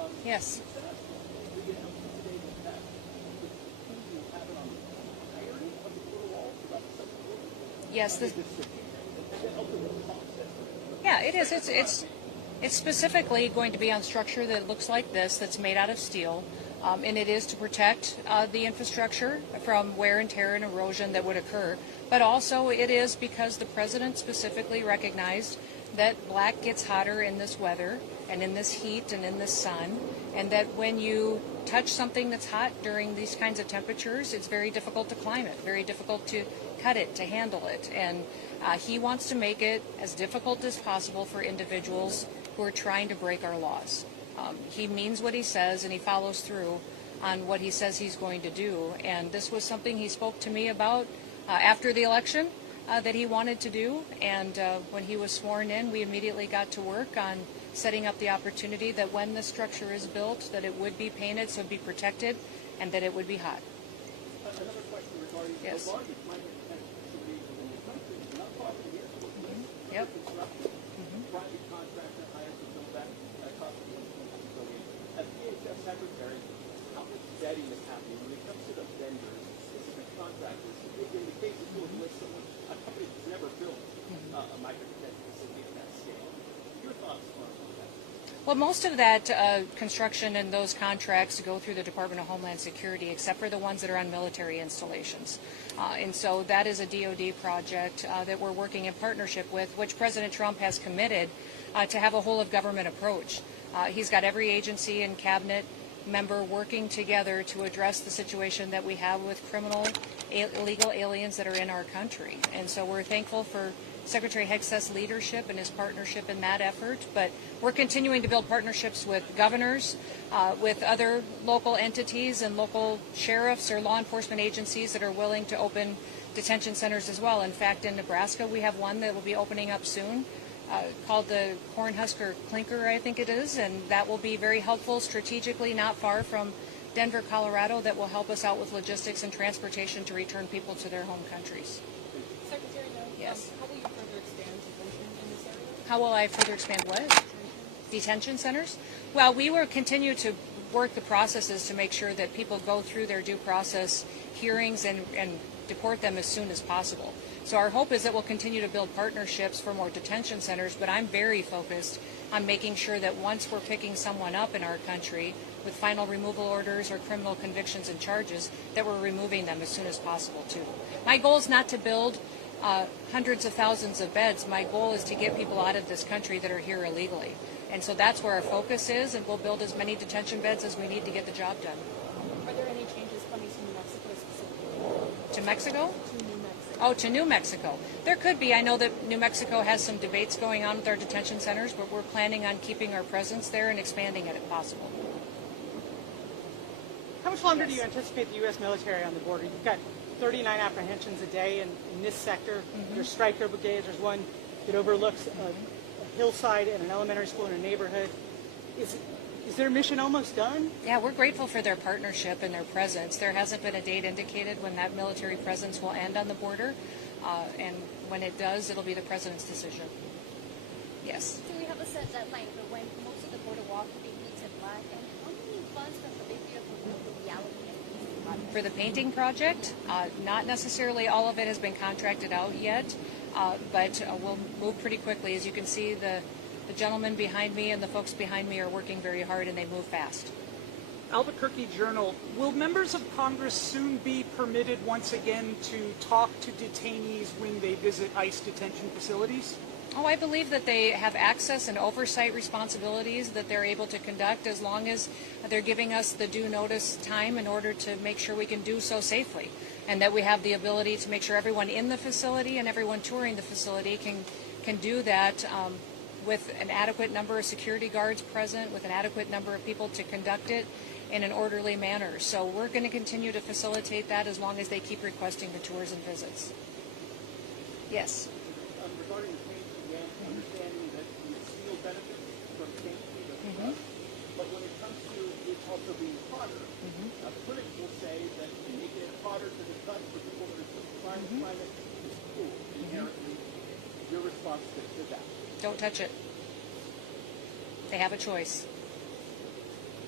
Yes. Yes. Yeah, it is. It's specifically going to be on structure that looks like this, that's made out of steel, and it is to protect the infrastructure from wear and tear and erosion that would occur. But also it is because the president specifically recognized that black gets hotter in this weather and in this heat and in this sun, and that when you touch something that's hot during these kinds of temperatures, it's very difficult to climb it, very difficult to cut it, to handle it. And he wants to make it as difficult as possible for individuals who are trying to break our laws. He means what he says, and he follows through on what he says he's going to do. And this was something he spoke to me about after the election that he wanted to do. And when he was sworn in, we immediately got to work on setting up the opportunity that when the structure is built, that it would be painted so it would be protected and that it would be hot. Another question regarding yes. the largest migrant detention facilities in the country. We're not talking here. Yep. Private contractor hired to build that cost of facility. As DHS Secretary, how much vetting is happening when it comes to the vendors, specific contractors? In the case of a company that's never built a migrant detention facility at that scale. Your thoughts on that? Well, most of that construction and those contracts go through the Department of Homeland Security, except for the ones that are on military installations. And so that is a DoD project that we're working in partnership with, which President Trump has committed to have a whole-of-government approach. He's got every agency and cabinet member working together to address the situation that we have with criminal, illegal aliens that are in our country. And so we're thankful for Secretary Hegseth's leadership and his partnership in that effort, but we're continuing to build partnerships with governors, with other local entities and local sheriffs or law enforcement agencies that are willing to open detention centers as well. In fact, in Nebraska, we have one that will be opening up soon called the Cornhusker Clinker, I think it is, and that will be very helpful strategically, not far from Denver, Colorado, that will help us out with logistics and transportation to return people to their home countries. Secretary Noem, yes. How will you further expand detention in this area? How will I further expand what? Detention centers? Well, we will continue to work the processes to make sure that people go through their due process hearings and deport them as soon as possible. So our hope is that we'll continue to build partnerships for more detention centers, but I'm very focused on making sure that once we're picking someone up in our country with final removal orders or criminal convictions and charges, that we're removing them as soon as possible too. My goal is not to build hundreds of thousands of beds. My goal is to get people out of this country that are here illegally. And so that's where our focus is, and we'll build as many detention beds as we need to get the job done. Are there any changes coming to New Mexico specifically? To Mexico? To New Mexico. Oh, to New Mexico. There could be. I know that New Mexico has some debates going on with our detention centers, but we're planning on keeping our presence there and expanding it if possible. How much longer do you anticipate the U.S. military on the border? You've got 39 apprehensions a day in this sector. There's Stryker brigades. There's one that overlooks a hillside and an elementary school in a neighborhood. Is their mission almost done? Yeah, we're grateful for their partnership and their presence. There hasn't been a date indicated when that military presence will end on the border, and when it does, it'll be the president's decision. Yes. Do we have a set deadline for when most of the border wall will be painted black, and how many funds from the big beautiful bill will be allocated for the painting project? Not necessarily all of it has been contracted out yet, but we'll move pretty quickly. As you can see, the gentleman behind me and the folks behind me are working very hard, and they move fast. Albuquerque Journal, will members of Congress soon be permitted once again to talk to detainees when they visit ICE detention facilities? Oh, I believe that they have access and oversight responsibilities that they're able to conduct as long as they're giving us the due notice time in order to make sure we can do so safely, and that we have the ability to make sure everyone in the facility and everyone touring the facility can do that with an adequate number of security guards present, with an adequate number of people to conduct it in an orderly manner. So we're going to continue to facilitate that as long as they keep requesting the tours and visits. Yes. Regarding the painting, understanding that you still benefit from painting, but when it comes to it also being hotter, critics will say that making it hotter to the touch for people that are trying to climb it is cool, inherently. Your response to that? Don't touch it. They have a choice.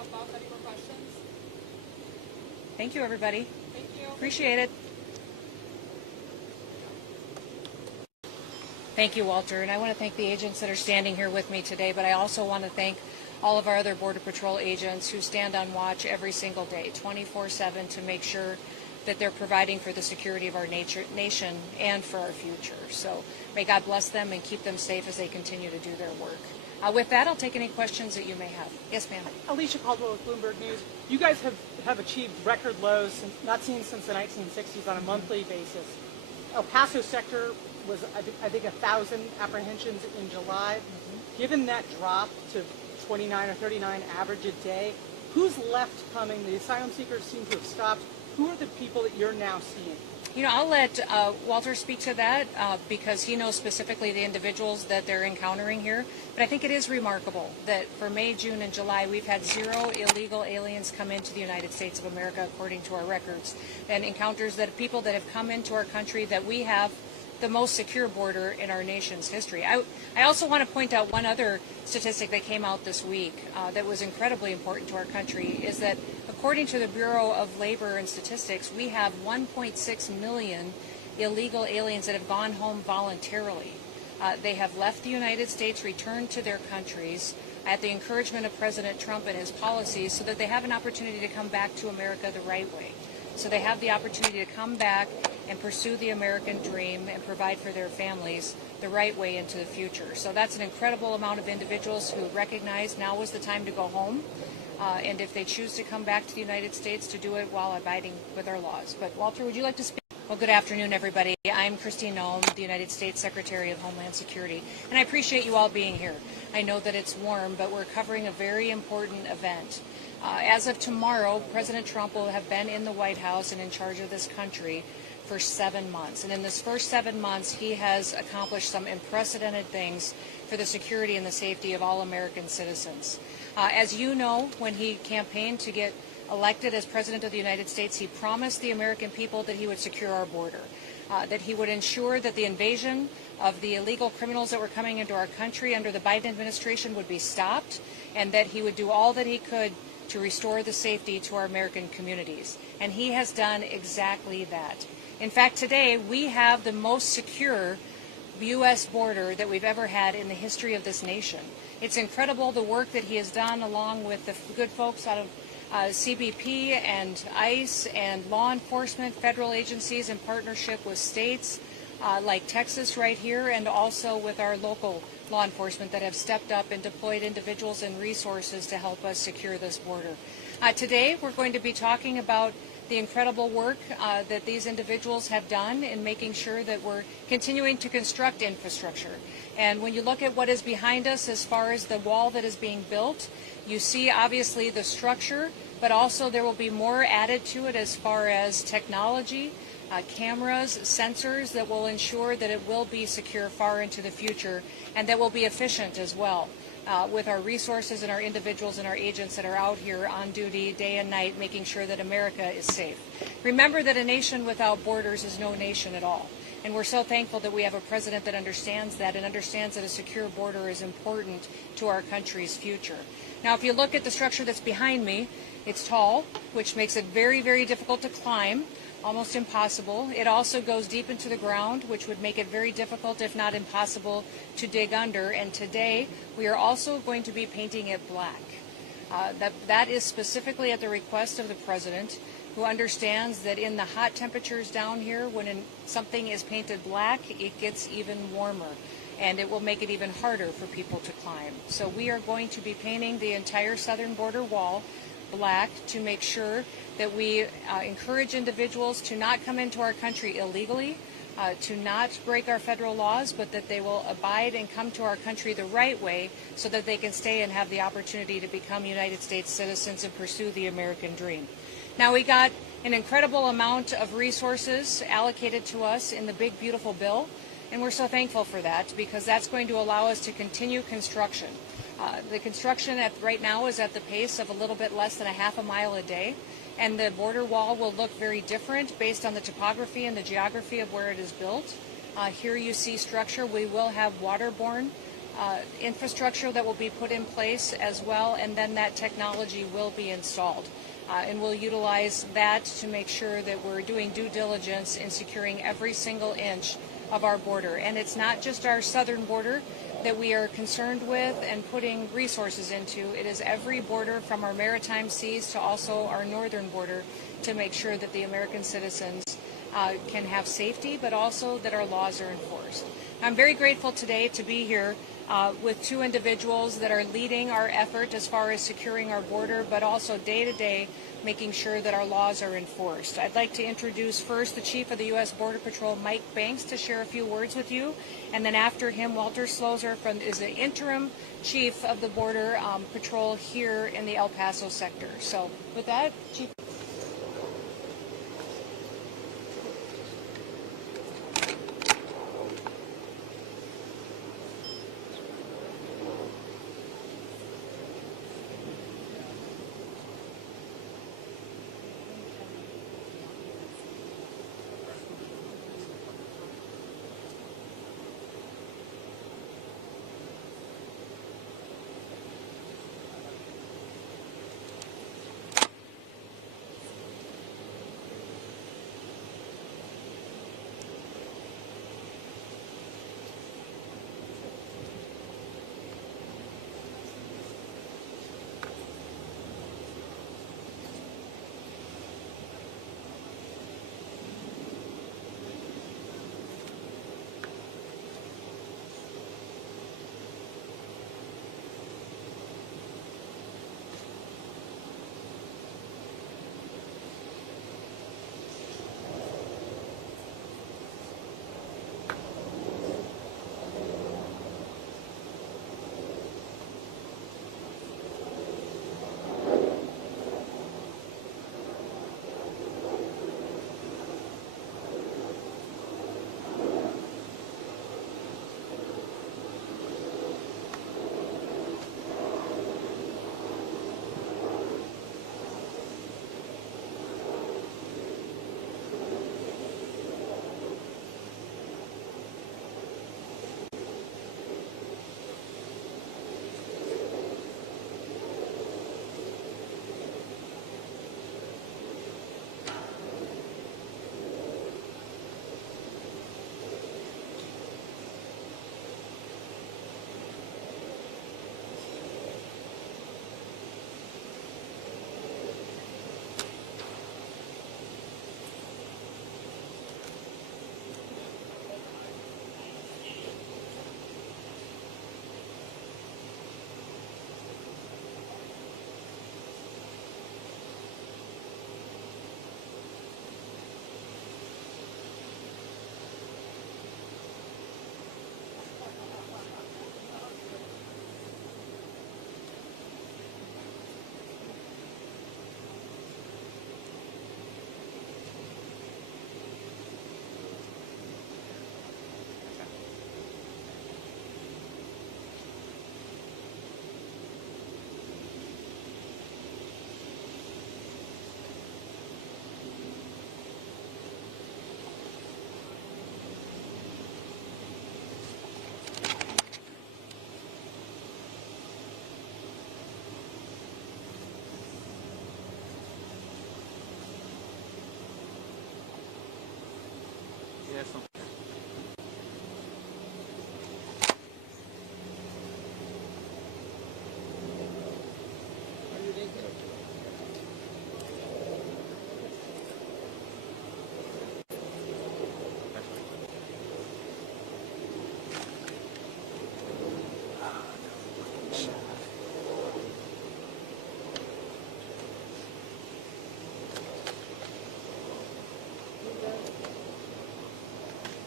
wrap up. Any more questions? Thank you, everybody. Thank you. Appreciate it. Thank you, Walter. And I want to thank the agents that are standing here with me today, but I also want to thank all of our other Border Patrol agents who stand on watch every single day, 24/7, to make sure that they're providing for the security of our nation and for our future. So may God bless them and keep them safe as they continue to do their work. With that, I'll take any questions that you may have. Yes, ma'am. Alicia Caldwell with Bloomberg News. You guys have achieved record lows not seen since the 1960s on a monthly basis. El Paso sector was, I think 1,000 apprehensions in July. Given that drop to 29 or 39 average a day, who's left coming? The asylum seekers seem to have stopped. Who are the people that you're now seeing? You know, I'll let Walter speak to that because he knows specifically the individuals that they're encountering here. But I think it is remarkable that for May, June, and July, we've had 0 illegal aliens come into the United States of America, according to our records, and encounters that people that have come into our country that we have the most secure border in our nation's history. I also want to point out one other statistic that came out this week that was incredibly important to our country, is that according to the Bureau of Labor and Statistics, we have 1.6 million illegal aliens that have gone home voluntarily. They have left the United States, returned to their countries at the encouragement of President Trump and his policies so that they have an opportunity to come back to America the right way. So they have the opportunity to come back and pursue the American dream and provide for their families the right way into the future. So that's an incredible amount of individuals who recognize now is the time to go home. And if they choose to come back to the United States, to do it while abiding with our laws. But Walter, would you like to speak? Well, good afternoon, everybody. I'm Kristi Noem, the United States Secretary of Homeland Security, and I appreciate you all being here. I know that it's warm, but we're covering a very important event. As of tomorrow, President Trump will have been in the White House and in charge of this country for 7 months. And in this first 7 months, he has accomplished some unprecedented things for the security and the safety of all American citizens. As you know, when he campaigned to get elected as President of the United States, he promised the American people that he would secure our border, that he would ensure that the invasion of the illegal criminals that were coming into our country under the Biden administration would be stopped, and that he would do all that he could to restore the safety to our American communities. And he has done exactly that. In fact, today we have the most secure U.S. border that we've ever had in the history of this nation. It's incredible the work that he has done along with the good folks out of CBP and ICE and law enforcement, federal agencies in partnership with states like Texas right here, and also with our local law enforcement that have stepped up and deployed individuals and resources to help us secure this border. Today we're going to be talking about the incredible work that these individuals have done in making sure that we're continuing to construct infrastructure. And when you look at what is behind us as far as the wall that is being built, you see obviously the structure, but also there will be more added to it as far as technology, cameras, sensors that will ensure that it will be secure far into the future, and that will be efficient as well with our resources and our individuals and our agents that are out here on duty day and night making sure that America is safe. Remember that a nation without borders is no nation at all. And we're so thankful that we have a president that understands that and understands that a secure border is important to our country's future. Now, if you look at the structure that's behind me, it's tall, which makes it very, very difficult to climb, almost impossible. It also goes deep into the ground, which would make it very difficult, if not impossible, to dig under. And today, we are also going to be painting it black. That is specifically at the request of the president, who understands that in the hot temperatures down here, when something is painted black, it gets even warmer, and it will make it even harder for people to climb. So we are going to be painting the entire southern border wall black to make sure that we encourage individuals to not come into our country illegally, to not break our federal laws, but that they will abide and come to our country the right way so that they can stay and have the opportunity to become United States citizens and pursue the American dream. Now, we got an incredible amount of resources allocated to us in the big, beautiful bill, and we're so thankful for that because that's going to allow us to continue construction. The construction right now is at the pace of a little bit less than a half a mile a day, and the border wall will look very different based on the topography and the geography of where it is built. Here you see structure. We will have waterborne infrastructure that will be put in place as well, and then that technology will be installed. And we'll utilize that to make sure that we're doing due diligence in securing every single inch of our border. And it's not just our southern border that we are concerned with and putting resources into. It is every border from our maritime seas to also our northern border to make sure that the American citizens can have safety, but also that our laws are enforced. I'm very grateful today to be here with two individuals that are leading our effort as far as securing our border, but also day to day making sure that our laws are enforced. I'd like to introduce first the Chief of the U.S. Border Patrol, Mike Banks, to share a few words with you. And then after him, Walter Slozer is the interim Chief of the Border Patrol here in the El Paso sector. So with that, Chief.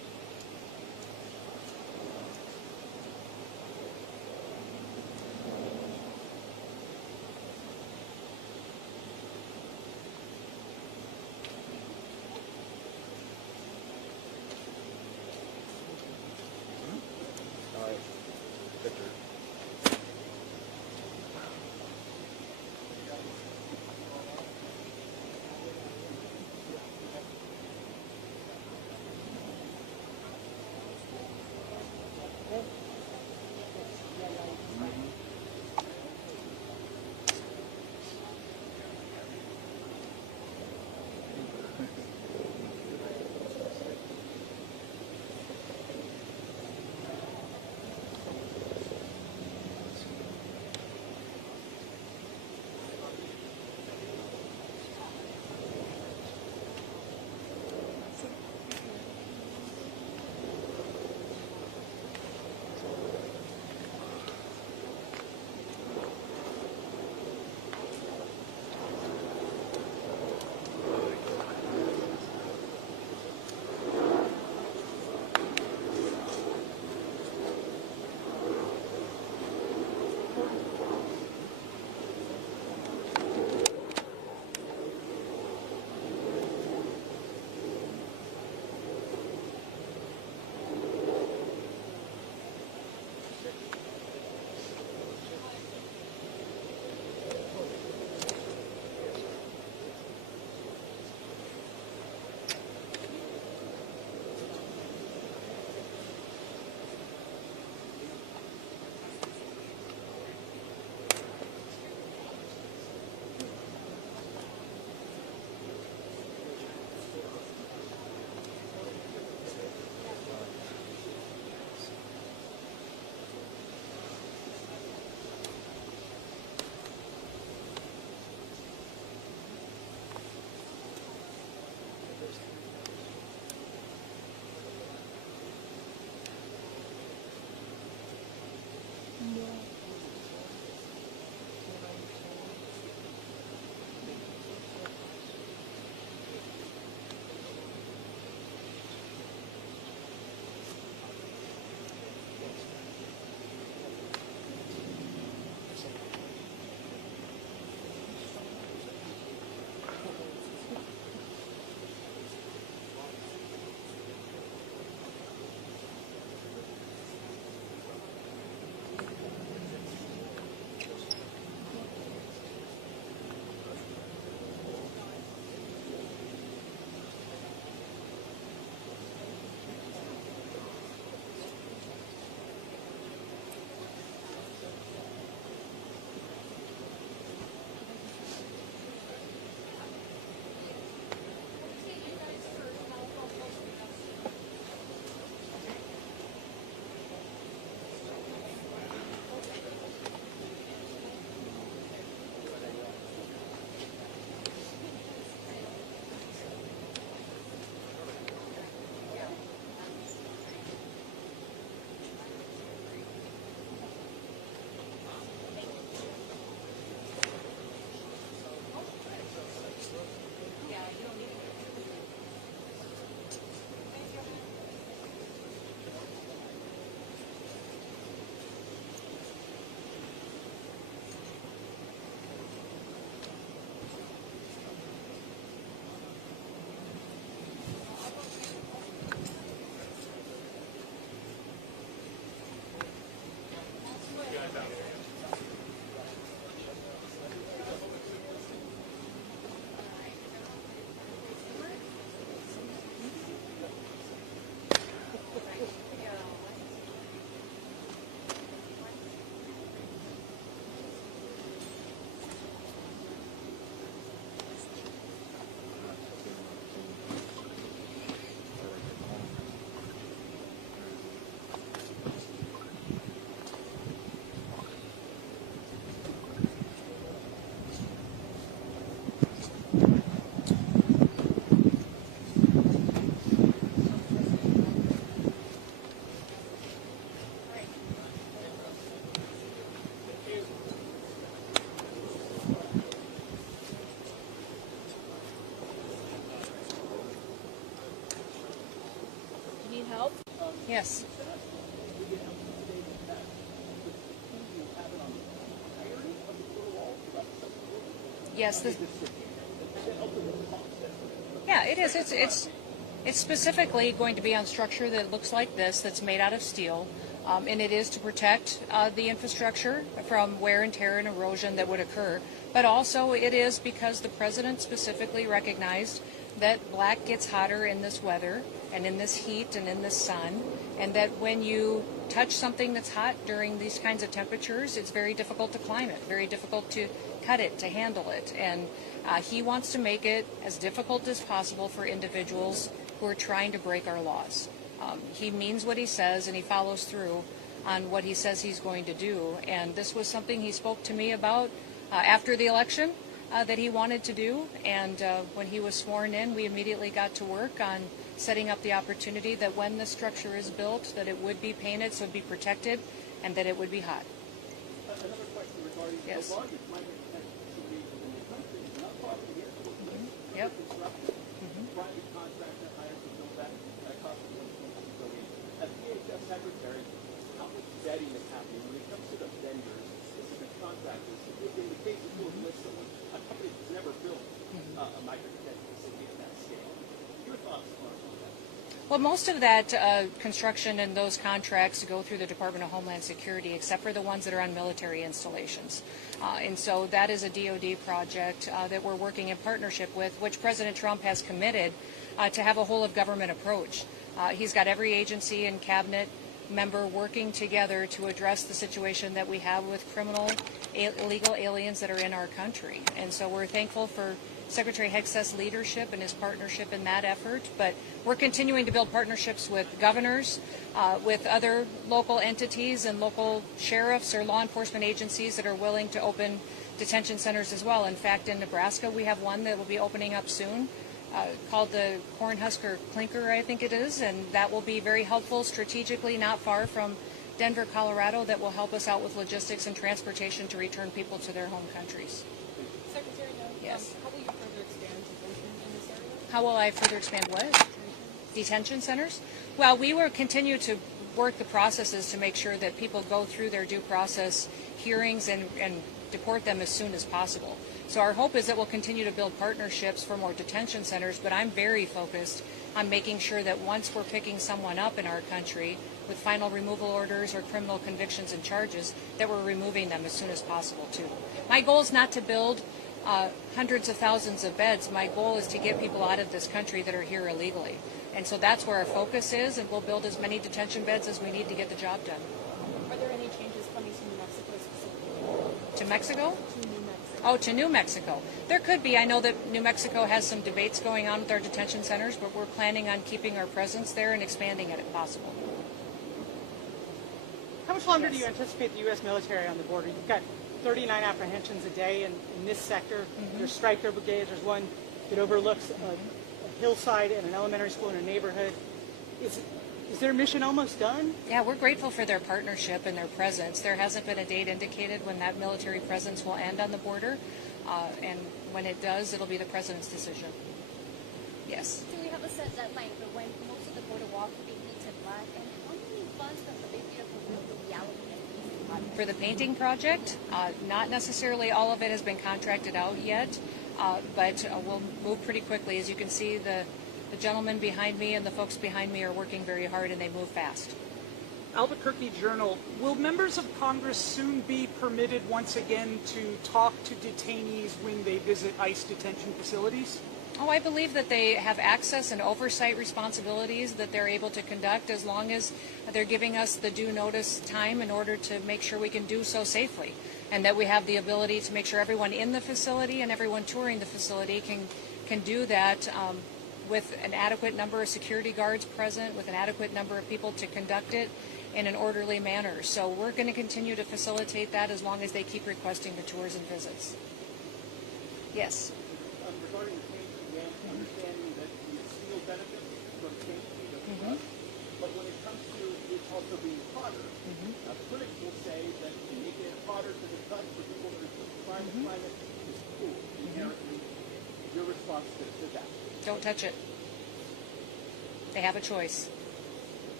help? Yes. Yes. Yeah, it is. It's specifically going to be on structure that looks like this, that's made out of steel, and it is to protect the infrastructure from wear and tear and erosion that would occur. But also it is because the president specifically recognized that black gets hotter in this weather and in this heat and in this sun, and that when you touch something that's hot during these kinds of temperatures, it's very difficult to climb it, very difficult to cut it, to handle it. And he wants to make it as difficult as possible for individuals who are trying to break our laws. He means what he says, and he follows through on what he says he's going to do. And this was something he spoke to me about after the election that he wanted to do. And when he was sworn in, we immediately got to work on setting up the opportunity that when the structure is built, that it would be painted so it would be protected and that it would be hot. Another question regarding Yes. the largest migrant detention facility in the country, not far from here, Yep. construction, private contractor hired to build that cost of $1.2 billion. As DHS Secretary, how much vetting is happening when it comes to the vendors, specific contractors? In the case of list someone, a company that's never built a migrant detention facility at that scale. Your thoughts on that? Well, most of that construction and those contracts go through the Department of Homeland Security, except for the ones that are on military installations. And so that is a DoD project that we're working in partnership with, which President Trump has committed to have a whole-of-government approach. He's got every agency and cabinet member working together to address the situation that we have with criminal, illegal aliens that are in our country. And so we're thankful for Secretary Hegseth's leadership and his partnership in that effort, but we're continuing to build partnerships with governors, with other local entities and local sheriffs or law enforcement agencies that are willing to open detention centers as well. In fact, in Nebraska, we have one that will be opening up soon called the Cornhusker Clinker, I think it is, and that will be very helpful strategically, not far from Denver, Colorado, that will help us out with logistics and transportation to return people to their home countries. Secretary Noem, Yes. how will you further expand detention in this area? How will I further expand what? Detention centers? Well, we will continue to work the processes to make sure that people go through their due process hearings and deport them as soon as possible. So our hope is that we'll continue to build partnerships for more detention centers, but I'm very focused on making sure that once we're picking someone up in our country with final removal orders or criminal convictions and charges, that we're removing them as soon as possible too. My goal is not to build hundreds of thousands of beds. My goal is to get people out of this country that are here illegally. And so that's where our focus is, and we'll build as many detention beds as we need to get the job done. Are there any changes coming to New Mexico specifically? To Mexico? To New Mexico. Oh, to New Mexico. There could be. I know that New Mexico has some debates going on with our detention centers, but we're planning on keeping our presence there and expanding it if possible. How much longer do you anticipate the U.S. military on the border? You've got 39 apprehensions a day in this sector. There's striker brigades. There's one that overlooks a hillside and an elementary school in a neighborhood. Is their mission almost done? Yeah, we're grateful for their partnership and their presence. There hasn't been a date indicated when that military presence will end on the border, and when it does, it'll be the president's decision. Yes. Do we have a set deadline for when most of the border wall will be painted black? And how many funds from the big beautiful bill will be allocated? For the painting project, not necessarily all of it has been contracted out yet, but we'll move pretty quickly. As you can see, the gentleman behind me and the folks behind me are working very hard, and they move fast. Albuquerque Journal, will members of Congress soon be permitted once again to talk to detainees when they visit ICE detention facilities? Oh, I believe that they have access and oversight responsibilities that they're able to conduct as long as they're giving us the due notice time in order to make sure we can do so safely, and that we have the ability to make sure everyone in the facility and everyone touring the facility can do that with an adequate number of security guards present, with an adequate number of people to conduct it in an orderly manner. So we're going to continue to facilitate that as long as they keep requesting the tours and visits. Yes. Regarding the change in grant, understanding that the steel benefits from changing the cuts, but when it comes to it also being hotter, critics will say that making it hotter to the cut for people that are trying to climate is cool, inherently. Your response to that? Don't touch it. They have a choice.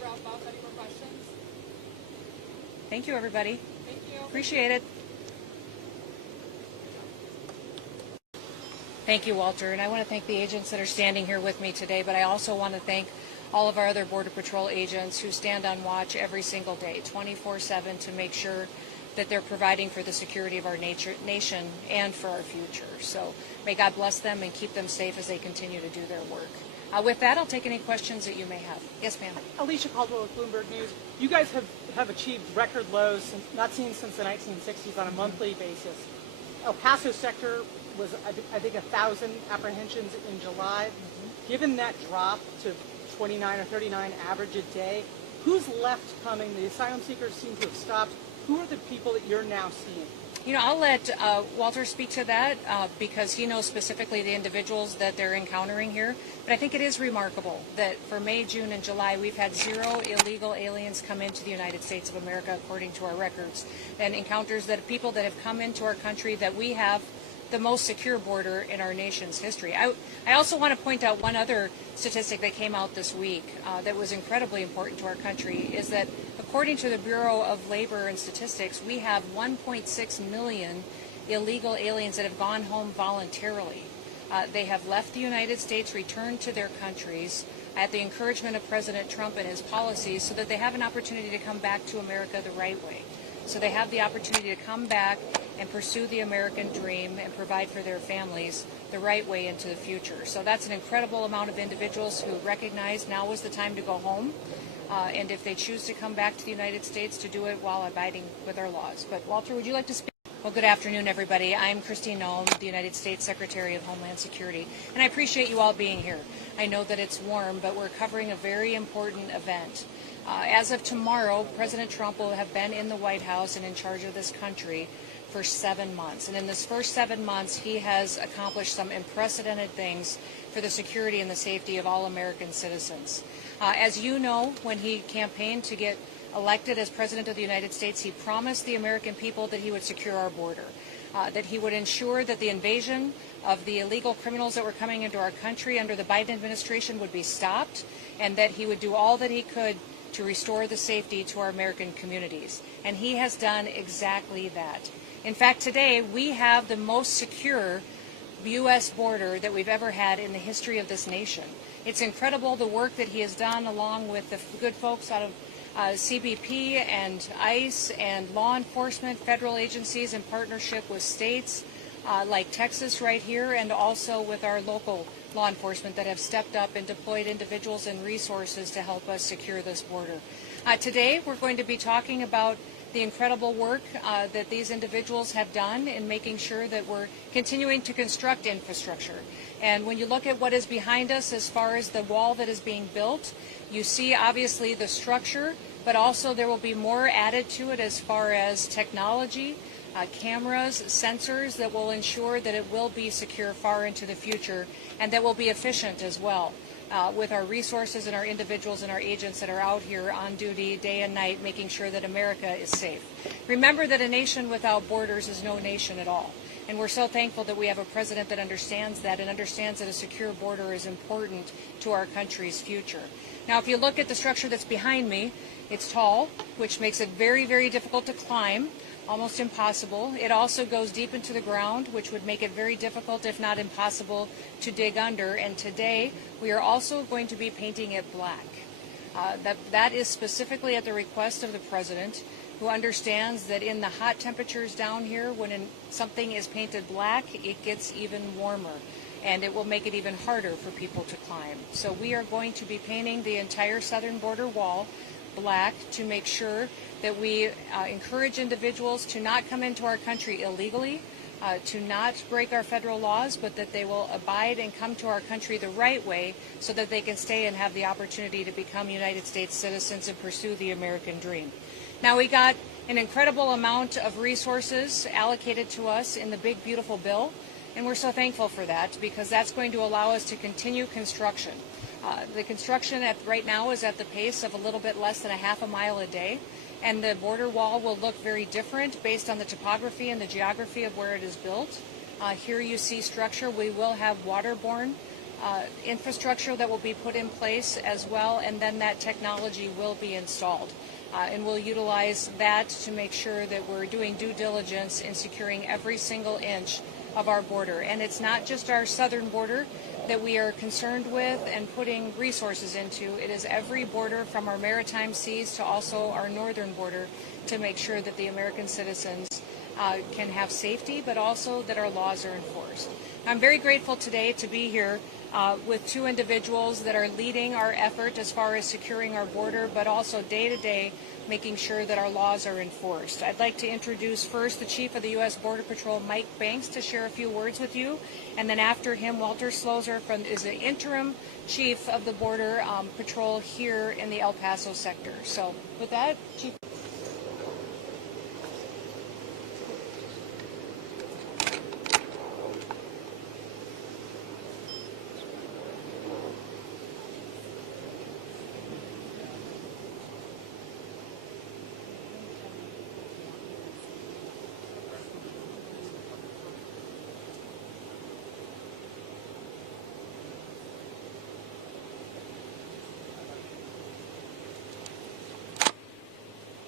wrap up. Any more questions? Thank you, everybody. Thank you. Appreciate it. Thank you, Walter. And I want to thank the agents that are standing here with me today, but I also want to thank all of our other Border Patrol agents who stand on watch every single day, 24/7, to make sure that they're providing for the security of our nation and for our future. So may God bless them and keep them safe as they continue to do their work. With that, I'll take any questions that you may have. Yes, ma'am. Alicia Caldwell with Bloomberg News. You guys have achieved record lows not seen since the 1960s on a monthly basis. El Paso sector was, I think, 1,000 apprehensions in July. Given that drop to 29 or 39 average a day, who's left coming? The asylum seekers seem to have stopped. Who are the people that you're now seeing? You know, I'll let Walter speak to that because he knows specifically the individuals that they're encountering here. But I think it is remarkable that for May, June, and July, we've had 0 illegal aliens come into the United States of America, according to our records, and encounters that people that have come into our country that we have the most secure border in our nation's history. I also want to point out one other statistic that came out this week that was incredibly important to our country, is that according to the Bureau of Labor and Statistics, we have 1.6 million illegal aliens that have gone home voluntarily. They have left the United States, returned to their countries at the encouragement of President Trump and his policies so that they have an opportunity to come back to America the right way. So they have the opportunity to come back and pursue the American dream and provide for their families the right way into the future. So that's an incredible amount of individuals who recognize now is the time to go home. And if they choose to come back to the United States, to do it while abiding with our laws. But Walter, would you like to speak? Well, good afternoon, everybody. I'm Kristi Noem, the United States Secretary of Homeland Security, and I appreciate you all being here. I know that it's warm, but we're covering a very important event. As of tomorrow, President Trump will have been in the White House and in charge of this country for 7 months. And in this first 7 months, he has accomplished some unprecedented things for the security and the safety of all American citizens. As you know, when he campaigned to get elected as President of the United States, he promised the American people that he would secure our border, that he would ensure that the invasion of the illegal criminals that were coming into our country under the Biden administration would be stopped, and that he would do all that he could to restore the safety to our American communities. And he has done exactly that. In fact, today we have the most secure U.S. border that we've ever had in the history of this nation. It's incredible the work that he has done along with the good folks out of CBP and ICE and law enforcement, federal agencies in partnership with states like Texas right here, and also with our local law enforcement that have stepped up and deployed individuals and resources to help us secure this border. Today we're going to be talking about the incredible work that these individuals have done in making sure that we're continuing to construct infrastructure. And when you look at what is behind us as far as the wall that is being built, you see obviously the structure, but also there will be more added to it as far as technology, cameras, sensors that will ensure that it will be secure far into the future, and that will be efficient as well. With our resources and our individuals and our agents that are out here on duty day and night, making sure that America is safe. Remember that a nation without borders is no nation at all. And we're so thankful that we have a president that understands that and understands that a secure border is important to our country's future. Now, if you look at the structure that's behind me, it's tall, which makes it very, very difficult to climb, almost impossible. It also goes deep into the ground, which would make it very difficult, if not impossible, to dig under. And today, we are also going to be painting it black. That is specifically at the request of the president, who understands that in the hot temperatures down here, when something is painted black, it gets even warmer, and it will make it even harder for people to climb. So we are going to be painting the entire southern border wall black to make sure that we encourage individuals to not come into our country illegally, to not break our federal laws, but that they will abide and come to our country the right way so that they can stay and have the opportunity to become United States citizens and pursue the American dream. Now, we got an incredible amount of resources allocated to us in the big, beautiful bill, and we're so thankful for that because that's going to allow us to continue construction. The construction right now is at the pace of a little bit less than a half a mile a day, and the border wall will look very different based on the topography and the geography of where it is built. Here you see structure. We will have waterborne infrastructure that will be put in place as well, and then that technology will be installed. And we'll utilize that to make sure that we're doing due diligence in securing every single inch of our border. And it's not just our southern border that we are concerned with and putting resources into. It is every border from our maritime seas to also our northern border to make sure that the American citizens can have safety, but also that our laws are enforced. I'm very grateful today to be here with two individuals that are leading our effort as far as securing our border, but also day to day making sure that our laws are enforced. I'd like to introduce first the Chief of the U.S. Border Patrol, Mike Banks, to share a few words with you. And then after him, Walter Slozer is the interim Chief of the Border Patrol here in the El Paso sector. So with that, Chief.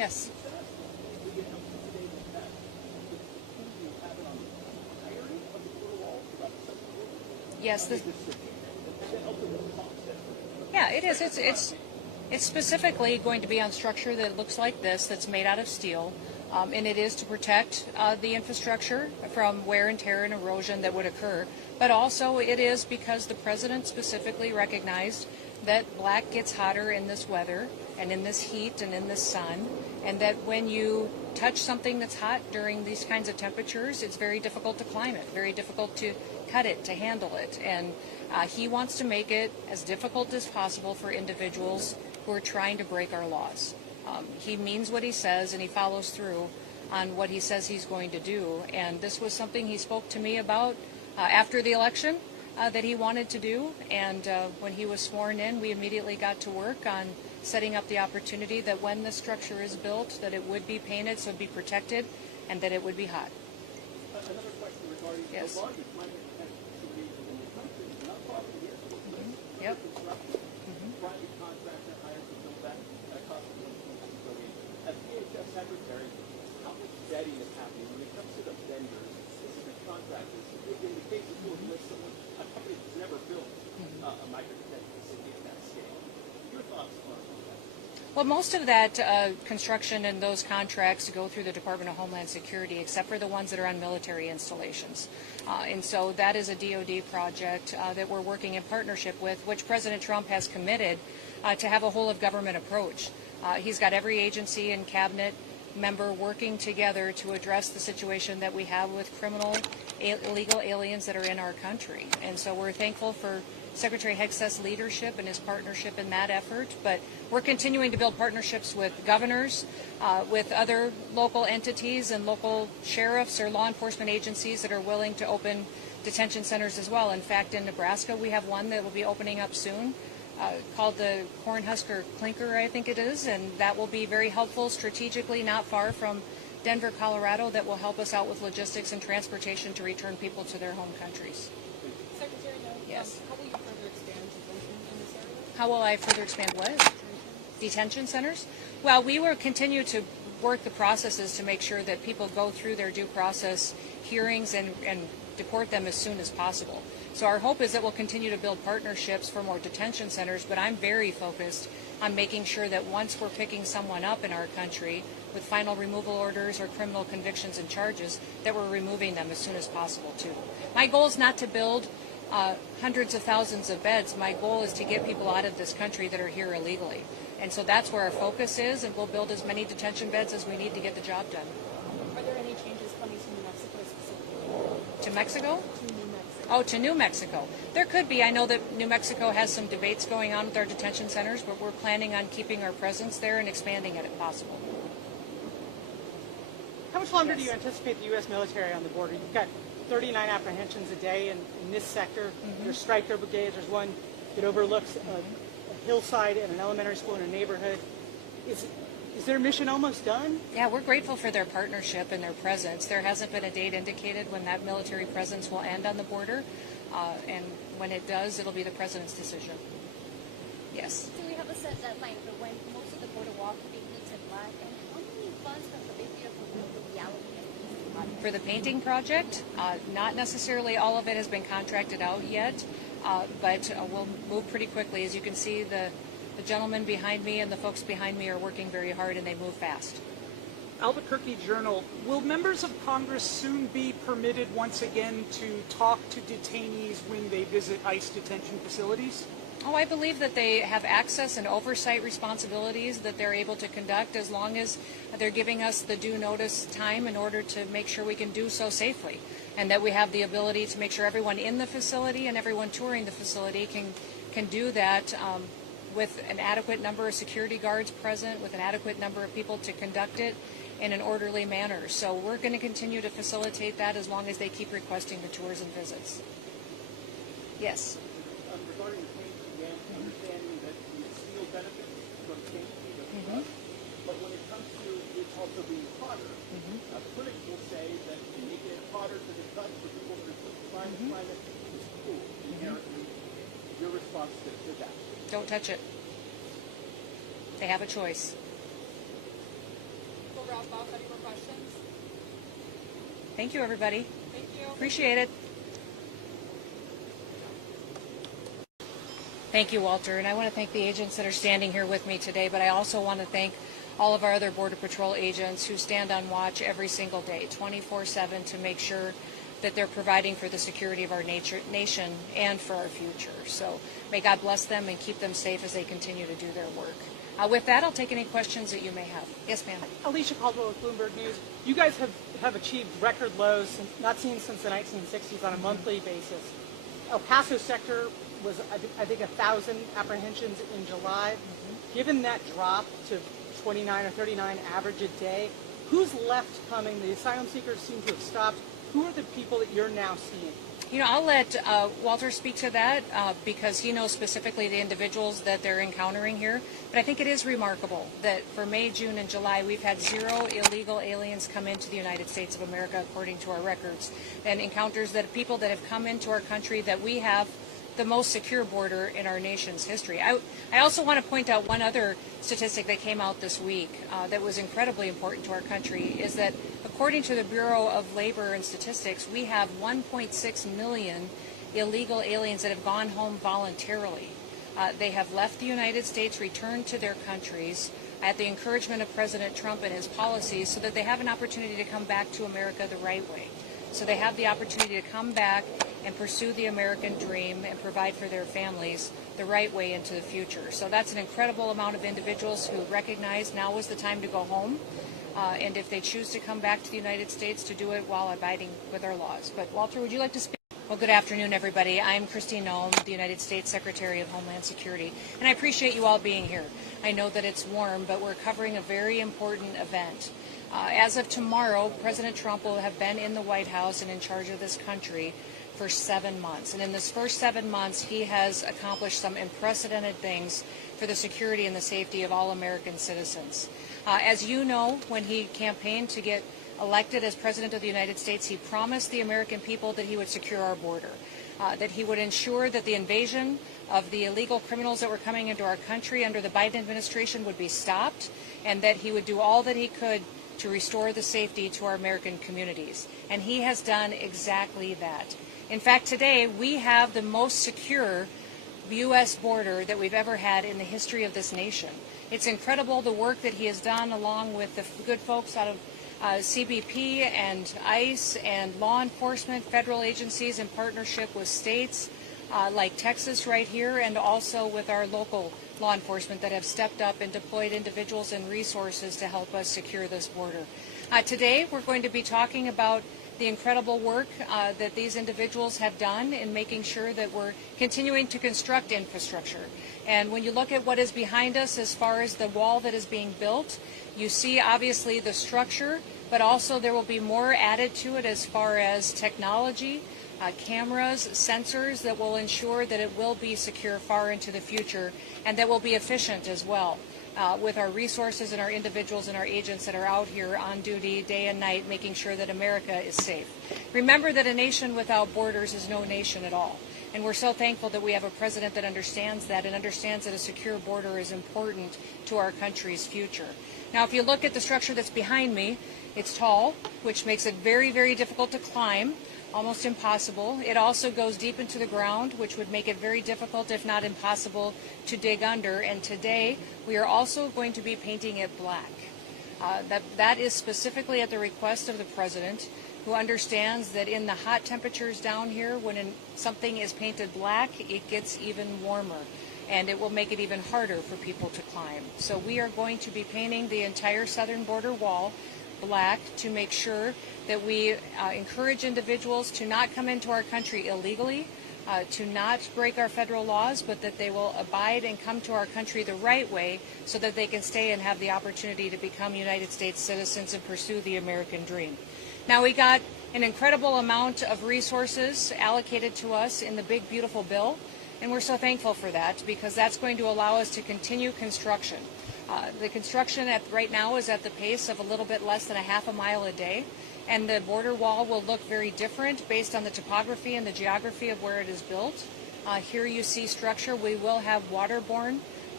Yes. Yes. Yeah, it is. It's specifically going to be on structure that looks like this, that's made out of steel, and it is to protect the infrastructure from wear and tear and erosion that would occur. But also it is because the president specifically recognized that black gets hotter in this weather and in this heat and in this sun, and that when you touch something that's hot during these kinds of temperatures, it's very difficult to climb it, very difficult to cut it, to handle it. And he wants to make it as difficult as possible for individuals who are trying to break our laws. He means what he says, and he follows through on what he says he's going to do. And this was something he spoke to me about after the election that he wanted to do. And when he was sworn in, we immediately got to work on setting up the opportunity that when the structure is built, that it would be painted so it would be protected and that it would be hot. Another question regarding Yes. the largest climate protection facilities in the country. We're not talking here. Yep. Construction. Private contractor hired to build that cost of $1.2 billion. As DHS Secretary, how much vetting is happening when it comes to the vendors, specific contractors? In the case of a company that's never built a migrant detention facility at that scale. Your thoughts on that? Well, most of that construction and those contracts go through the Department of Homeland Security, except for the ones that are on military installations. And so that is a DoD project that we're working in partnership with, which President Trump has committed to have a whole-of-government approach. He's got every agency and cabinet member working together to address the situation that we have with criminal, illegal aliens that are in our country. And so we're thankful for Secretary Hegseth's leadership and his partnership in that effort, but we're continuing to build partnerships with governors, with other local entities and local sheriffs or law enforcement agencies that are willing to open detention centers as well. In fact, in Nebraska, we have one that will be opening up soon called the Cornhusker Clinker, I think it is, and that will be very helpful strategically, not far from Denver, Colorado, that will help us out with logistics and transportation to return people to their home countries. Secretary Noem, Yes. how will you further expand detention in this area? How will I further expand what? Detention centers? Well, we will continue to work the processes to make sure that people go through their due process hearings and deport them as soon as possible. So our hope is that we'll continue to build partnerships for more detention centers, but I'm very focused on making sure that once we're picking someone up in our country with final removal orders or criminal convictions and charges, that we're removing them as soon as possible too. My goal is not to build hundreds of thousands of beds. My goal is to get people out of this country that are here illegally. And so that's where our focus is, and we'll build as many detention beds as we need to get the job done. Are there any changes coming to New Mexico specifically? To Mexico? To New Mexico. Oh, to New Mexico. There could be. I know that New Mexico has some debates going on with our detention centers, but we're planning on keeping our presence there and expanding it if possible. How much longer do you anticipate the U.S. military on the border? You've got 39 apprehensions a day in this sector. There's striker brigades. There's one that overlooks a hillside and an elementary school in a neighborhood. Is their mission almost done? Yeah, we're grateful for their partnership and their presence. There hasn't been a date indicated when that military presence will end on the border, and when it does, it'll be the president's decision. Yes. Do we have a set deadline for when most of the border wall can be painted black? And how many funds from the Big Beautiful Bill will be allocated for this project? For the painting project, not necessarily all of it has been contracted out yet, but we'll move pretty quickly. As you can see, the gentleman behind me and the folks behind me are working very hard, and they move fast. Albuquerque Journal, will members of Congress soon be permitted once again to talk to detainees when they visit ICE detention facilities? Oh, I believe that they have access and oversight responsibilities that they're able to conduct as long as they're giving us the due notice time in order to make sure we can do so safely, and that we have the ability to make sure everyone in the facility and everyone touring the facility can do that with an adequate number of security guards present, with an adequate number of people to conduct it in an orderly manner. So we're going to continue to facilitate that as long as they keep requesting the tours and visits. Yes. Regarding the paint, again, understanding that the steel benefits from paint, but when it comes to it also being hotter, critics will say that you make it hotter to the touch for people that are climate is cool inherently. Your response to that? Don't touch it. They have a choice. wrap up. Any more questions? Thank you, everybody. Thank you. Appreciate it. Thank you, Walter. And I want to thank the agents that are standing here with me today, but I also want to thank all of our other Border Patrol agents who stand on watch every single day, 24/7, to make sure that they're providing for the security of our nation and for our future. So may God bless them and keep them safe as they continue to do their work. With that, I'll take any questions that you may have. Yes, ma'am. Alicia Caldwell with Bloomberg News. You guys have achieved record lows not seen since the 1960s on a monthly basis. El Paso sector was, I think, 1,000 apprehensions in July. Given that drop to 29 or 39 average a day, who's left coming? The asylum seekers seem to have stopped. Who are the people that you're now seeing? You know, I'll let Walter speak to that because he knows specifically the individuals that they're encountering here. But I think it is remarkable that for May, June, and July, we've had 0 illegal aliens come into the United States of America, according to our records, and encounters that people that have come into our country that we have the most secure border in our nation's history. I also want to point out one other statistic that came out this week that was incredibly important to our country, is that according to the Bureau of Labor and Statistics, we have 1.6 million illegal aliens that have gone home voluntarily. They have left the United States, returned to their countries at the encouragement of President Trump and his policies so that they have an opportunity to come back to America the right way. So they have the opportunity to come back and pursue the American dream and provide for their families the right way into the future. So that's an incredible amount of individuals who recognize now is the time to go home. And if they choose to come back to the United States, to do it while abiding with our laws. But Walter, would you like to speak? Well, good afternoon, everybody. I'm Kristi Noem, the United States Secretary of Homeland Security, and I appreciate you all being here. I know that it's warm, but we're covering a very important event. As of tomorrow, President Trump will have been in the White House and in charge of this country for 7 months. And in this first 7 months, he has accomplished some unprecedented things for the security and the safety of all American citizens. As you know, when he campaigned to get elected as President of the United States, he promised the American people that he would secure our border, that he would ensure that the invasion of the illegal criminals that were coming into our country under the Biden administration would be stopped, and that he would do all that he could to restore the safety to our American communities. And he has done exactly that. In fact, today we have the most secure U.S. border that we've ever had in the history of this nation. It's incredible the work that he has done along with the good folks out of CBP and ICE and law enforcement, federal agencies in partnership with states like Texas right here, and also with our local law enforcement that have stepped up and deployed individuals and resources to help us secure this border. Today we're going to be talking about the incredible work that these individuals have done in making sure that we're continuing to construct infrastructure. And when you look at what is behind us as far as the wall that is being built, you see obviously the structure, but also there will be more added to it as far as technology, cameras, sensors that will ensure that it will be secure far into the future, and that will be efficient as well with our resources and our individuals and our agents that are out here on duty day and night making sure that America is safe. Remember that a nation without borders is no nation at all. And we're so thankful that we have a president that understands that and understands that a secure border is important to our country's future. Now, if you look at the structure that's behind me, it's tall, which makes it very, very difficult to climb, almost impossible. It also goes deep into the ground, which would make it very difficult, if not impossible, to dig under. And today, we are also going to be painting it black. That is specifically at the request of the president, who understands that in the hot temperatures down here, when something is painted black, it gets even warmer, and it will make it even harder for people to climb. So we are going to be painting the entire southern border wall black to make sure that we encourage individuals to not come into our country illegally, to not break our federal laws, but that they will abide and come to our country the right way so that they can stay and have the opportunity to become United States citizens and pursue the American dream. Now, we got an incredible amount of resources allocated to us in the big, beautiful bill, and we're so thankful for that because that's going to allow us to continue construction. The construction right now is at the pace of a little bit less than a half a mile a day, and the border wall will look very different based on the topography and the geography of where it is built. Here you see structure. We will have waterborne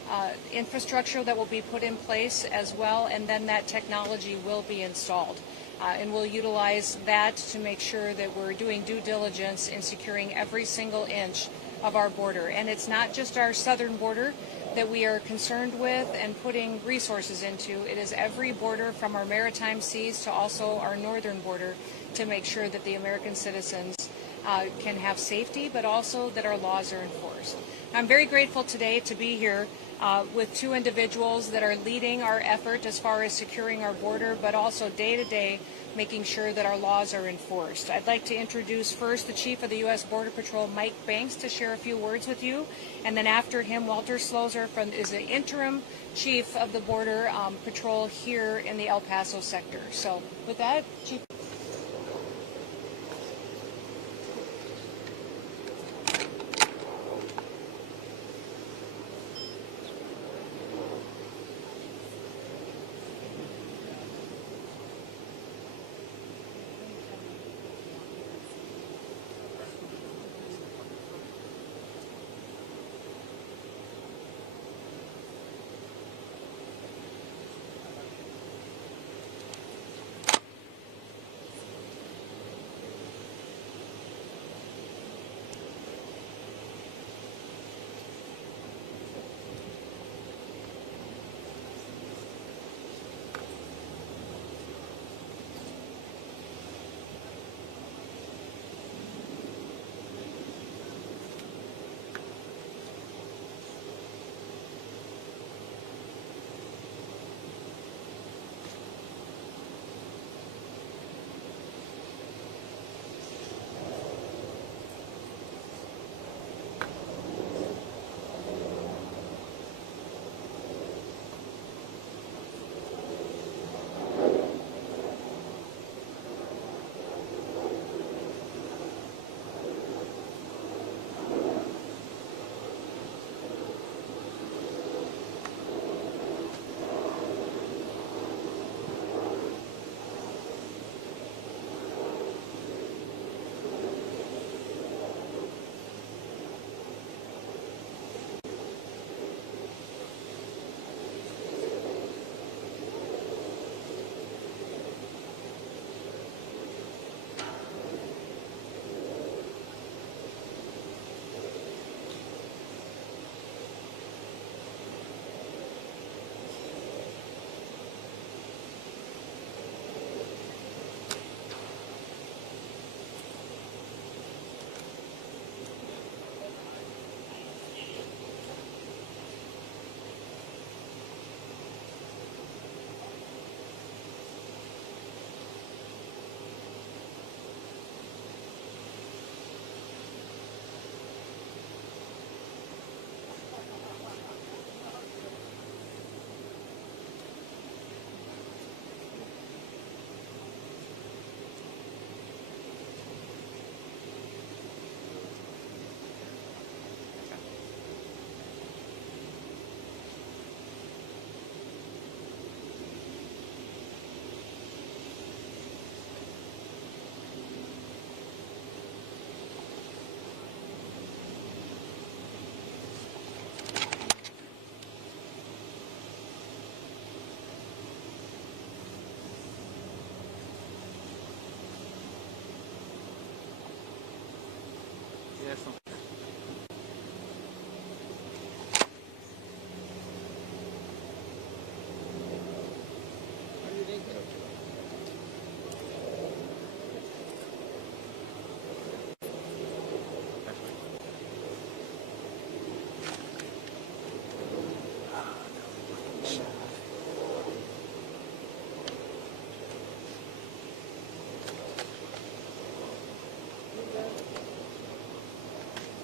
infrastructure that will be put in place as well, and then that technology will be installed. And we'll utilize that to make sure that we're doing due diligence in securing every single inch of our border. And it's not just our southern border that we are concerned with and putting resources into. It is every border from our maritime seas to also our northern border to make sure that the American citizens can have safety, but also that our laws are enforced. I'm very grateful today to be here with two individuals that are leading our effort as far as securing our border, but also day to day making sure that our laws are enforced. I'd like to introduce first the Chief of the U.S. Border Patrol, Mike Banks, to share a few words with you. And then after him, Walter Slozer is the interim Chief of the Border Patrol here in the El Paso sector. So with that, Chief.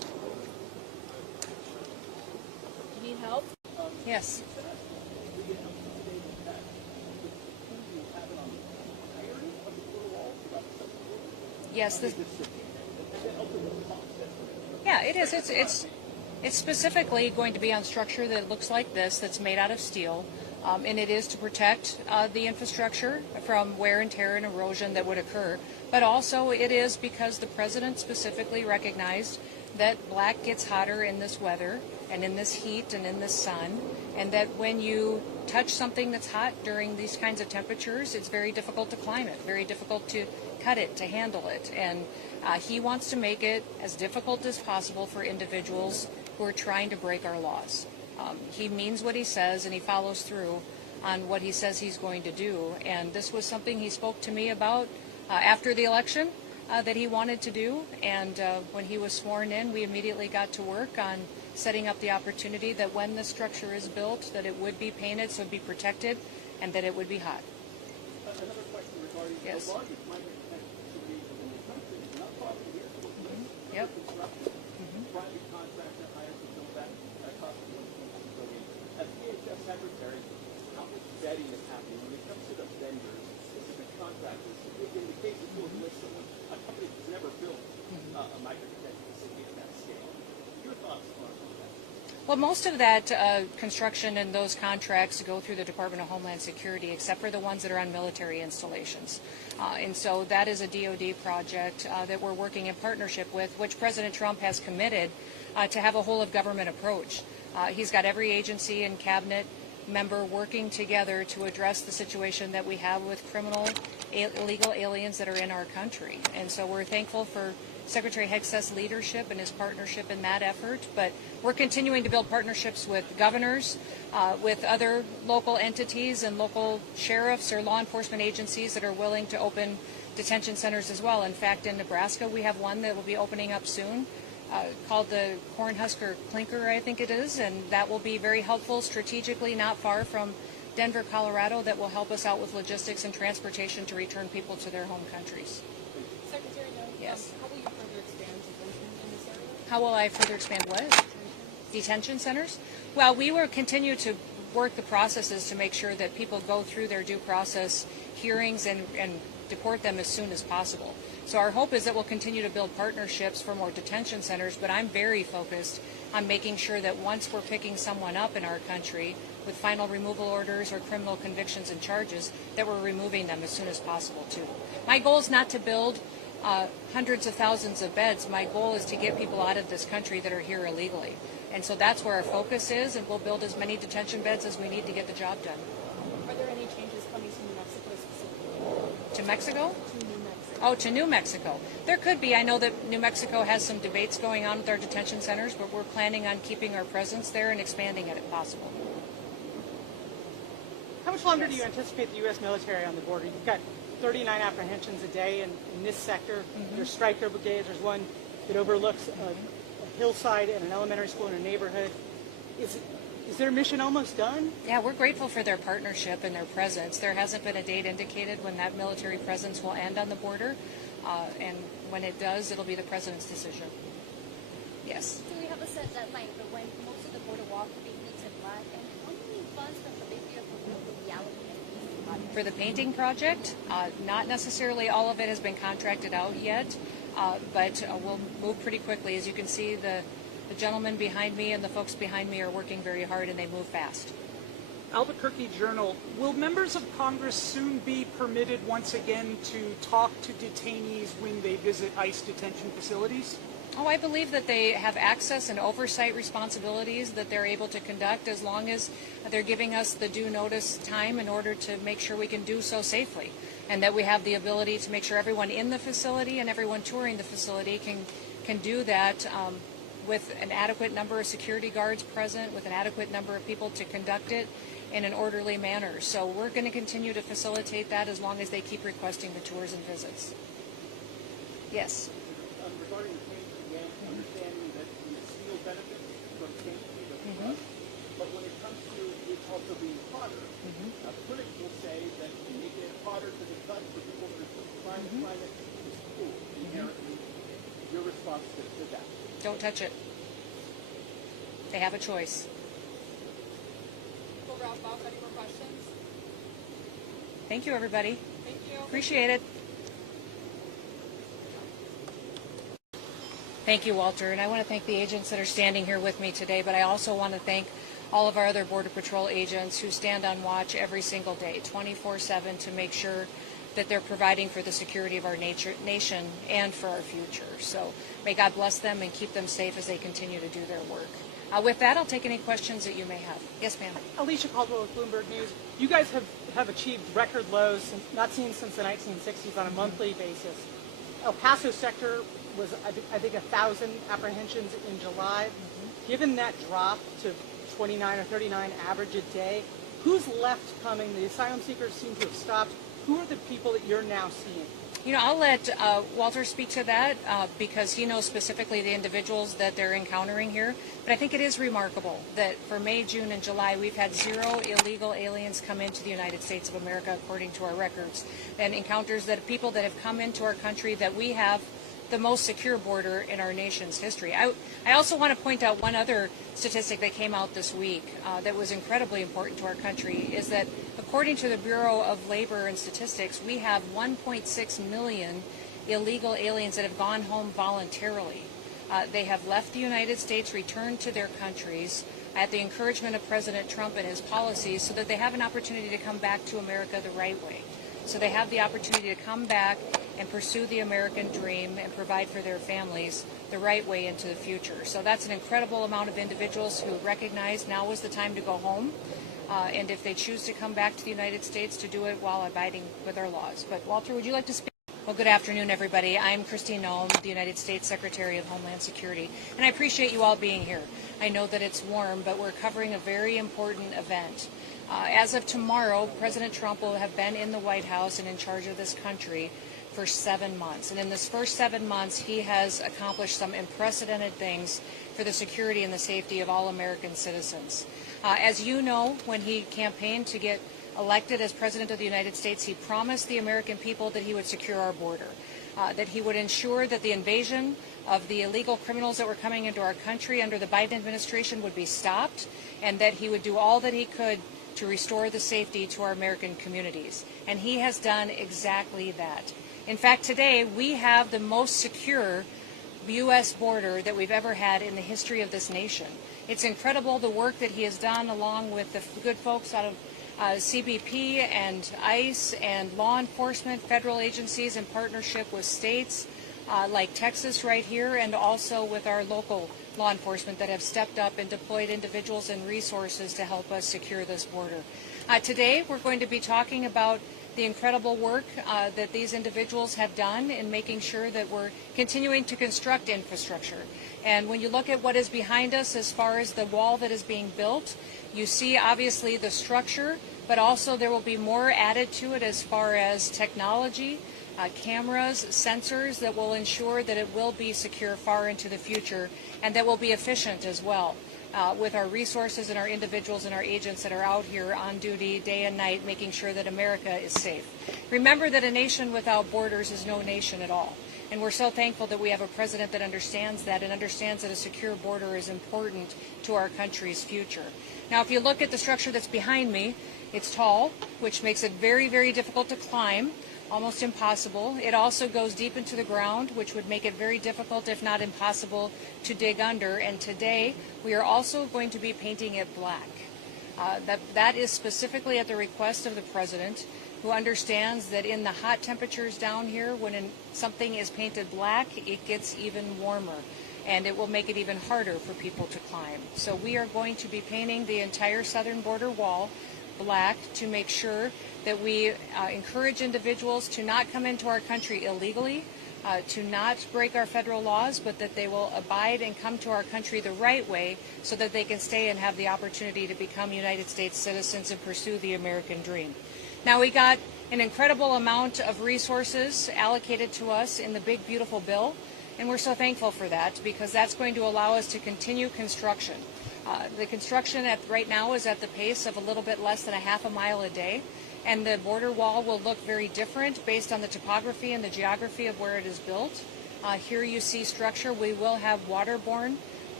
Yes. Yes. Yeah, it is. It's specifically going to be on structure that looks like this, that's made out of steel, and it is to protect the infrastructure from wear and tear and erosion that would occur. But also it is because the president specifically recognized that black gets hotter in this weather and in this heat and in this sun, and that when you touch something that's hot during these kinds of temperatures, it's very difficult to climb it, very difficult to cut it, to handle it. And he wants to make it as difficult as possible for individuals who are trying to break our laws. He means what he says, and he follows through on what he says he's going to do. And this was something he spoke to me about after the election that he wanted to do. And when he was sworn in, we immediately got to work on setting up the opportunity that when this structure is built, that it would be painted so it would be protected and that it would be hot. Another question regarding Yes. the largest migrant detention facilities in the country. We're not talking here. Yep. Construction. Private contractor hired to build that cost of $1.2 billion. As DHS Secretary, how much vetting is happening when it comes to the vendors, specific contractors? In the case of list someone, a company that's never built a migrant detention facility at that scale. Your thoughts on that? Well, most of that construction and those contracts go through the Department of Homeland Security, except for the ones that are on military installations. And so that is a DoD project that we're working in partnership with, which President Trump has committed to have a whole-of-government approach. He's got every agency and cabinet member working together to address the situation that we have with criminal, illegal aliens that are in our country. And so we're thankful for Secretary Hegseth's leadership and his partnership in that effort, but we're continuing to build partnerships with governors, with other local entities and local sheriffs or law enforcement agencies that are willing to open detention centers as well. In fact, in Nebraska, we have one that will be opening up soon called the Cornhusker Clinker, I think it is, and that will be very helpful strategically, not far from Denver, Colorado, that will help us out with logistics and transportation to return people to their home countries. Secretary Noem, Yes. how will you further expand detention in this area? How will I further expand what? Detention centers? Well, we will continue to work the processes to make sure that people go through their due process hearings and deport them as soon as possible. So our hope is that we'll continue to build partnerships for more detention centers, but I'm very focused on making sure that once we're picking someone up in our country with final removal orders or criminal convictions and charges, that we're removing them as soon as possible too. My goal is not to build hundreds of thousands of beds. My goal is to get people out of this country that are here illegally. And so that's where our focus is, and we'll build as many detention beds as we need to get the job done. Are there any changes coming to New Mexico specifically? To Mexico? To New Mexico. Oh, to New Mexico. There could be. I know that New Mexico has some debates going on with our detention centers, but we're planning on keeping our presence there and expanding it if possible. How much longer do you anticipate the U.S. military on the border? You've got 39 apprehensions a day in this sector. There's striker brigades. There's one that overlooks a hillside and an elementary school in a neighborhood. Is their mission almost done? Yeah, we're grateful for their partnership and their presence. There hasn't been a date indicated when that military presence will end on the border, and when it does, it'll be the president's decision. Yes. Do we have a set deadline for when most of the border wall will be painted black? And how many funds from the big beautiful bill will be allocated for these projects? For the painting project, not necessarily all of it has been contracted out yet, but we'll move pretty quickly. As you can see, the gentleman behind me and the folks behind me are working very hard, and they move fast. Albuquerque Journal, will members of Congress soon be permitted once again to talk to detainees when they visit ICE detention facilities? Oh, I believe that they have access and oversight responsibilities that they're able to conduct as long as they're giving us the due notice time in order to make sure we can do so safely, and that we have the ability to make sure everyone in the facility and everyone touring the facility can do that with an adequate number of security guards present, with an adequate number of people to conduct it in an orderly manner. So we're going to continue to facilitate that as long as they keep requesting the tours and visits. Yes. Regarding the painting, again, understanding that the steel benefits from painting the rust, but when it comes to it also being hotter, critics will say that making it hotter to the touch for people that are trying to climb it is cool, inherently. Your response to that? Don't touch it. They have a choice. wrap up. Any more questions? Thank you, everybody. Thank you. Appreciate it. Thank you, Walter. And I want to thank the agents that are standing here with me today, but I also want to thank all of our other Border Patrol agents who stand on watch every single day, 24/7, to make sure that they're providing for the security of our nation and for our future. So may God bless them and keep them safe as they continue to do their work. With that, I'll take any questions that you may have. Yes, ma'am. Alicia Caldwell with Bloomberg News. You guys have achieved record lows not seen since the 1960s on a monthly basis. El Paso sector was, I think, 1,000 apprehensions in July. Given that drop to 29 or 39 average a day, who's left coming? The asylum seekers seem to have stopped. Who are the people that you're now seeing? You know, I'll let Walter speak to that because he knows specifically the individuals that they're encountering here. But I think it is remarkable that for May, June, and July, we've had 0 illegal aliens come into the United States of America, according to our records, and encounters that people that have come into our country that we have the most secure border in our nation's history. I also want to point out one other statistic that came out this week that was incredibly important to our country, is that according to the Bureau of Labor and Statistics, we have 1.6 million illegal aliens that have gone home voluntarily. They have left the United States, returned to their countries at the encouragement of President Trump and his policies so that they have an opportunity to come back to America the right way. So they have the opportunity to come back and pursue the American dream and provide for their families the right way into the future. So that's an incredible amount of individuals who recognize now is the time to go home. And if they choose to come back to the United States, to do it while abiding with our laws. But Walter, would you like to speak? Well, good afternoon, everybody. I'm Kristi Noem, the United States Secretary of Homeland Security, and I appreciate you all being here. I know that it's warm, but we're covering a very important event. As of tomorrow, President Trump will have been in the White House and in charge of this country for 7 months. And in this first 7 months, he has accomplished some unprecedented things for the security and the safety of all American citizens. As you know, when he campaigned to get elected as President of the United States, he promised the American people that he would secure our border, that he would ensure that the invasion of the illegal criminals that were coming into our country under the Biden administration would be stopped, and that he would do all that he could to restore the safety to our American communities. And he has done exactly that. In fact, today we have the most secure U.S. border that we've ever had in the history of this nation. It's incredible the work that he has done along with the good folks out of CBP and ICE and law enforcement, federal agencies in partnership with states like Texas right here, and also with our local law enforcement that have stepped up and deployed individuals and resources to help us secure this border. Today we're going to be talking about the incredible work that these individuals have done in making sure that we're continuing to construct infrastructure. And when you look at what is behind us as far as the wall that is being built, you see obviously the structure, but also there will be more added to it as far as technology, cameras, sensors that will ensure that it will be secure far into the future, and that will be efficient as well. With our resources and our individuals and our agents that are out here on duty day and night, making sure that America is safe. Remember that a nation without borders is no nation at all. And we're so thankful that we have a president that understands that and understands that a secure border is important to our country's future. Now, if you look at the structure that's behind me, it's tall, which makes it very, very difficult to climb. Almost impossible. It also goes deep into the ground, which would make it very difficult, if not impossible, to dig under. And today, we are also going to be painting it black. That is specifically at the request of the president, who understands that in the hot temperatures down here, when something is painted black, it gets even warmer, and it will make it even harder for people to climb. So we are going to be painting the entire southern border wall black to make sure that we encourage individuals to not come into our country illegally, to not break our federal laws, but that they will abide and come to our country the right way so that they can stay and have the opportunity to become United States citizens and pursue the American dream. Now, we got an incredible amount of resources allocated to us in the big, beautiful bill, and we're so thankful for that because that's going to allow us to continue construction. The construction right now is at the pace of a little bit less than a half a mile a day, and the border wall will look very different based on the topography and the geography of where it is built. Here you see structure. We will have waterborne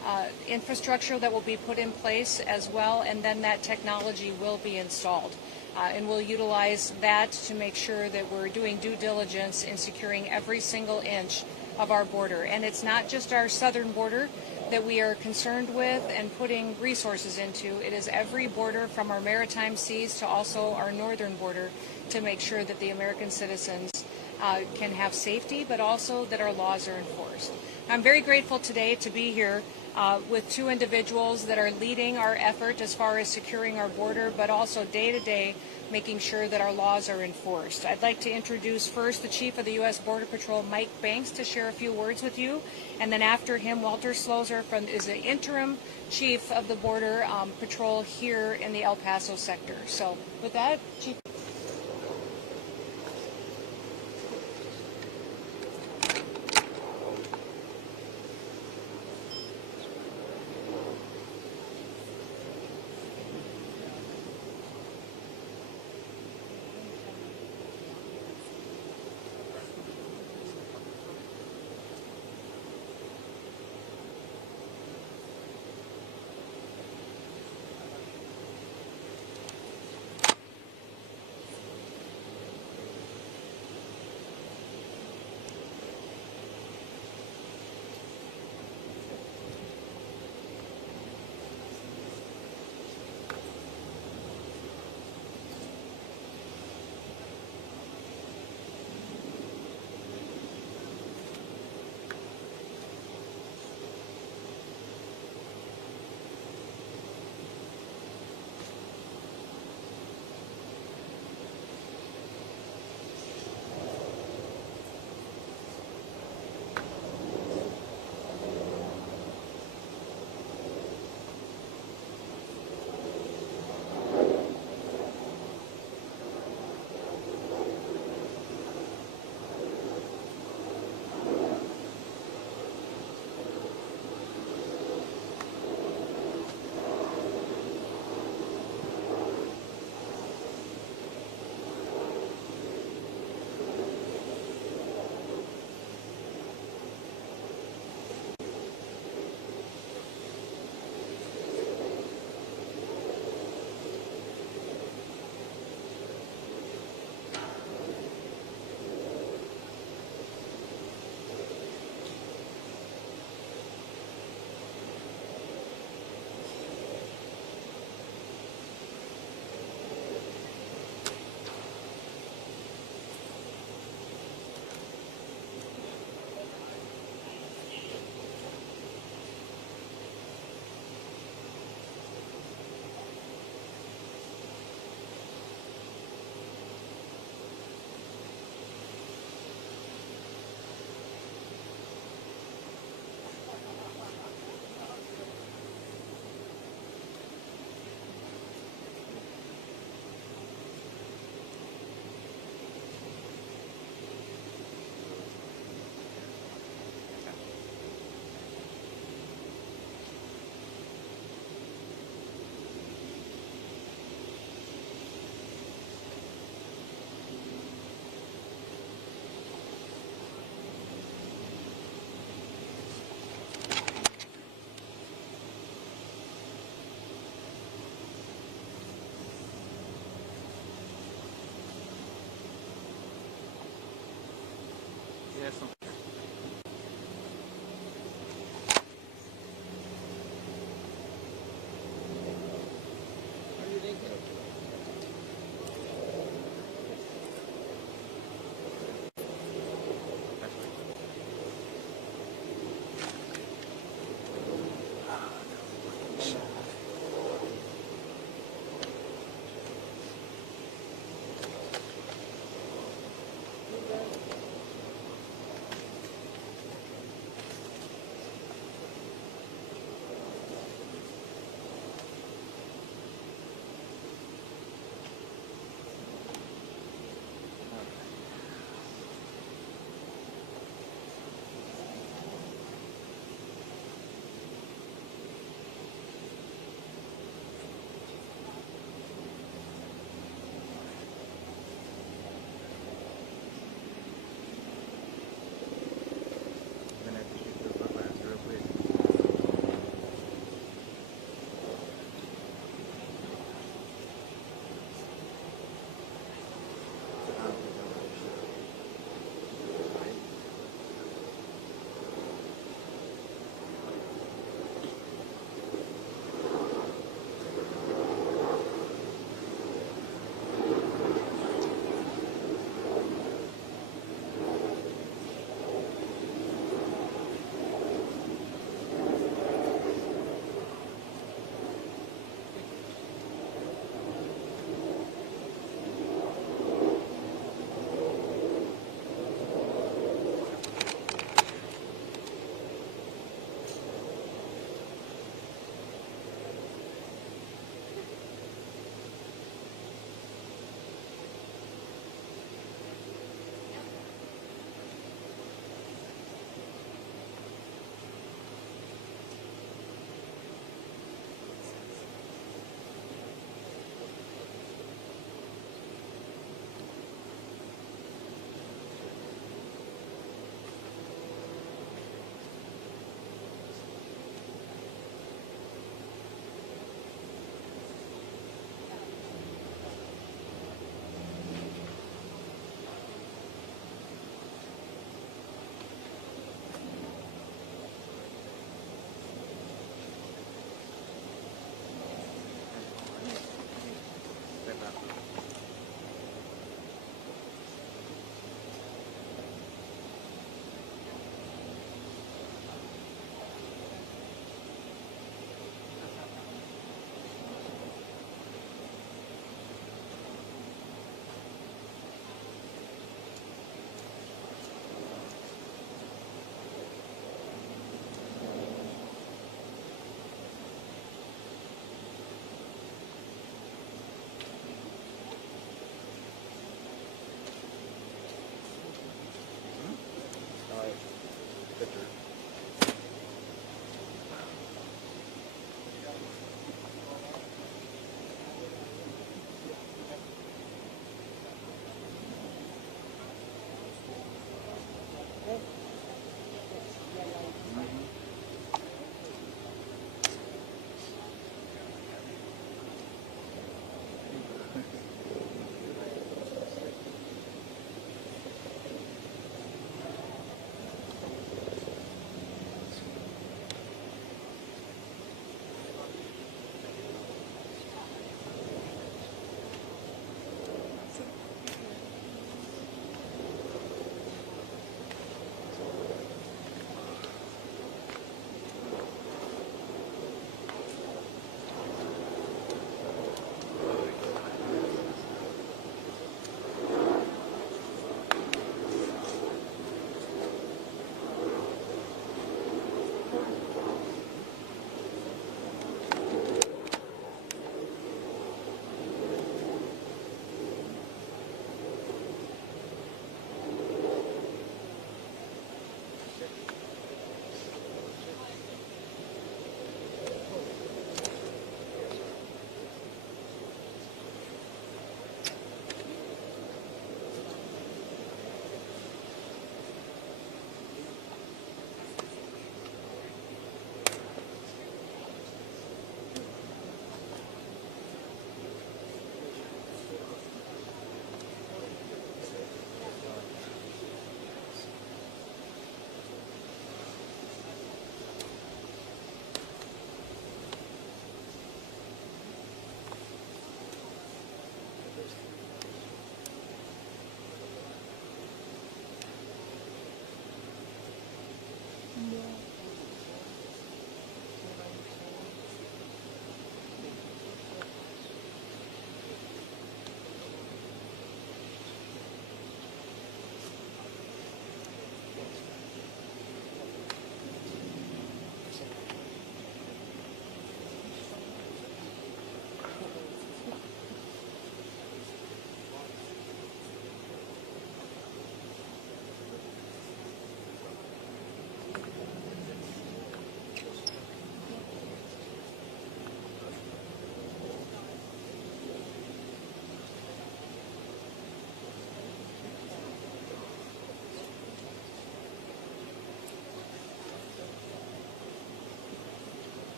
infrastructure that will be put in place as well, and then that technology will be installed. And we'll utilize that to make sure that we're doing due diligence in securing every single inch of our border. And it's not just our southern border that we are concerned with and putting resources into. It is every border from our maritime seas to also our northern border to make sure that the American citizens can have safety, but also that our laws are enforced. I'm very grateful today to be here with two individuals that are leading our effort as far as securing our border, but also day to day making sure that our laws are enforced. I'd like to introduce first the Chief of the U.S. Border Patrol, Mike Banks, to share a few words with you. And then after him, Walter Slozer is the interim Chief of the Border Patrol here in the El Paso sector. So with that, Chief.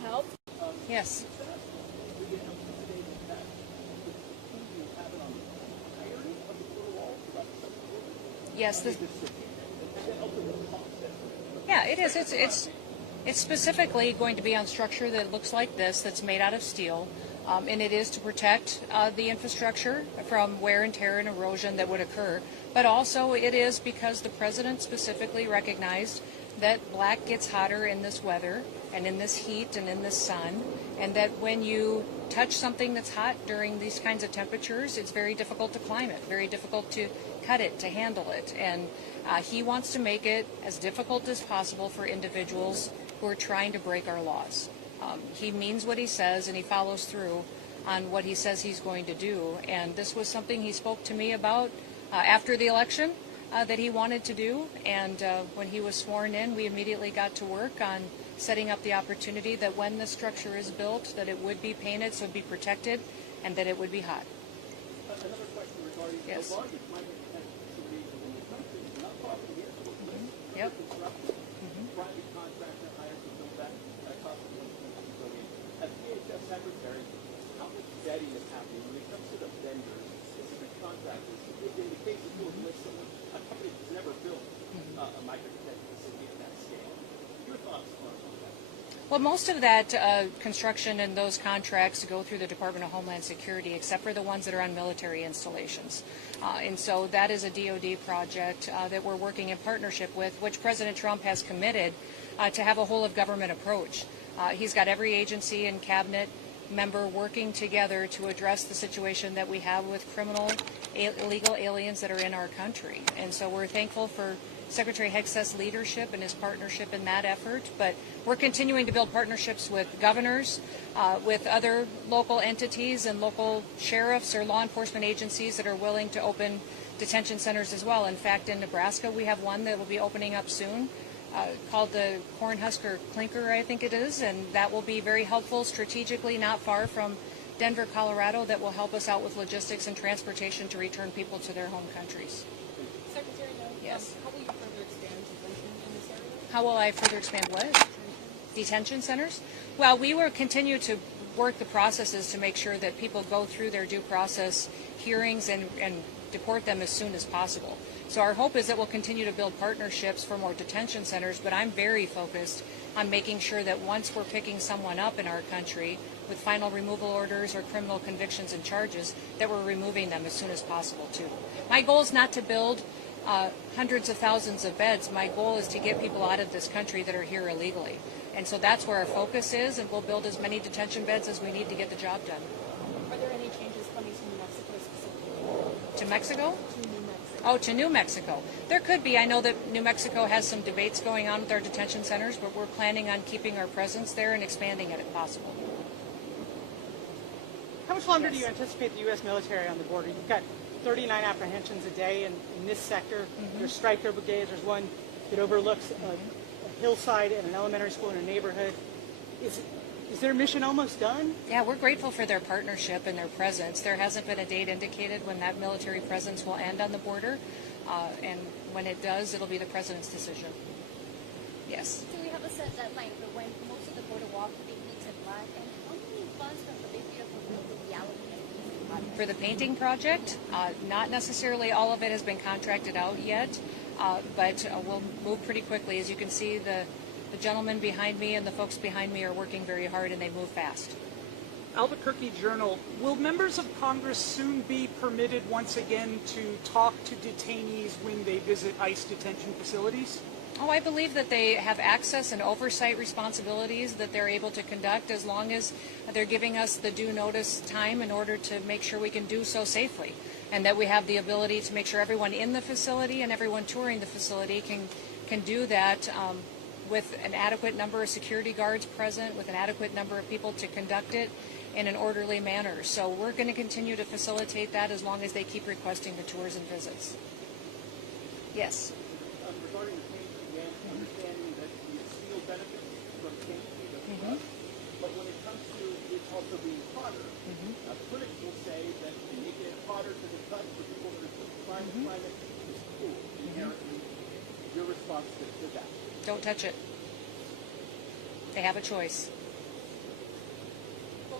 help? Yes. Yes. Yeah, it is. It's specifically going to be on structure that looks like this, that's made out of steel, and it is to protect the infrastructure from wear and tear and erosion that would occur. But also it is because the president specifically recognized that black gets hotter in this weather and in this heat and in this sun, and that when you touch something that's hot during these kinds of temperatures, it's very difficult to climb it, very difficult to cut it, to handle it. And he wants to make it as difficult as possible for individuals who are trying to break our laws. He means what he says, and he follows through on what he says he's going to do. And this was something he spoke to me about after the election that he wanted to do. And when he was sworn in, we immediately got to work on setting up the opportunity that when the structure is built, that it would be painted so it would be protected and that it would be hot. Another question regarding Yes. the largest migrant detention facilities in the country. We're not talking here, but with Yep. construction, private contractor hired to build that cost of $1.2 billion. As DHS Secretary, how much vetting is happening when it comes to the vendors, specific contractors? In the case of Fort Bliss, a company that's never built a migrant detention facility at that scale. Your thoughts on that? Well, most of that construction and those contracts go through the Department of Homeland Security, except for the ones that are on military installations. And so that is a DoD project that we're working in partnership with, which President Trump has committed to have a whole-of-government approach. He's got every agency and cabinet member working together to address the situation that we have with criminal, illegal aliens that are in our country. And so we're thankful for Secretary Hegseth's leadership and his partnership in that effort, but we're continuing to build partnerships with governors, with other local entities and local sheriffs or law enforcement agencies that are willing to open detention centers as well. In fact, in Nebraska, we have one that will be opening up soon called the Cornhusker Clinker, I think it is, and that will be very helpful strategically, not far from Denver, Colorado, that will help us out with logistics and transportation to return people to their home countries. Secretary Noem, Yes. how will you further expand detention in this area? How will I further expand what? Detention centers? Well, we will continue to work the processes to make sure that people go through their due process hearings and deport them as soon as possible. So our hope is that we'll continue to build partnerships for more detention centers, but I'm very focused on making sure that once we're picking someone up in our country with final removal orders or criminal convictions and charges, that we're removing them as soon as possible too. My goal is not to build hundreds of thousands of beds. My goal is to get people out of this country that are here illegally. And so that's where our focus is, and we'll build as many detention beds as we need to get the job done. Are there any changes coming to New Mexico specifically? To Mexico? To New Mexico. Oh, to New Mexico. There could be. I know that New Mexico has some debates going on with our detention centers, but we're planning on keeping our presence there and expanding it if possible. How much longer do you anticipate the U.S. military on the border? You've got 39 apprehensions a day in this sector. There's striker brigades. There's one that overlooks a hillside and an elementary school in a neighborhood. Is their mission almost done? Yeah, we're grateful for their partnership and their presence. There hasn't been a date indicated when that military presence will end on the border, and when it does, it'll be the president's decision. Yes. Do we have a set deadline for when most of the border wall can be painted black? And how many funds from the big beautiful bill will be allocated? For the painting project, not necessarily all of it has been contracted out yet, but we'll move pretty quickly. As you can see, the gentleman behind me and the folks behind me are working very hard, and they move fast. Albuquerque Journal, will members of Congress soon be permitted once again to talk to detainees when they visit ICE detention facilities? Oh, I believe that they have access and oversight responsibilities that they're able to conduct as long as they're giving us the due notice time in order to make sure we can do so safely, and that we have the ability to make sure everyone in the facility and everyone touring the facility can do that with an adequate number of security guards present, with an adequate number of people to conduct it in an orderly manner. So we're going to continue to facilitate that as long as they keep requesting the tours and visits. Yes. Regarding the paint again, understanding that the steel benefits from paint being but when it comes to it also being hotter, critics will say that they make it hotter to the touch for people that are trying to climate is cool inherently. Your response to that? Don't touch it. They have a choice.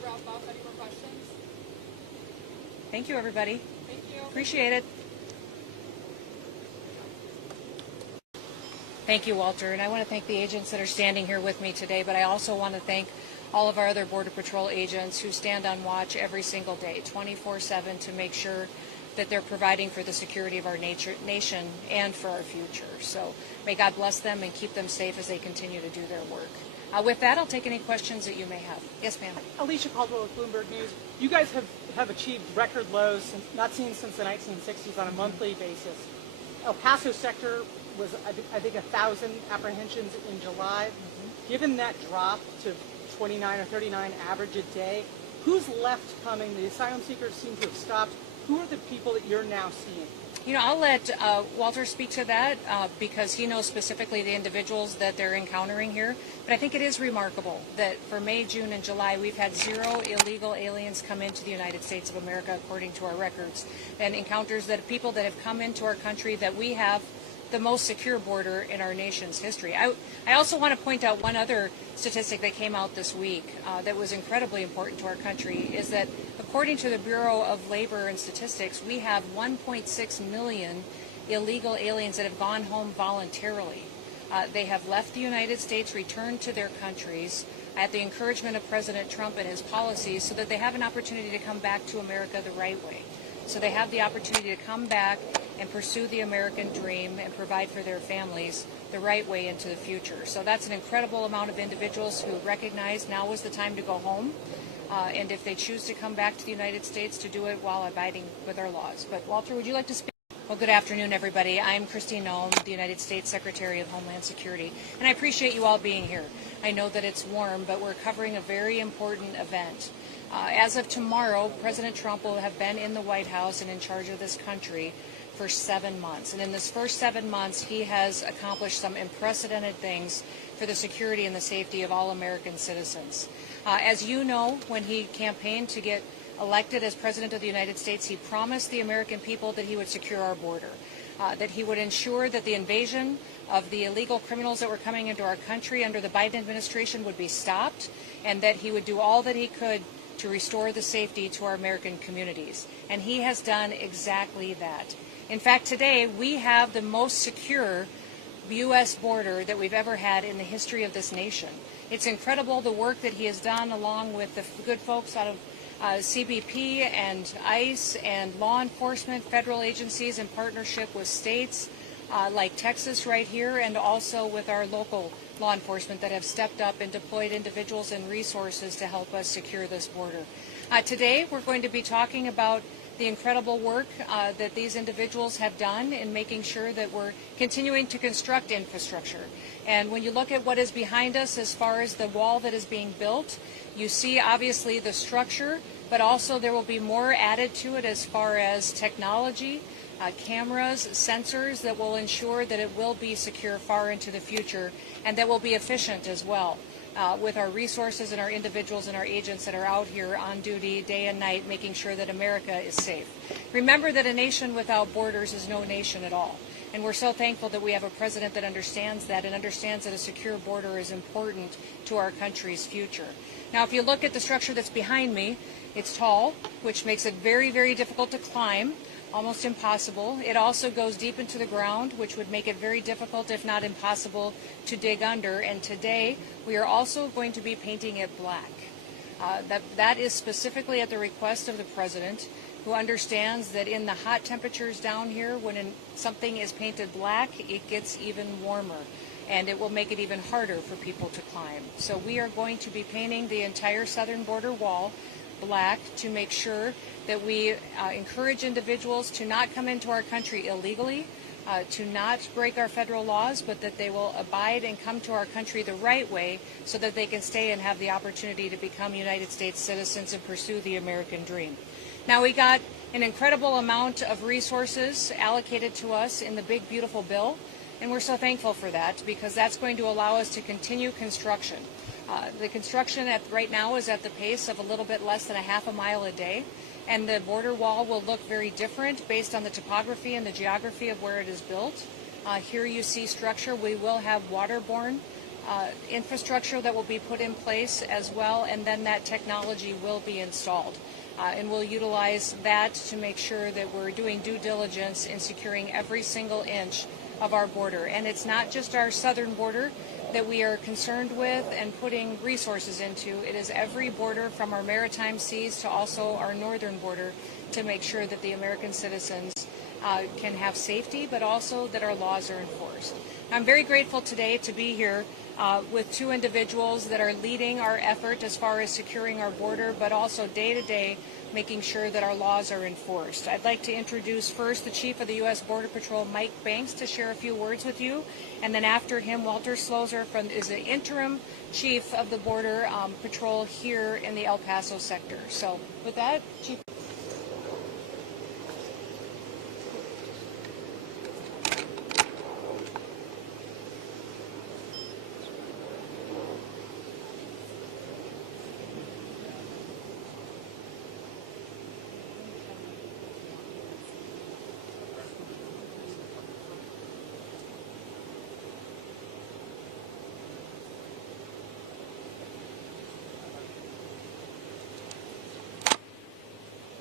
we'll wrap up. Any more questions? Thank you, everybody. Thank you. Appreciate it. Thank you, Walter. And I want to thank the agents that are standing here with me today, but I also want to thank all of our other Border Patrol agents who stand on watch every single day, 24/7, to make sure that they're providing for the security of our nation and for our future. So may God bless them and keep them safe as they continue to do their work. With that, I'll take any questions that you may have. Yes, ma'am. Alicia Caldwell with Bloomberg News. You guys have achieved record lows not seen since the 1960s on a monthly basis. El Paso sector was, I think 1,000 apprehensions in July. Given that drop to 29 or 39 average a day, who's left coming? The asylum seekers seem to have stopped. Who are the people that you're now seeing? You know, I'll let Walter speak to that because he knows specifically the individuals that they're encountering here. But I think it is remarkable that for May, June, and July, we've had 0 illegal aliens come into the United States of America, according to our records, and encounters that people that have come into our country that we have the most secure border in our nation's history. I also want to point out one other statistic that came out this week that was incredibly important to our country, is that according to the Bureau of Labor and Statistics, we have 1.6 million illegal aliens that have gone home voluntarily. They have left the United States, returned to their countries at the encouragement of President Trump and his policies so that they have an opportunity to come back to America the right way. So they have the opportunity to come back and pursue the American dream and provide for their families the right way into the future. So that's an incredible amount of individuals who recognize now is the time to go home. And if they choose to come back to the United States, to do it while abiding with our laws. But Walter, would you like to speak? Well, good afternoon, everybody. I'm Kristi Noem, the United States Secretary of Homeland Security, and I appreciate you all being here. I know that it's warm, but we're covering a very important event. As of tomorrow, President Trump will have been in the White House and in charge of this country for 7 months. And in this first 7 months, he has accomplished some unprecedented things for the security and the safety of all American citizens. As you know, when he campaigned to get elected as President of the United States, he promised the American people that he would secure our border, that he would ensure that the invasion of the illegal criminals that were coming into our country under the Biden administration would be stopped, and that he would do all that he could to restore the safety to our American communities. And he has done exactly that. In fact, today we have the most secure U.S. border that we've ever had in the history of this nation. It's incredible the work that he has done along with the good folks out of CBP and ICE and law enforcement, federal agencies in partnership with states like Texas right here, and also with our local law enforcement that have stepped up and deployed individuals and resources to help us secure this border. Today we're going to be talking about the incredible work that these individuals have done in making sure that we're continuing to construct infrastructure. And when you look at what is behind us as far as the wall that is being built, you see obviously the structure, but also there will be more added to it as far as technology, cameras, sensors that will ensure that it will be secure far into the future, and that will be efficient as well. With our resources and our individuals and our agents that are out here on duty day and night, making sure that America is safe. Remember that a nation without borders is no nation at all. And we're so thankful that we have a president that understands that and understands that a secure border is important to our country's future. Now, if you look at the structure that's behind me, it's tall, which makes it very, very difficult to climb. Almost impossible. It also goes deep into the ground, which would make it very difficult, if not impossible, to dig under. And today, we are also going to be painting it black. That is specifically at the request of the president, who understands that in the hot temperatures down here, when something is painted black, it gets even warmer, and it will make it even harder for people to climb. So we are going to be painting the entire southern border wall black to make sure that we encourage individuals to not come into our country illegally, to not break our federal laws, but that they will abide and come to our country the right way so that they can stay and have the opportunity to become United States citizens and pursue the American dream. Now, we got an incredible amount of resources allocated to us in the big, beautiful bill, and we're so thankful for that because that's going to allow us to continue construction. The construction right now is at the pace of a little bit less than a half a mile a day, and the border wall will look very different based on the topography and the geography of where it is built. Here you see structure. We will have waterborne infrastructure that will be put in place as well, and then that technology will be installed. And we'll utilize that to make sure that we're doing due diligence in securing every single inch of our border. And it's not just our southern border that we are concerned with and putting resources into. It is every border from our maritime seas to also our northern border to make sure that the American citizens can have safety, but also that our laws are enforced. I'm very grateful today to be here with two individuals that are leading our effort as far as securing our border, but also day to day making sure that our laws are enforced. I'd like to introduce first the Chief of the U.S. Border Patrol, Mike Banks, to share a few words with you. And then after him, Walter Slozer is the interim Chief of the Border Patrol here in the El Paso sector. So with that, Chief.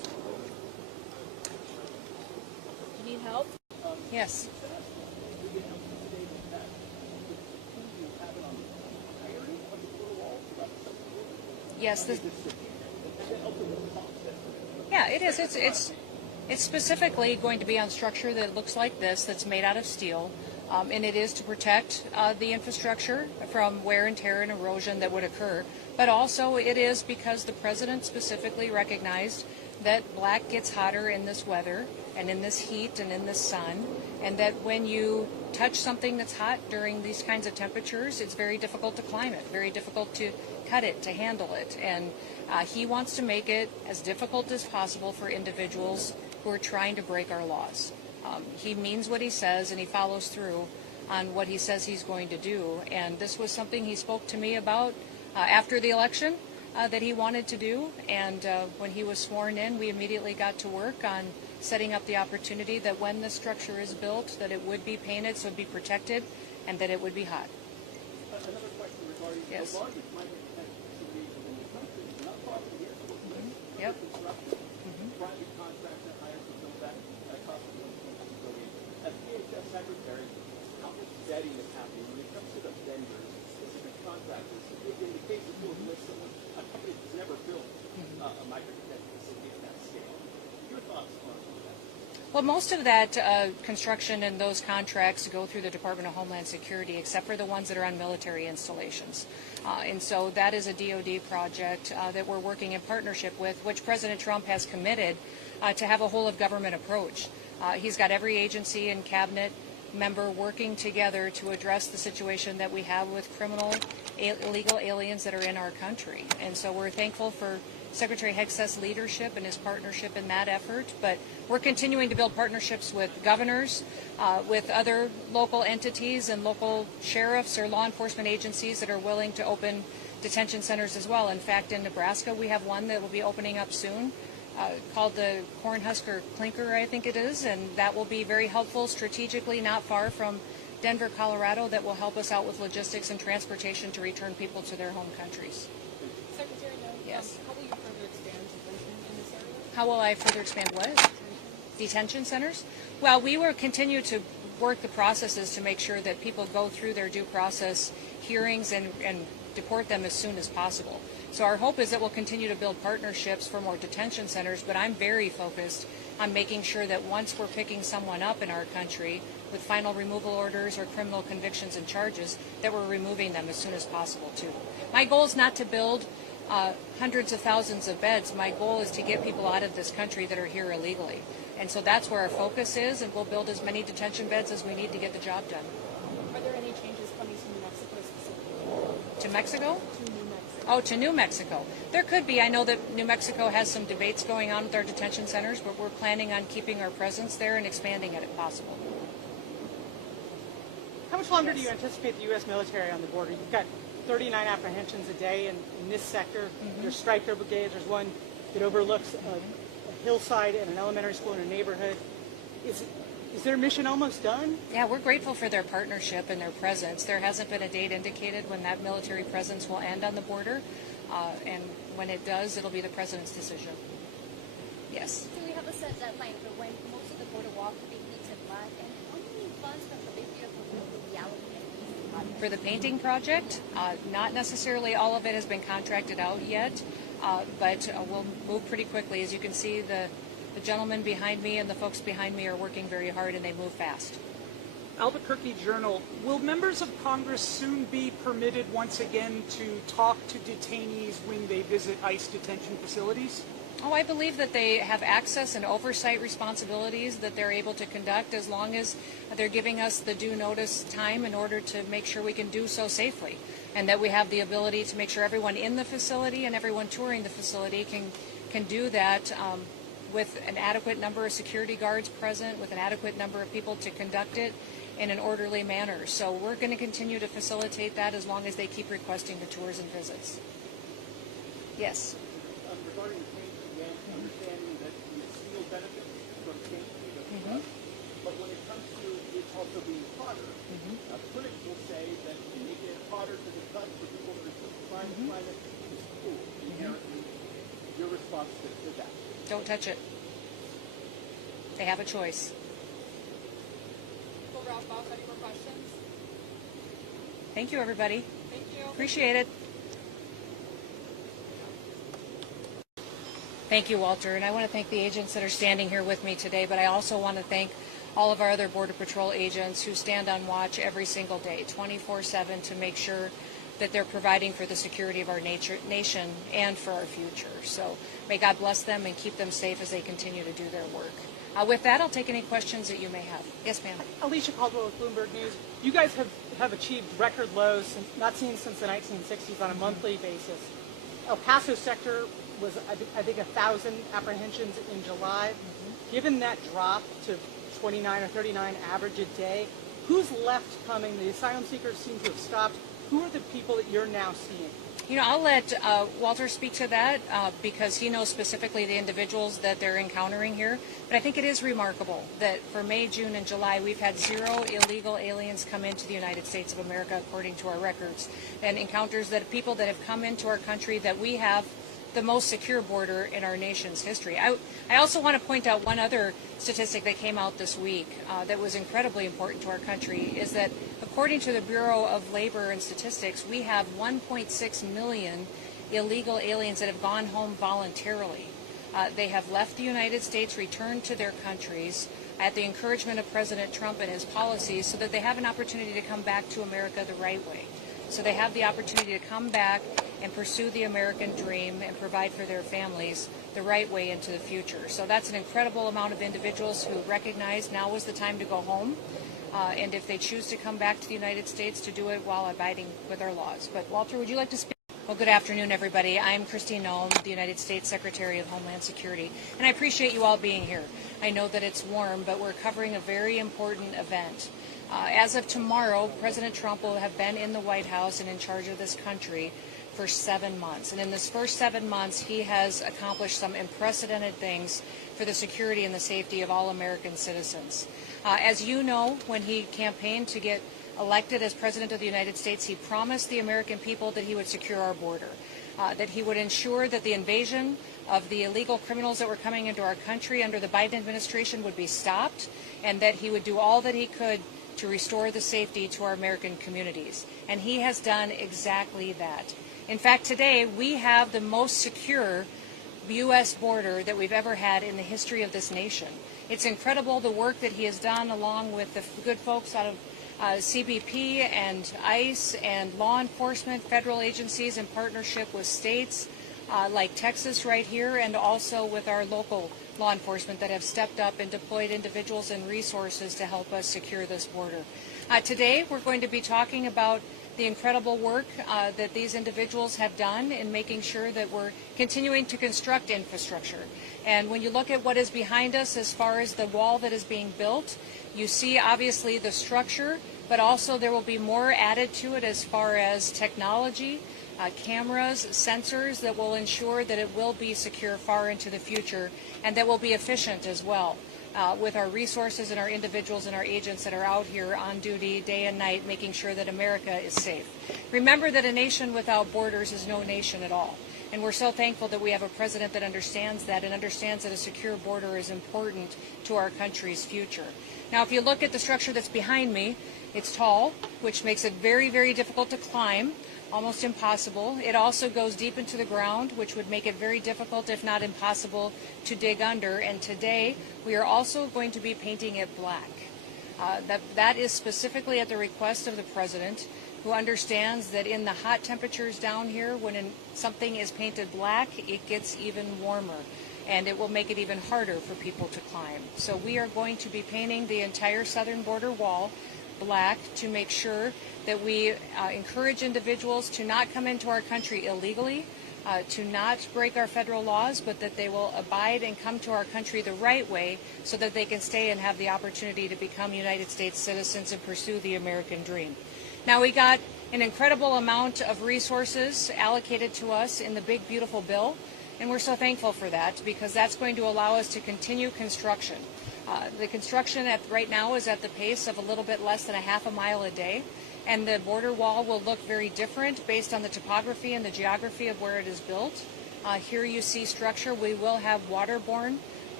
Yes. Yes. Yeah, it is. It's specifically going to be on structure that looks like this, that's made out of steel, and it is to protect the infrastructure from wear and tear and erosion that would occur. But also it is because the president specifically recognized that black gets hotter in this weather and in this heat and in this sun, and that when you touch something that's hot during these kinds of temperatures, it's very difficult to climb it, very difficult to cut it, to handle it. And he wants to make it as difficult as possible for individuals who are trying to break our laws. He means what he says, and he follows through on what he says he's going to do. And this was something he spoke to me about after the election that he wanted to do. And when he was sworn in, we immediately got to work on setting up the opportunity that when the structure is built, that it would be painted so it would be protected and that it would be hot. Another question regarding Yes. the largest climate protection facilities in the country. Not far from here, Yep. construction, private contractor hired to build that cost of facility. As DHS Secretary, how much vetting is happening when it comes to the vendors, specific contractors? In the case of a company that's never built a migrant detention facility at that scale. Your thoughts on that? Well, most of that construction and those contracts go through the Department of Homeland Security, except for the ones that are on military installations. And so that is a DoD project that we're working in partnership with, which President Trump has committed to have a whole-of-government approach. He's got every agency and cabinet member working together to address the situation that we have with criminal, illegal aliens that are in our country. And so we're thankful for Secretary Hegseth's leadership and his partnership in that effort, but we're continuing to build partnerships with governors, with other local entities and local sheriffs or law enforcement agencies that are willing to open detention centers as well. In fact, in Nebraska, we have one that will be opening up soon called the Cornhusker Clinker, I think it is, and that will be very helpful strategically, not far from Denver, Colorado, that will help us out with logistics and transportation to return people to their home countries. Secretary Noem, Yes. how will you further expand detention in this area? How will I further expand what? Detention centers? Well, we will continue to work the processes to make sure that people go through their due process hearings and deport them as soon as possible. So our hope is that we'll continue to build partnerships for more detention centers, but I'm very focused on making sure that once we're picking someone up in our country with final removal orders or criminal convictions and charges, that we're removing them as soon as possible too. My goal is not to build hundreds of thousands of beds. My goal is to get people out of this country that are here illegally. And so that's where our focus is, and we'll build as many detention beds as we need to get the job done. Are there any changes coming to New Mexico specifically? To Mexico? To New Mexico. Oh, to New Mexico. There could be. I know that New Mexico has some debates going on with our detention centers, but we're planning on keeping our presence there and expanding it if possible. How much longer do you anticipate the U.S. military on the border? You've got 39 apprehensions a day in this sector. There's striker brigades. There's one that overlooks a hillside and an elementary school in a neighborhood. Is their mission almost done? Yeah, we're grateful for their partnership and their presence. There hasn't been a date indicated when that military presence will end on the border, and when it does, it'll be the president's decision. Yes. Do we have a set deadline for when most of the border wall could be painted black? And how many funds from the big vehicle will be allocated? For the painting project, not necessarily all of it has been contracted out yet, but we'll move pretty quickly. As you can see, the gentleman behind me and the folks behind me are working very hard, and they move fast. Albuquerque Journal, will members of Congress soon be permitted once again to talk to detainees when they visit ICE detention facilities? Oh, I believe that they have access and oversight responsibilities that they're able to conduct as long as they're giving us the due notice time in order to make sure we can do so safely, and that we have the ability to make sure everyone in the facility and everyone touring the facility can do that with an adequate number of security guards present, with an adequate number of people to conduct it in an orderly manner. So we're going to continue to facilitate that as long as they keep requesting the tours and visits. Yes. Regarding the paint, again, understanding that you still benefit from paint, but when it comes to it also being hotter, critics will say that making it hotter to the touch for people that are trying to find it is cool, inherently. Your response to that? Don't touch it. They have a choice. wrap up. Any more questions? Thank you, everybody. Thank you. Appreciate it. Thank you, Walter. And I want to thank the agents that are standing here with me today, but I also want to thank all of our other Border Patrol agents who stand on watch every single day, 24/7, to make sure that they're providing for the security of our nation and for our future. So may God bless them and keep them safe as they continue to do their work. With that, I'll take any questions that you may have. Yes, ma'am. Alicia Caldwell with Bloomberg News. You guys have achieved record lows not seen since the 1960s on a monthly basis. El Paso sector was, I think, 1,000 apprehensions in July. Given that drop to 29 or 39 average a day, who's left coming? The asylum seekers seem to have stopped. Who are the people that you're now seeing? You know, I'll let Walter speak to that because he knows specifically the individuals that they're encountering here. But I think it is remarkable that for May, June, and July, we've had 0 illegal aliens come into the United States of America, according to our records, and encounters that people that have come into our country that we have the most secure border in our nation's history. I also want to point out one other statistic that came out this week that was incredibly important to our country, is that according to the Bureau of Labor and Statistics, we have 1.6 million illegal aliens that have gone home voluntarily. They have left the United States, returned to their countries at the encouragement of President Trump and his policies so that they have an opportunity to come back to America the right way. So they have the opportunity to come back and pursue the American dream and provide for their families the right way into the future. So that's an incredible amount of individuals who recognize now is the time to go home. And if they choose to come back to the United States, to do it while abiding with our laws. But Walter, would you like to speak? Well, good afternoon, everybody. I'm Kristi Noem, the United States Secretary of Homeland Security, and I appreciate you all being here. I know that it's warm, but we're covering a very important event. As of tomorrow, President Trump will have been in the White House and in charge of this country for 7 months. And in this first 7 months, he has accomplished some unprecedented things for the security and the safety of all American citizens. As you know, when he campaigned to get elected as President of the United States, he promised the American people that he would secure our border, that he would ensure that the invasion of the illegal criminals that were coming into our country under the Biden administration would be stopped, and that he would do all that he could to restore the safety to our American communities. And he has done exactly that. In fact, today we have the most secure U.S. border that we've ever had in the history of this nation. It's incredible the work that he has done along with the good folks out of CBP and ICE and law enforcement, federal agencies in partnership with states like Texas right here, and also with our local law enforcement that have stepped up and deployed individuals and resources to help us secure this border. Today we're going to be talking about the incredible work that these individuals have done in making sure that we're continuing to construct infrastructure. And when you look at what is behind us as far as the wall that is being built, you see obviously the structure, but also there will be more added to it as far as technology, cameras, sensors that will ensure that it will be secure far into the future, and that will be efficient as well. With our resources and our individuals and our agents that are out here on duty day and night, making sure that America is safe. Remember that a nation without borders is no nation at all. And we're so thankful that we have a president that understands that and understands that a secure border is important to our country's future. Now, if you look at the structure that's behind me, it's tall, which makes it very, very difficult to climb, almost impossible. It also goes deep into the ground, which would make it very difficult, if not impossible, to dig under. And today, we are also going to be painting it black. That is specifically at the request of the president, who understands that in the hot temperatures down here, when something is painted black, it gets even warmer, and it will make it even harder for people to climb. So we are going to be painting the entire southern border wall black to make sure that we encourage individuals to not come into our country illegally, to not break our federal laws, but that they will abide and come to our country the right way so that they can stay and have the opportunity to become United States citizens and pursue the American dream. Now, we got an incredible amount of resources allocated to us in the big, beautiful bill, and we're so thankful for that because that's going to allow us to continue construction. The construction right now is at the pace of a little bit less than a half a mile a day, and the border wall will look very different based on the topography and the geography of where it is built. Here you see structure. We will have waterborne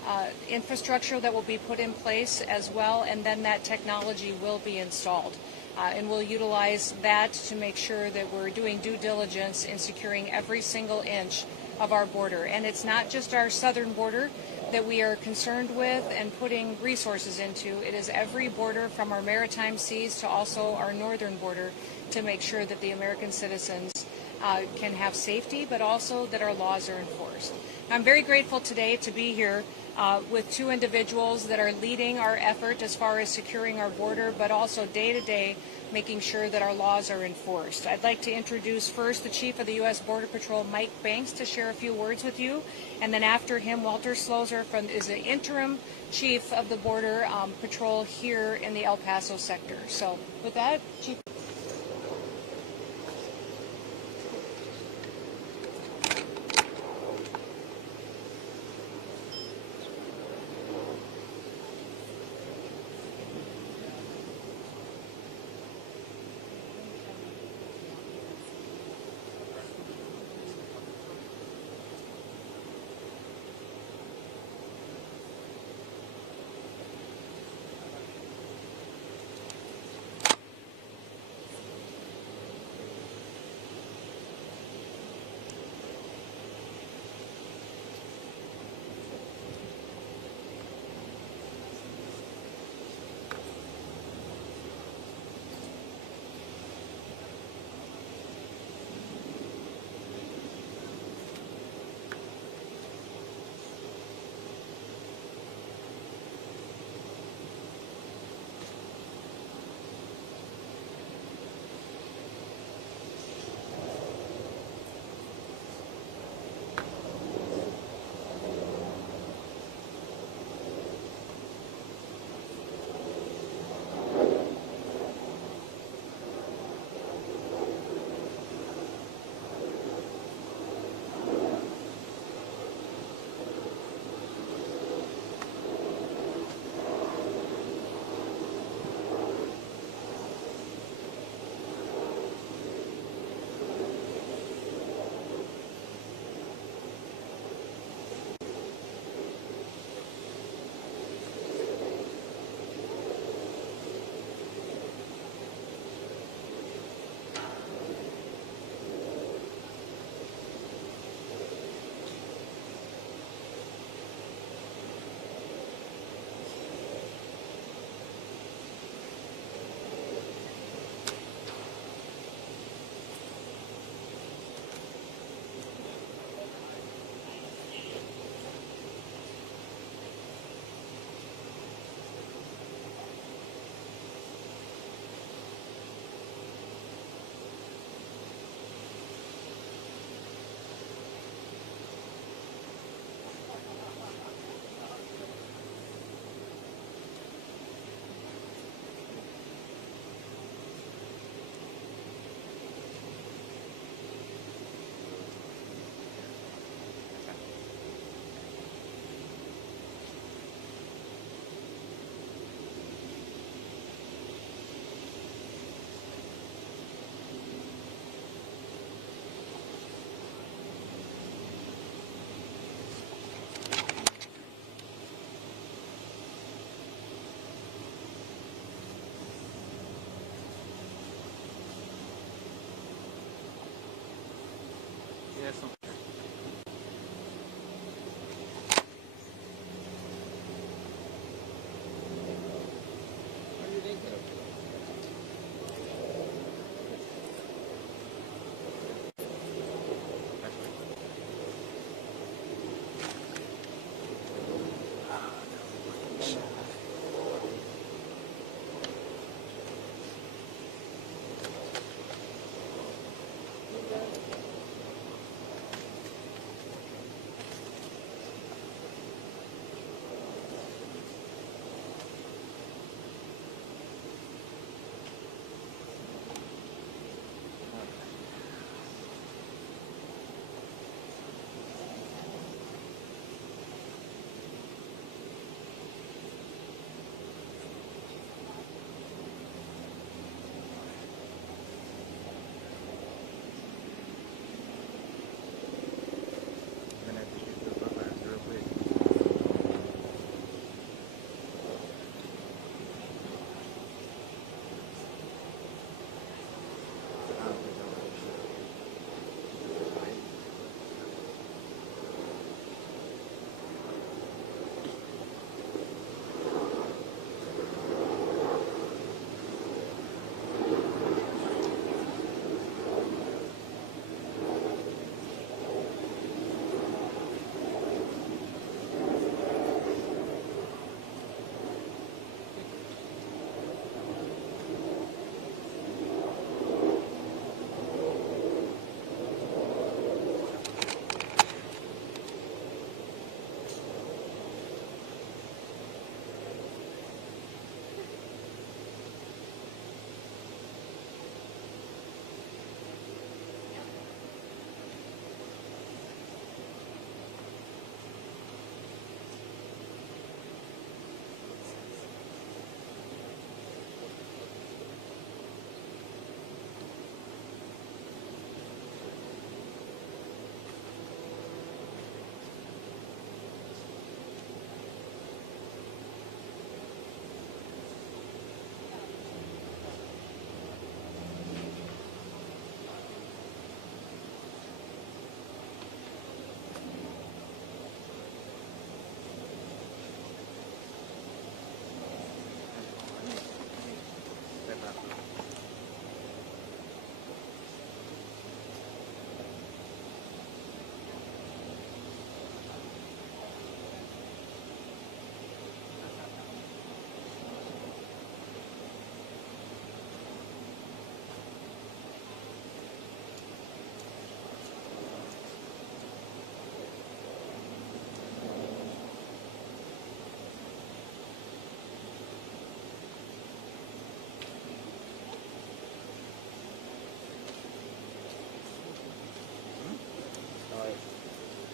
infrastructure that will be put in place as well, and then that technology will be installed. And we'll utilize that to make sure that we're doing due diligence in securing every single inch of our border. And it's not just our southern border that we are concerned with and putting resources into. It is every border from our maritime seas to also our northern border to make sure that the American citizens can have safety, but also that our laws are enforced. I'm very grateful today to be here with two individuals that are leading our effort as far as securing our border, but also day to day making sure that our laws are enforced. I'd like to introduce first the Chief of the U.S. Border Patrol, Mike Banks, to share a few words with you. And then after him, Walter Slozer is the interim Chief of the Border Patrol here in the El Paso sector. So with that, Chief.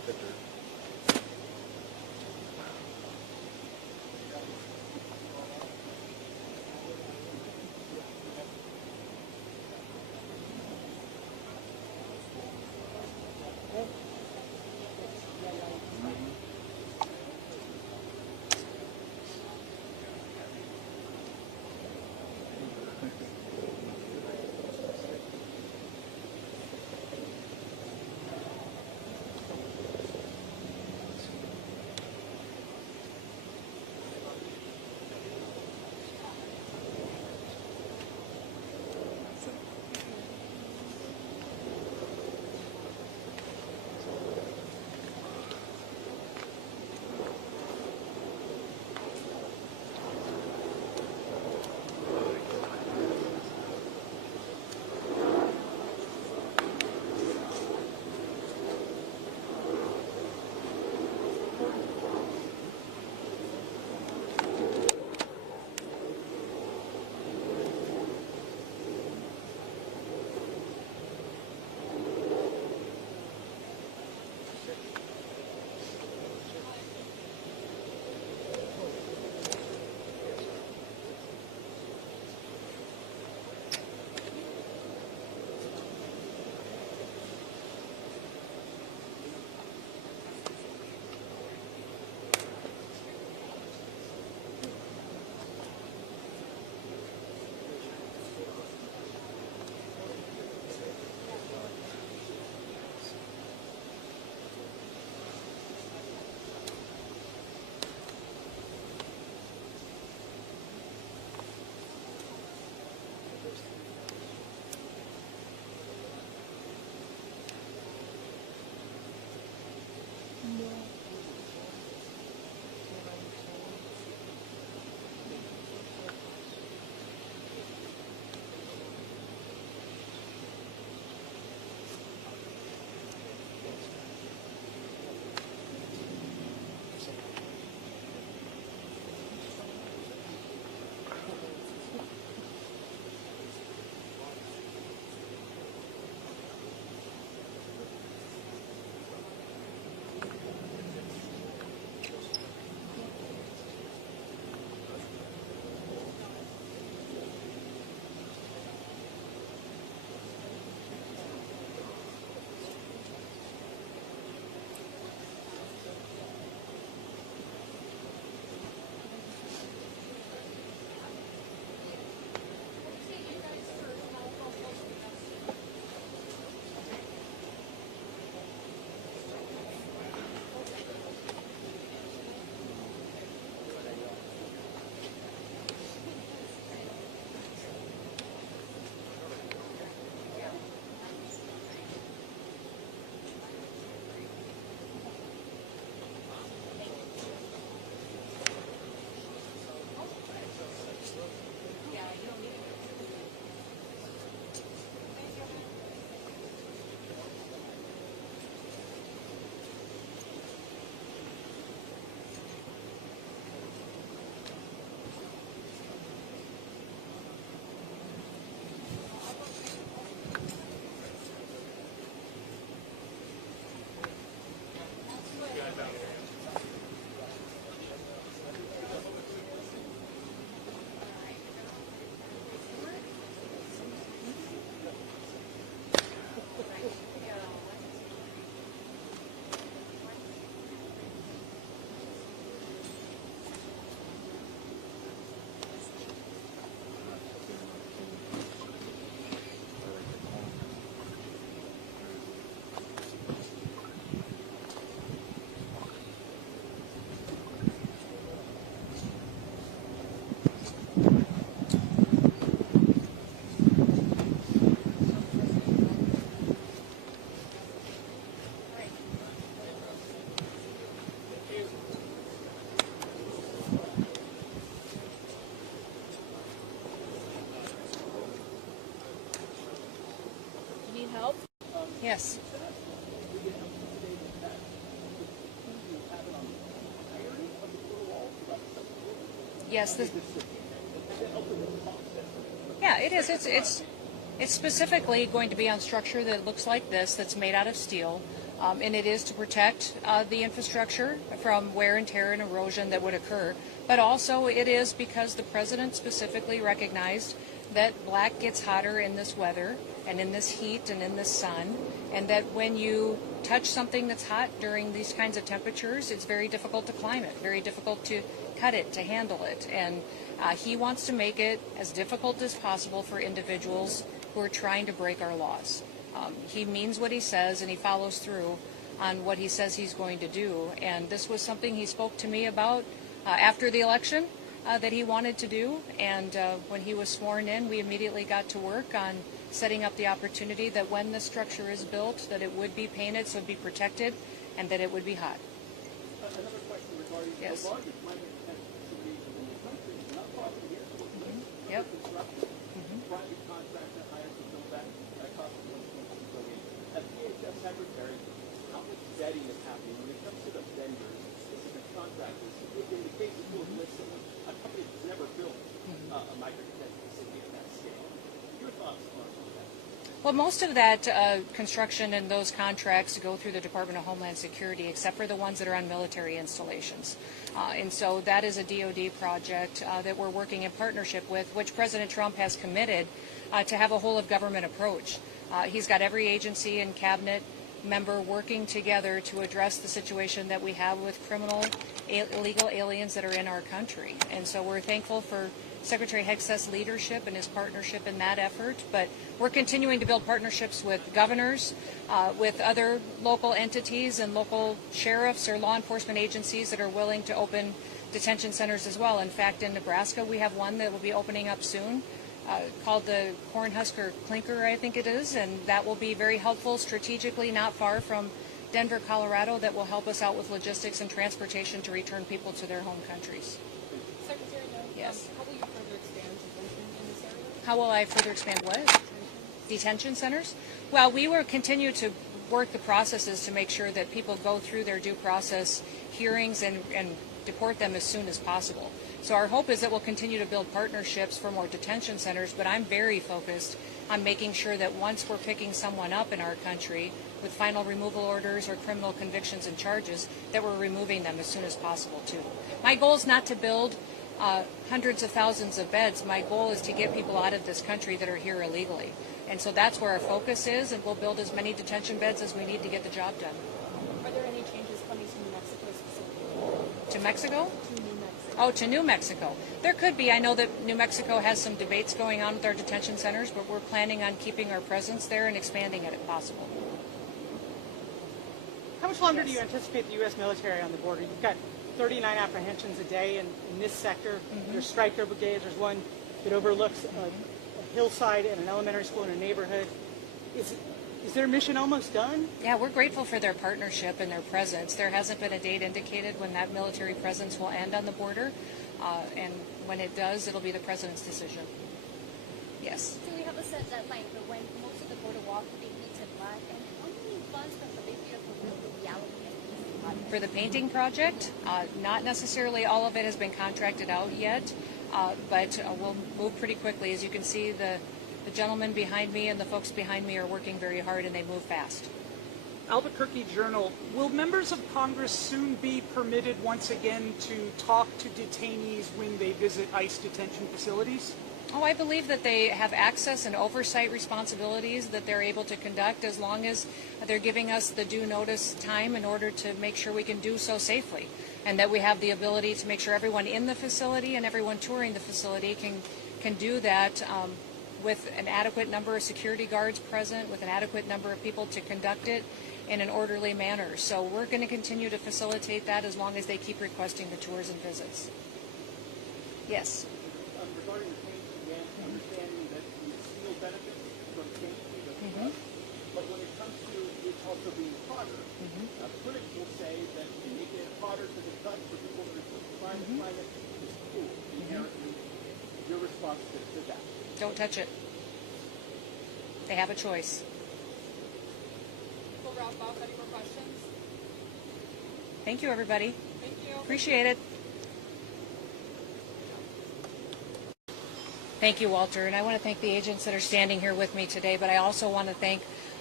Yes. Yes. Yeah, it is. It's specifically going to be on structure that looks like this, that's made out of steel. and it is to protect the infrastructure from wear and tear and erosion that would occur. But also it is because the president specifically recognized that black gets hotter in this weather and in this heat and in this sun, and that when you touch something that's hot during these kinds of temperatures, it's very difficult to climb it, very difficult to cut it, to handle it. And he wants to make it as difficult as possible for individuals who are trying to break our laws. He means what he says, and he follows through on what he says he's going to do. And this was something he spoke to me about after the election that he wanted to do. And when he was sworn in, we immediately got to work on setting up the opportunity that when the structure is built, that it would be painted so it would be protected and that it would be hot. Another question regarding Yes. the largest migrant detention facilities in the country, not far from here, Yep. construction, private contractor hired to build that cost of $1.2 billion. As DHS Secretary, how much vetting is happening when it comes to the vendors, specific contractors? In the case of a company that's never built a migrant detention facility at that scale. Your thoughts on that? Well, most of that construction and those contracts go through the Department of Homeland Security, except for the ones that are on military installations. And so that is a DoD project that we're working in partnership with, which President Trump has committed to have a whole-of-government approach. He's got every agency and cabinet member working together to address the situation that we have with criminal, illegal aliens that are in our country. And so we're thankful for Secretary Hegseth's leadership and his partnership in that effort, but we're continuing to build partnerships with governors, with other local entities and local sheriffs or law enforcement agencies that are willing to open detention centers as well. In fact, in Nebraska, we have one that will be opening up soon called the Cornhusker Clinker, I think it is, and that will be very helpful strategically, not far from Denver, Colorado, that will help us out with logistics and transportation to return people to their home countries. Secretary Noem, Yes. how will you further expand detention in this area? How will I further expand what? Detention centers? Well, we will continue to work the processes to make sure that people go through their due process hearings and deport them as soon as possible. So our hope is that we'll continue to build partnerships for more detention centers, but I'm very focused on making sure that once we're picking someone up in our country with final removal orders or criminal convictions and charges, that we're removing them as soon as possible too. My goal is not to build hundreds of thousands of beds. My goal is to get people out of this country that are here illegally. And so that's where our focus is, and we'll build as many detention beds as we need to get the job done. Are there any changes coming to New Mexico specifically? To Mexico? To New Mexico. Oh, to New Mexico. There could be. I know that New Mexico has some debates going on with our detention centers, but we're planning on keeping our presence there and expanding it if possible. How much longer do you anticipate the U.S. military on the border? You've got 39 apprehensions a day in this sector. There's striker brigades. There's one that overlooks a hillside and an elementary school in a neighborhood. Is their mission almost done? Yeah, we're grateful for their partnership and their presence. There hasn't been a date indicated when that military presence will end on the border, and when it does, it'll be the president's decision. Yes. Do we have a set deadline for when most of the border wall could be painted black? And how many funds from the big beautiful bill will be allocated for this project? For the painting project, not necessarily all of it has been contracted out yet, but we'll move pretty quickly. As you can see, the gentleman behind me and the folks behind me are working very hard, and they move fast. Albuquerque Journal, will members of Congress soon be permitted once again to talk to detainees when they visit ICE detention facilities? Oh, I believe that they have access and oversight responsibilities that they're able to conduct as long as they're giving us the due notice time in order to make sure we can do so safely, and that we have the ability to make sure everyone in the facility and everyone touring the facility can do that with an adequate number of security guards present, with an adequate number of people to conduct it in an orderly manner. So we're going to continue to facilitate that as long as they keep requesting the tours and visits. Yes. Regarding the change again, understanding that you still benefit from changing the but when it comes to it also being harder, critics will say that you make it harder to conduct for people that are trying to find it to school inherently. Your response to that? Don't touch it. They have a choice. We'll wrap up. Any more questions? Thank you, everybody. Thank you. Appreciate it. Thank you, Walter. And I want to thank the agents that are standing here with me today, but I also want to thank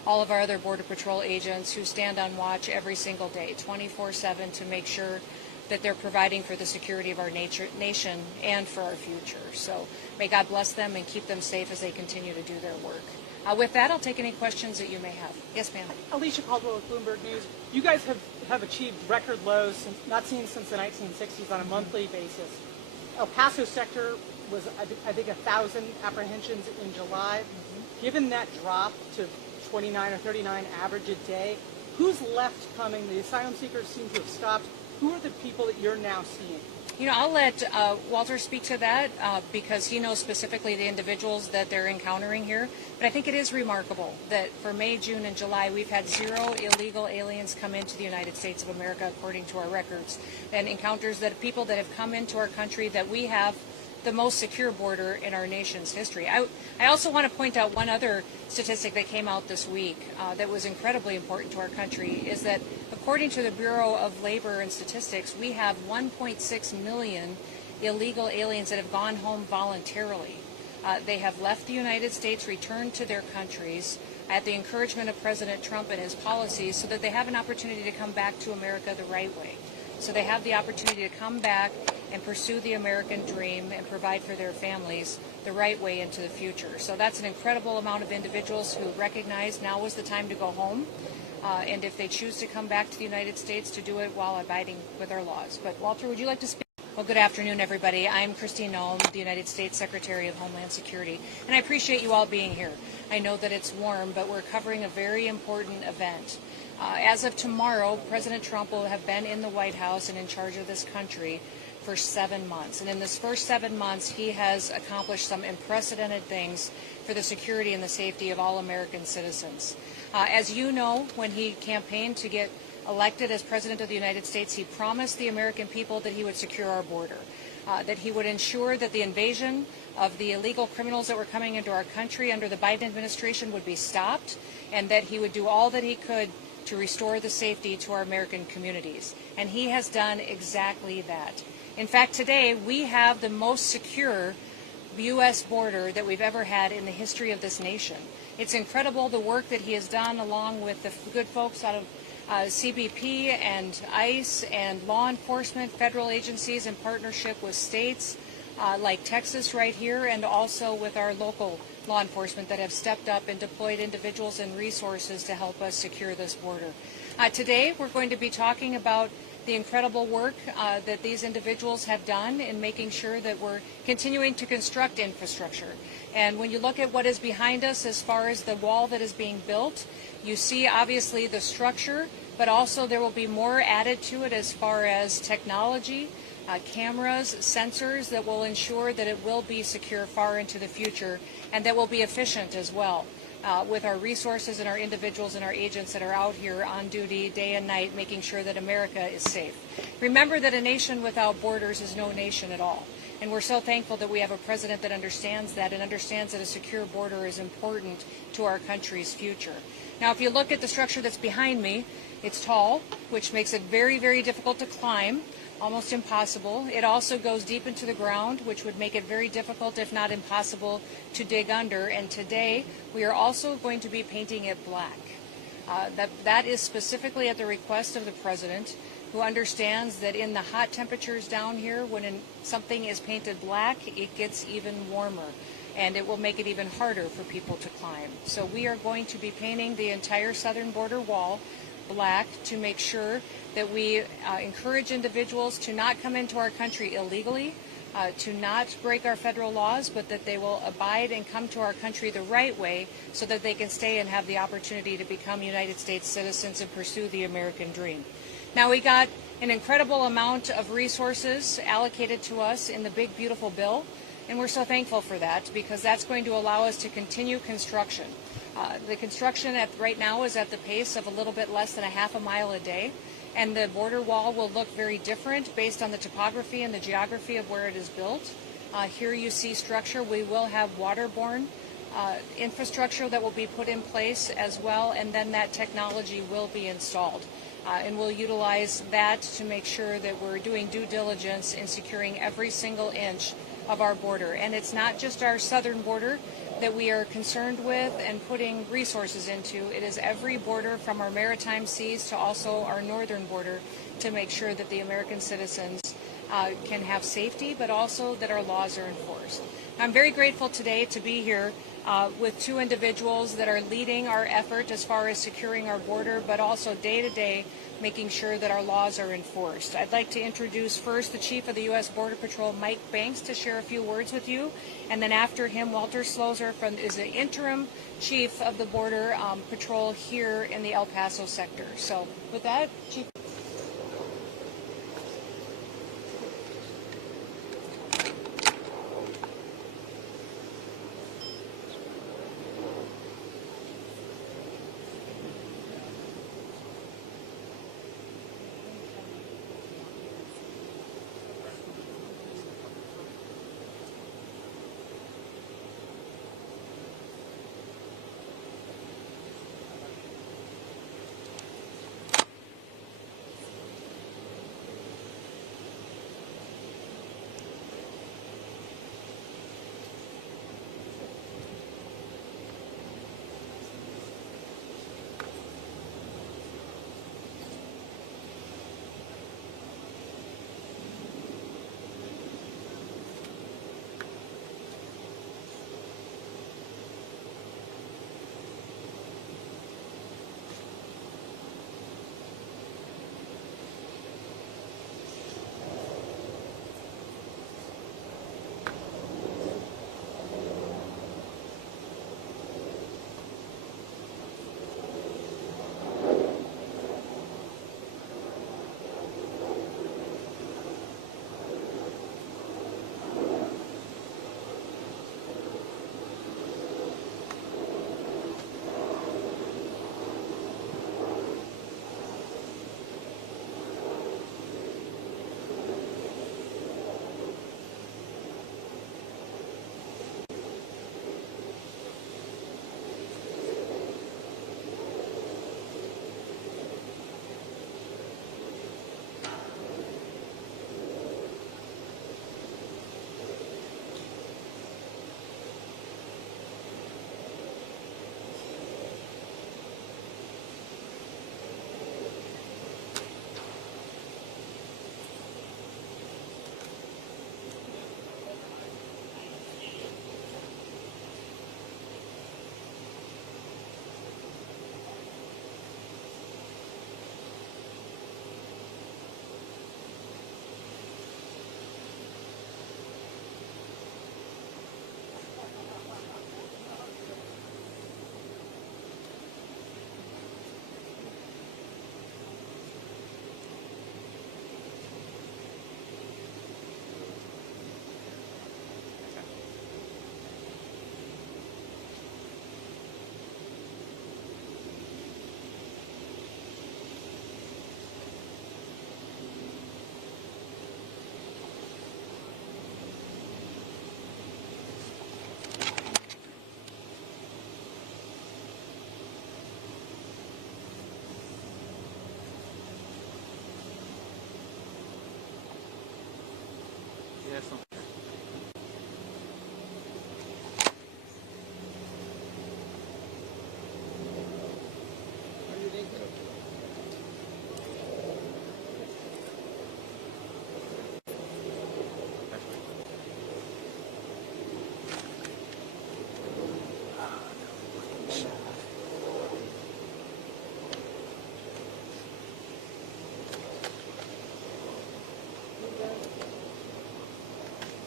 all of our other Border Patrol agents who stand on watch every single day, 24/7, to make sure that they're providing for the security of our nation and for our future. So may God bless them and keep them safe as they continue to do their work. With that, I'll take any questions that you may have. Yes, ma'am. Alicia Caldwell with Bloomberg News. You guys have achieved record lows not seen since the 1960s on a monthly basis. El Paso sector was, I think, 1,000 apprehensions in July. Given that drop to 29 or 39 average a day, who's left coming? The asylum seekers seem to have stopped. Who are the people that you're now seeing? You know, I'll let Walter speak to that because he knows specifically the individuals that they're encountering here. But I think it is remarkable that for May, June, and July, we've had 0 illegal aliens come into the United States of America, according to our records, and encounters that people that have come into our country that we have the most secure border in our nation's history. I also want to point out one other statistic that came out this week that was incredibly important to our country, is that according to the Bureau of Labor and Statistics, we have 1.6 million illegal aliens that have gone home voluntarily. They have left the United States, returned to their countries at the encouragement of President Trump and his policies so that they have an opportunity to come back to America the right way. So they have the opportunity to come back and pursue the American dream and provide for their families the right way into the future. So that's an incredible amount of individuals who recognize now is the time to go home. And if they choose to come back to the United States, to do it while abiding with our laws. But Walter, would you like to speak? Well, good afternoon, everybody. I'm Kristi Noem, the United States Secretary of Homeland Security, and I appreciate you all being here. I know that it's warm, but we're covering a very important event. As of tomorrow, President Trump will have been in the White House and in charge of this country for 7 months. And in this first 7 months, he has accomplished some unprecedented things for the security and the safety of all American citizens. As you know, when he campaigned to get elected as President of the United States, he promised the American people that he would secure our border, that he would ensure that the invasion of the illegal criminals that were coming into our country under the Biden administration would be stopped, and that he would do all that he could to restore the safety to our American communities. And he has done exactly that. In fact, today we have the most secure U.S. border that we've ever had in the history of this nation. It's incredible the work that he has done along with the good folks out of CBP and ICE and law enforcement, federal agencies in partnership with states like Texas right here, and also with our local law enforcement that have stepped up and deployed individuals and resources to help us secure this border. Today we're going to be talking about the incredible work that these individuals have done in making sure that we're continuing to construct infrastructure. And when you look at what is behind us as far as the wall that is being built, you see obviously the structure, but also there will be more added to it as far as technology, cameras, sensors that will ensure that it will be secure far into the future, and that will be efficient as well. With our resources and our individuals and our agents that are out here on duty day and night, making sure that America is safe. Remember that a nation without borders is no nation at all. And we're so thankful that we have a president that understands that and understands that a secure border is important to our country's future. Now, if you look at the structure that's behind me, it's tall, which makes it very, very difficult to climb, almost impossible. It also goes deep into the ground, which would make it very difficult, if not impossible, to dig under. And today, we are also going to be painting it black. That is specifically at the request of the president, who understands that in the hot temperatures down here, when something is painted black, it gets even warmer, and it will make it even harder for people to climb. So we are going to be painting the entire southern border wall black to make sure that we encourage individuals to not come into our country illegally, to not break our federal laws, but that they will abide and come to our country the right way so that they can stay and have the opportunity to become United States citizens and pursue the American dream. Now, we got an incredible amount of resources allocated to us in the big, beautiful bill, and we're so thankful for that because that's going to allow us to continue construction. The construction right now is at the pace of a little bit less than a half a mile a day, and the border wall will look very different based on the topography and the geography of where it is built. Here you see structure. We will have waterborne infrastructure that will be put in place as well, and then that technology will be installed. And we'll utilize that to make sure that we're doing due diligence in securing every single inch of our border. And it's not just our southern border. that we are concerned with and putting resources into. It is every border from our maritime seas to also our northern border to make sure that the American citizens can have safety, but also that our laws are enforced. I'm very grateful today to be here with two individuals that are leading our effort as far as securing our border, but also day to day making sure that our laws are enforced. I'd like to introduce first the Chief of the U.S. Border Patrol, Mike Banks, to share a few words with you. And then after him, Walter Slozer is the interim Chief of the Border Patrol here in the El Paso sector. So with that, Chief. Yes.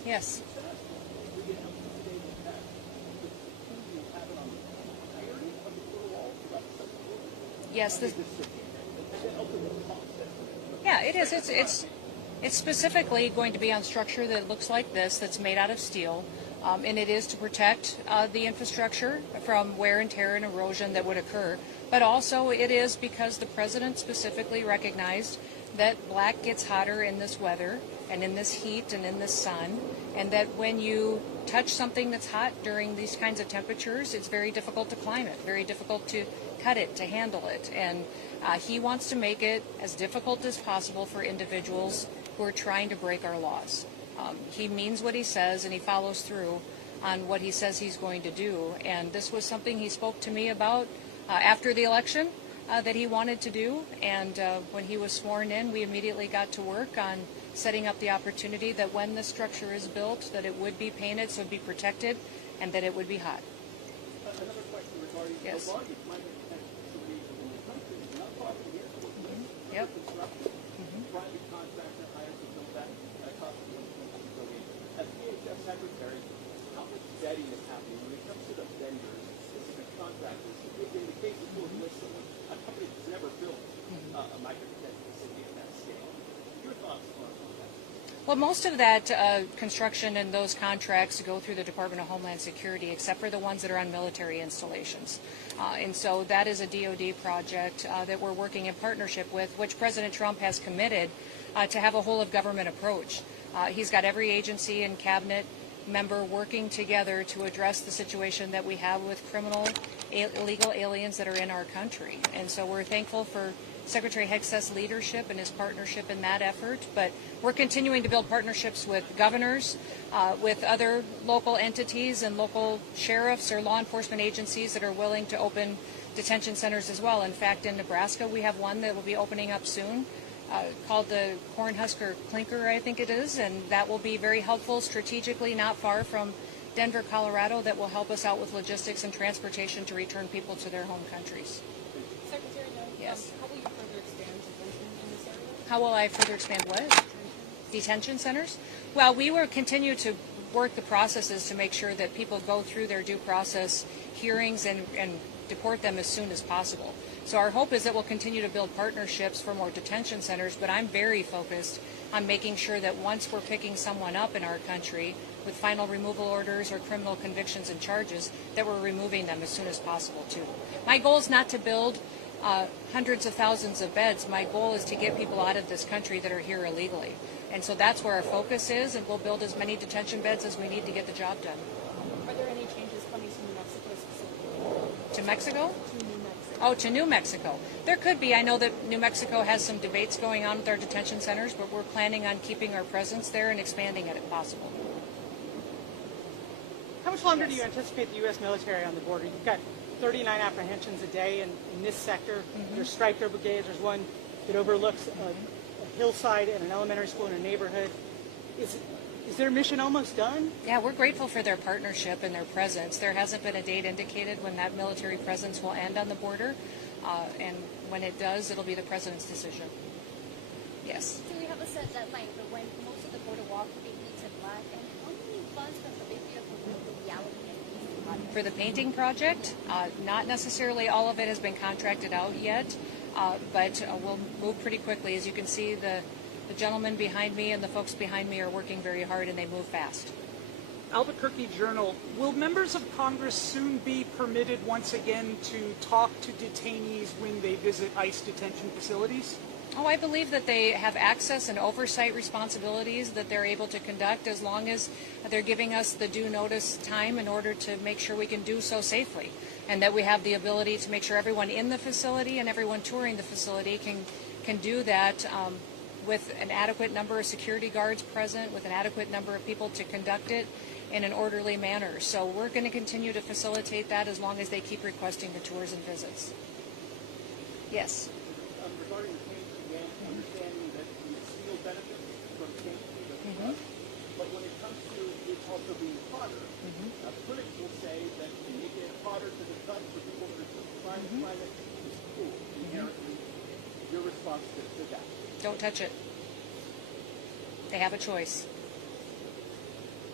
Yes. Yes. Yeah, it is. It's specifically going to be on structure that looks like this, that's made out of steel, and it is to protect the infrastructure from wear and tear and erosion that would occur. But also it is because the president specifically recognized that black gets hotter in this weather and in this heat and in this sun, and that when you touch something that's hot during these kinds of temperatures, it's very difficult to climb it, very difficult to cut it, to handle it. And he wants to make it as difficult as possible for individuals who are trying to break our laws. He means what he says, and he follows through on what he says he's going to do. And this was something he spoke to me about after the election that he wanted to do. And when he was sworn in, we immediately got to work on setting up the opportunity that when the structure is built, that it would be painted so it would be protected and that it would be hot. Another question regarding Yes. the largest climate protection facilities in the country, not far from here, Yep. construction, private contractor hired to build that cost of $1.2 billion. As DHS Secretary, how much vetting is happening when it comes to the vendors, specific contractors? In the case of Fort Bliss, a company that's never built a migrant detention facility at that scale. Your thoughts on that? Well, most of that construction and those contracts go through the Department of Homeland Security, except for the ones that are on military installations. And so that is a DoD project that we're working in partnership with, which President Trump has committed to have a whole-of-government approach. He's got every agency and cabinet member working together to address the situation that we have with criminal, illegal aliens that are in our country. And so we're thankful for Secretary Hegseth's leadership and his partnership in that effort, but we're continuing to build partnerships with governors, with other local entities and local sheriffs or law enforcement agencies that are willing to open detention centers as well. In fact, in Nebraska, we have one that will be opening up soon called the Cornhusker Clinker, I think it is, and that will be very helpful strategically, not far from Denver, Colorado, that will help us out with logistics and transportation to return people to their home countries. Secretary Noem, Yes. how will you further expand detention in this area? How will I further expand what? Detention centers? Well, we will continue to work the processes to make sure that people go through their due process hearings and deport them as soon as possible. So our hope is that we'll continue to build partnerships for more detention centers, but I'm very focused on making sure that once we're picking someone up in our country with final removal orders or criminal convictions and charges, that we're removing them as soon as possible too. My goal is not to build hundreds of thousands of beds. My goal is to get people out of this country that are here illegally. And so that's where our focus is, and we'll build as many detention beds as we need to get the job done. Are there any changes coming to New Mexico specifically? To Mexico? To New Mexico. Oh, to New Mexico. There could be. I know that New Mexico has some debates going on with our detention centers, but we're planning on keeping our presence there and expanding it if possible. How much longer do you anticipate the U.S. military on the border? You've got 39 apprehensions a day in this sector. There's striker brigades. There's one that overlooks a hillside and an elementary school in a neighborhood. Is their mission almost done? Yeah, we're grateful for their partnership and their presence. There hasn't been a date indicated when that military presence will end on the border, and when it does, it'll be the president's decision. Yes. Do we have a set deadline for when most of the border wall will be painted black? And how many funds from the big vehicle will be allocated? For the painting project, not necessarily all of it has been contracted out yet, but we'll move pretty quickly. As you can see, the gentleman behind me and the folks behind me are working very hard, and they move fast. Albuquerque Journal, will members of Congress soon be permitted once again to talk to detainees when they visit ICE detention facilities? Oh, I believe that they have access and oversight responsibilities that they're able to conduct as long as they're giving us the due notice time in order to make sure we can do so safely, and that we have the ability to make sure everyone in the facility and everyone touring the facility can do that with an adequate number of security guards present, with an adequate number of people to conduct it in an orderly manner. So we're going to continue to facilitate that as long as they keep requesting the tours and visits. Yes. Regarding the paint again, understanding that the steel benefits from paint, but when it comes to it also being hotter, critics will say that you make it hotter to the touch for people that are trying to find it cool inherently. Your response to that? Don't touch it. They have a choice.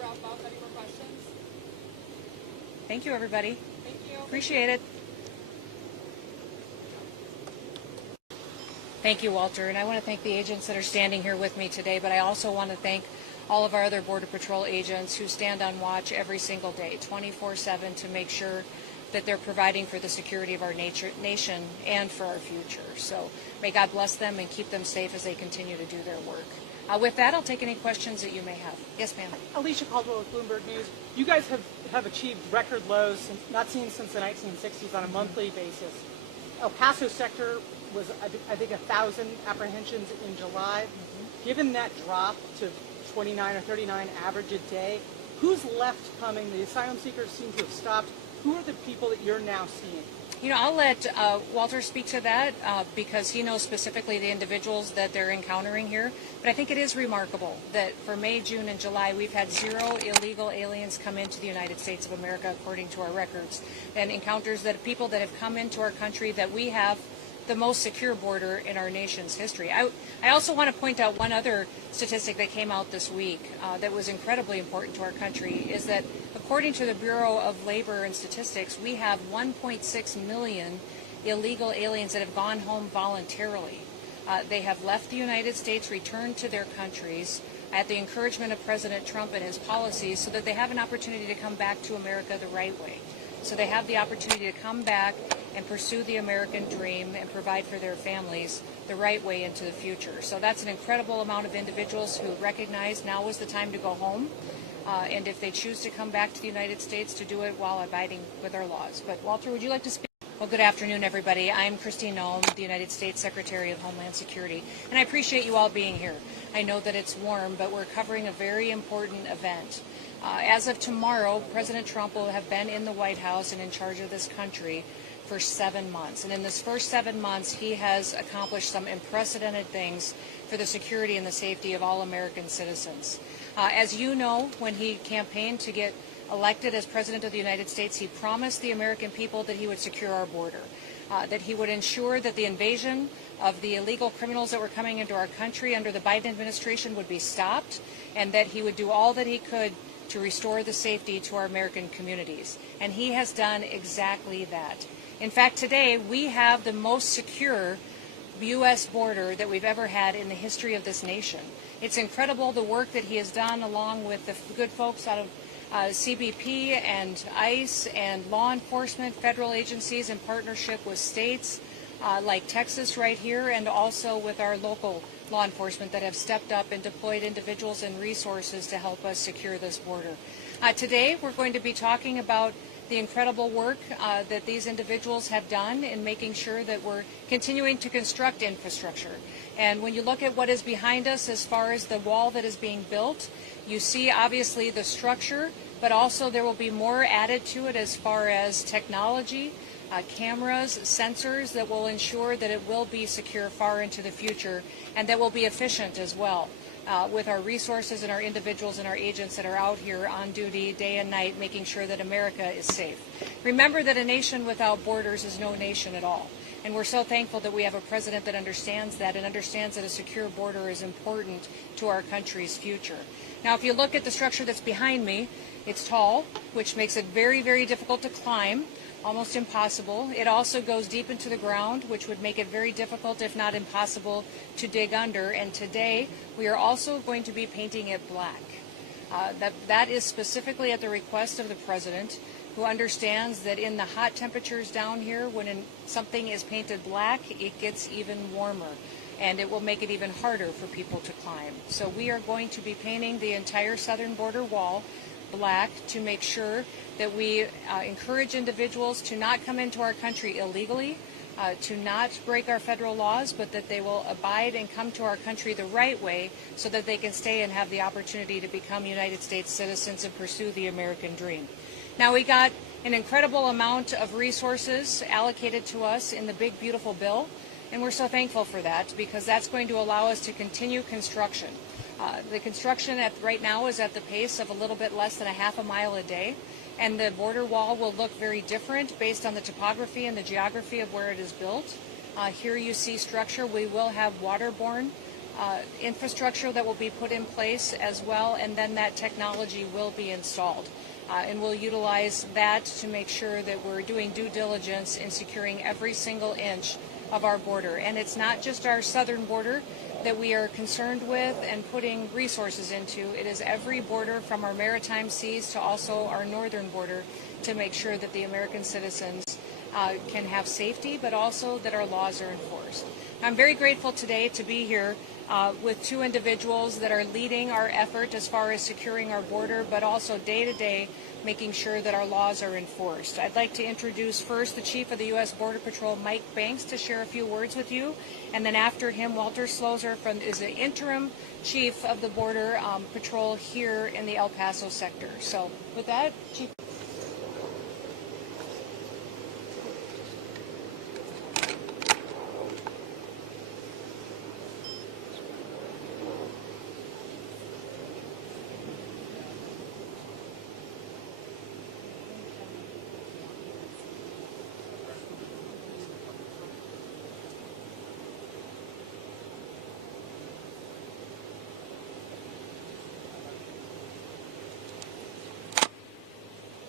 wrap up. Any more questions? Thank you, everybody. Thank you. Appreciate it. Thank you, Walter. And I want to thank the agents that are standing here with me today, but I also want to thank all of our other Border Patrol agents who stand on watch every single day, 24/7, to make sure that they're providing for the security of our nation and for our future. So may God bless them and keep them safe as they continue to do their work. With that, I'll take any questions that you may have. Yes, ma'am. Alicia Caldwell with Bloomberg News. You guys have achieved record lows not seen since the 1960s on a monthly basis. El Paso sector was, I think, 1,000 apprehensions in July. Given that drop to 29 or 39 average a day, who's left coming? The asylum seekers seem to have stopped. Who are the people that you're now seeing? You know, I'll let Walter speak to that because he knows specifically the individuals that they're encountering here. But I think it is remarkable that for May, June, and July, we've had 0 illegal aliens come into the United States of America, according to our records, and encounters that people that have come into our country that we have the most secure border in our nation's history. I also want to point out one other statistic that came out this week that was incredibly important to our country, is that according to the Bureau of Labor and Statistics, we have 1.6 million illegal aliens that have gone home voluntarily. They have left the United States, returned to their countries at the encouragement of President Trump and his policies so that they have an opportunity to come back to America the right way. So they have the opportunity to come back and pursue the American dream and provide for their families the right way into the future. So that's an incredible amount of individuals who recognize now is the time to go home. And if they choose to come back to the United States, to do it while abiding with our laws. But Walter, would you like to speak? Well, good afternoon, everybody. I'm Kristi Noem, the United States Secretary of Homeland Security, and I appreciate you all being here. I know that it's warm, but we're covering a very important event. As of tomorrow, President Trump will have been in the White House and in charge of this country for 7 months. And in this first 7 months, he has accomplished some unprecedented things for the security and the safety of all American citizens. As you know, when he campaigned to get elected as President of the United States, he promised the American people that he would secure our border, that he would ensure that the invasion of the illegal criminals that were coming into our country under the Biden administration would be stopped, and that he would do all that he could to restore the safety to our American communities. And he has done exactly that. In fact, today we have the most secure U.S. border that we've ever had in the history of this nation. It's incredible the work that he has done along with the good folks out of CBP and ICE and law enforcement, federal agencies in partnership with states like Texas right here, and also with our local law enforcement that have stepped up and deployed individuals and resources to help us secure this border. Today we're going to be talking about the incredible work that these individuals have done in making sure that we're continuing to construct infrastructure. And when you look at what is behind us as far as the wall that is being built, you see obviously the structure, but also there will be more added to it as far as technology, cameras, sensors that will ensure that it will be secure far into the future, and that will be efficient as well with our resources and our individuals and our agents that are out here on duty day and night making sure that America is safe. Remember that a nation without borders is no nation at all. And we're so thankful that we have a president that understands that and understands that a secure border is important to our country's future. Now, if you look at the structure that's behind me, it's tall, which makes it very, very difficult to climb, almost impossible. It also goes deep into the ground, which would make it very difficult, if not impossible, to dig under. And today, we are also going to be painting it black. That is specifically at the request of the president, who understands that in the hot temperatures down here, when something is painted black, it gets even warmer, and it will make it even harder for people to climb. So we are going to be painting the entire southern border wall black to make sure that we encourage individuals to not come into our country illegally, to not break our federal laws, but that they will abide and come to our country the right way so that they can stay and have the opportunity to become United States citizens and pursue the American dream. Now, we got an incredible amount of resources allocated to us in the big, beautiful bill, and we're so thankful for that because that's going to allow us to continue construction. The construction right now is at the pace of a little bit less than a half a mile a day, and the border wall will look very different based on the topography and the geography of where it is built. Here you see structure. We will have waterborne infrastructure that will be put in place as well, and then that technology will be installed. And we'll utilize that to make sure that we're doing due diligence in securing every single inch of our border. And it's not just our southern border that we are concerned with and putting resources into. It is every border from our maritime seas to also our northern border to make sure that the American citizens can have safety, but also that our laws are enforced. I'm very grateful today to be here with two individuals that are leading our effort as far as securing our border, but also day to day making sure that our laws are enforced. I'd like to introduce first the Chief of the U.S. Border Patrol, Mike Banks, to share a few words with you. And then after him, Walter Slozer is the interim Chief of the Border Patrol here in the El Paso sector. So with that, Chief.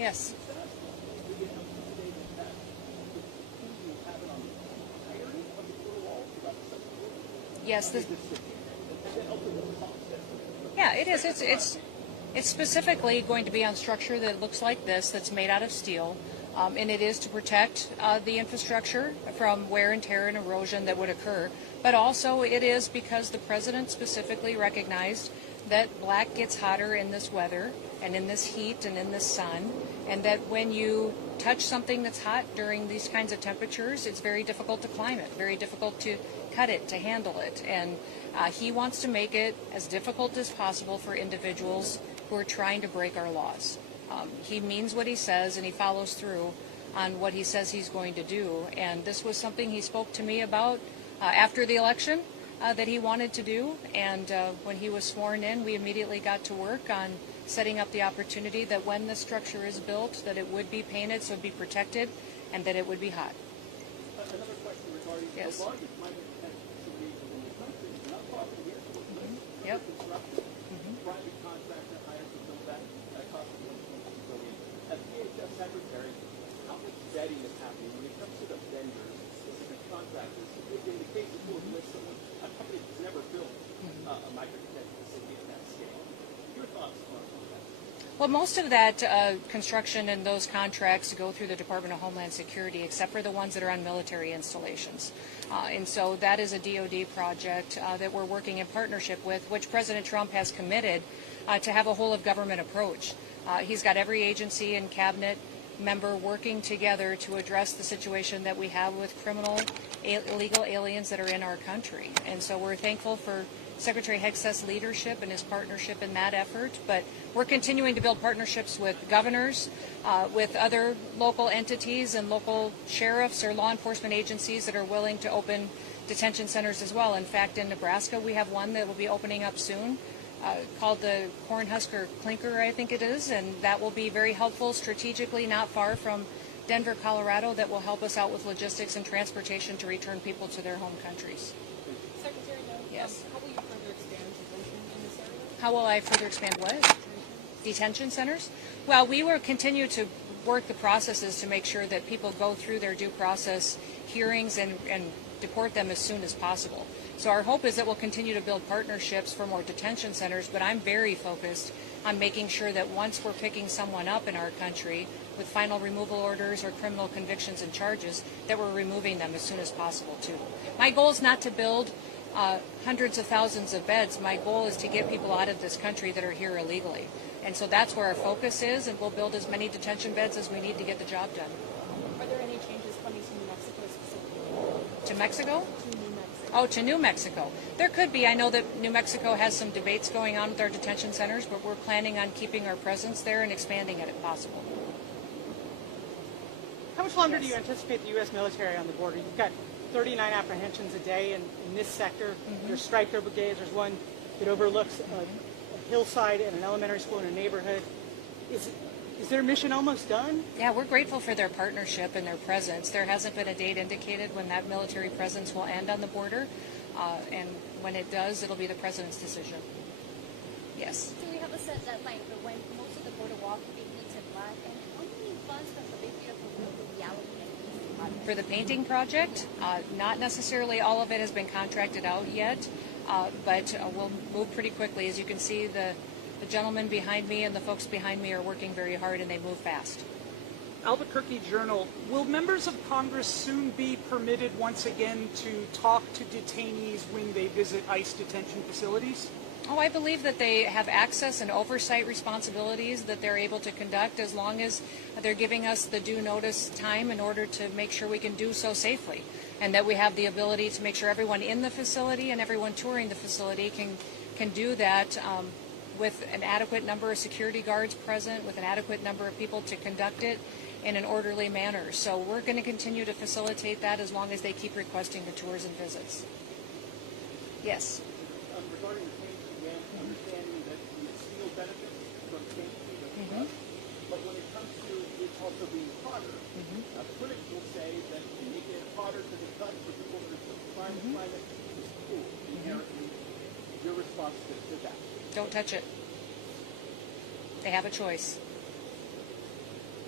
Yes. Yes. Yeah, it is. It's specifically going to be on structure that looks like this, that's made out of steel, and it is to protect the infrastructure from wear and tear and erosion that would occur. But also it is because the president specifically recognized that black gets hotter in this weather and in this heat and in this sun, and that when you touch something that's hot during these kinds of temperatures, it's very difficult to climb it, very difficult to cut it, to handle it. And he wants to make it as difficult as possible for individuals who are trying to break our laws. He means what he says, and he follows through on what he says he's going to do. And this was something he spoke to me about after the election that he wanted to do. And when he was sworn in, we immediately got to work on setting up the opportunity that when the structure is built, that it would be painted so it would be protected and that it would be hot. Another question regarding Yes. the largest migrant detention facilities in the country. We're not talking here, so it's Yep. construction. Private contractor hired to build that cost of $1.2 billion. As DHS secretary, how much vetting is happening when it comes to the vendors, specific contractors? In the case of a company that's never built a migrant detention facility at that scale. Your thoughts on that? Well, most of that construction and those contracts go through the Department of Homeland Security, except for the ones that are on military installations. And so that is a DoD project that we're working in partnership with, which President Trump has committed to have a whole-of-government approach. He's got every agency and cabinet member working together to address the situation that we have with criminal, illegal aliens that are in our country. And so we're thankful for Secretary Hegseth's leadership and his partnership in that effort, but we're continuing to build partnerships with governors, with other local entities and local sheriffs or law enforcement agencies that are willing to open detention centers as well. In fact, in Nebraska, we have one that will be opening up soon called the Cornhusker Clinker, I think it is, and that will be very helpful strategically, not far from Denver, Colorado, that will help us out with logistics and transportation to return people to their home countries. Secretary Noem, Yes. how will you further expand detention in this area? How will I further expand what? Detention centers? Well, we will continue to work the processes to make sure that people go through their due process hearings and deport them as soon as possible. So our hope is that we'll continue to build partnerships for more detention centers, but I'm very focused on making sure that once we're picking someone up in our country with final removal orders or criminal convictions and charges, that we're removing them as soon as possible too. My goal is not to build hundreds of thousands of beds. My goal is to get people out of this country that are here illegally. And so that's where our focus is, and we'll build as many detention beds as we need to get the job done. Are there any changes coming to New Mexico specifically? To Mexico? To New Mexico. Oh, to New Mexico. There could be. I know that New Mexico has some debates going on with our detention centers, but we're planning on keeping our presence there and expanding it if possible. How much longer do you anticipate the U.S. military on the border? You've got 39 apprehensions a day in this sector. There's striker brigades. There's one that overlooks a hillside and an elementary school in a neighborhood. Is their mission almost done? Yeah, we're grateful for their partnership and their presence. There hasn't been a date indicated when that military presence will end on the border, and when it does, it'll be the president's decision. Yes. Do we have a set deadline for when most of the border wall can be painted black? And how many funds from the big beautiful bill will be allocated? For the painting project, not necessarily all of it has been contracted out yet, but we'll move pretty quickly. As you can see, the gentleman behind me and the folks behind me are working very hard, and they move fast. Albuquerque Journal, will members of Congress soon be permitted once again to talk to detainees when they visit ICE detention facilities? Oh, I believe that they have access and oversight responsibilities that they're able to conduct as long as they're giving us the due notice time in order to make sure we can do so safely, and that we have the ability to make sure everyone in the facility and everyone touring the facility can do that with an adequate number of security guards present, with an adequate number of people to conduct it in an orderly manner. So we're going to continue to facilitate that as long as they keep requesting the tours and visits. Yes. Regarding the paint again, understanding that the steel benefits from paint being a but when it comes to it also being hotter, critics will say that making it hotter to the touch for people that are trying to climb it is cool, inherently. Your response to that? Don't touch it. They have a choice.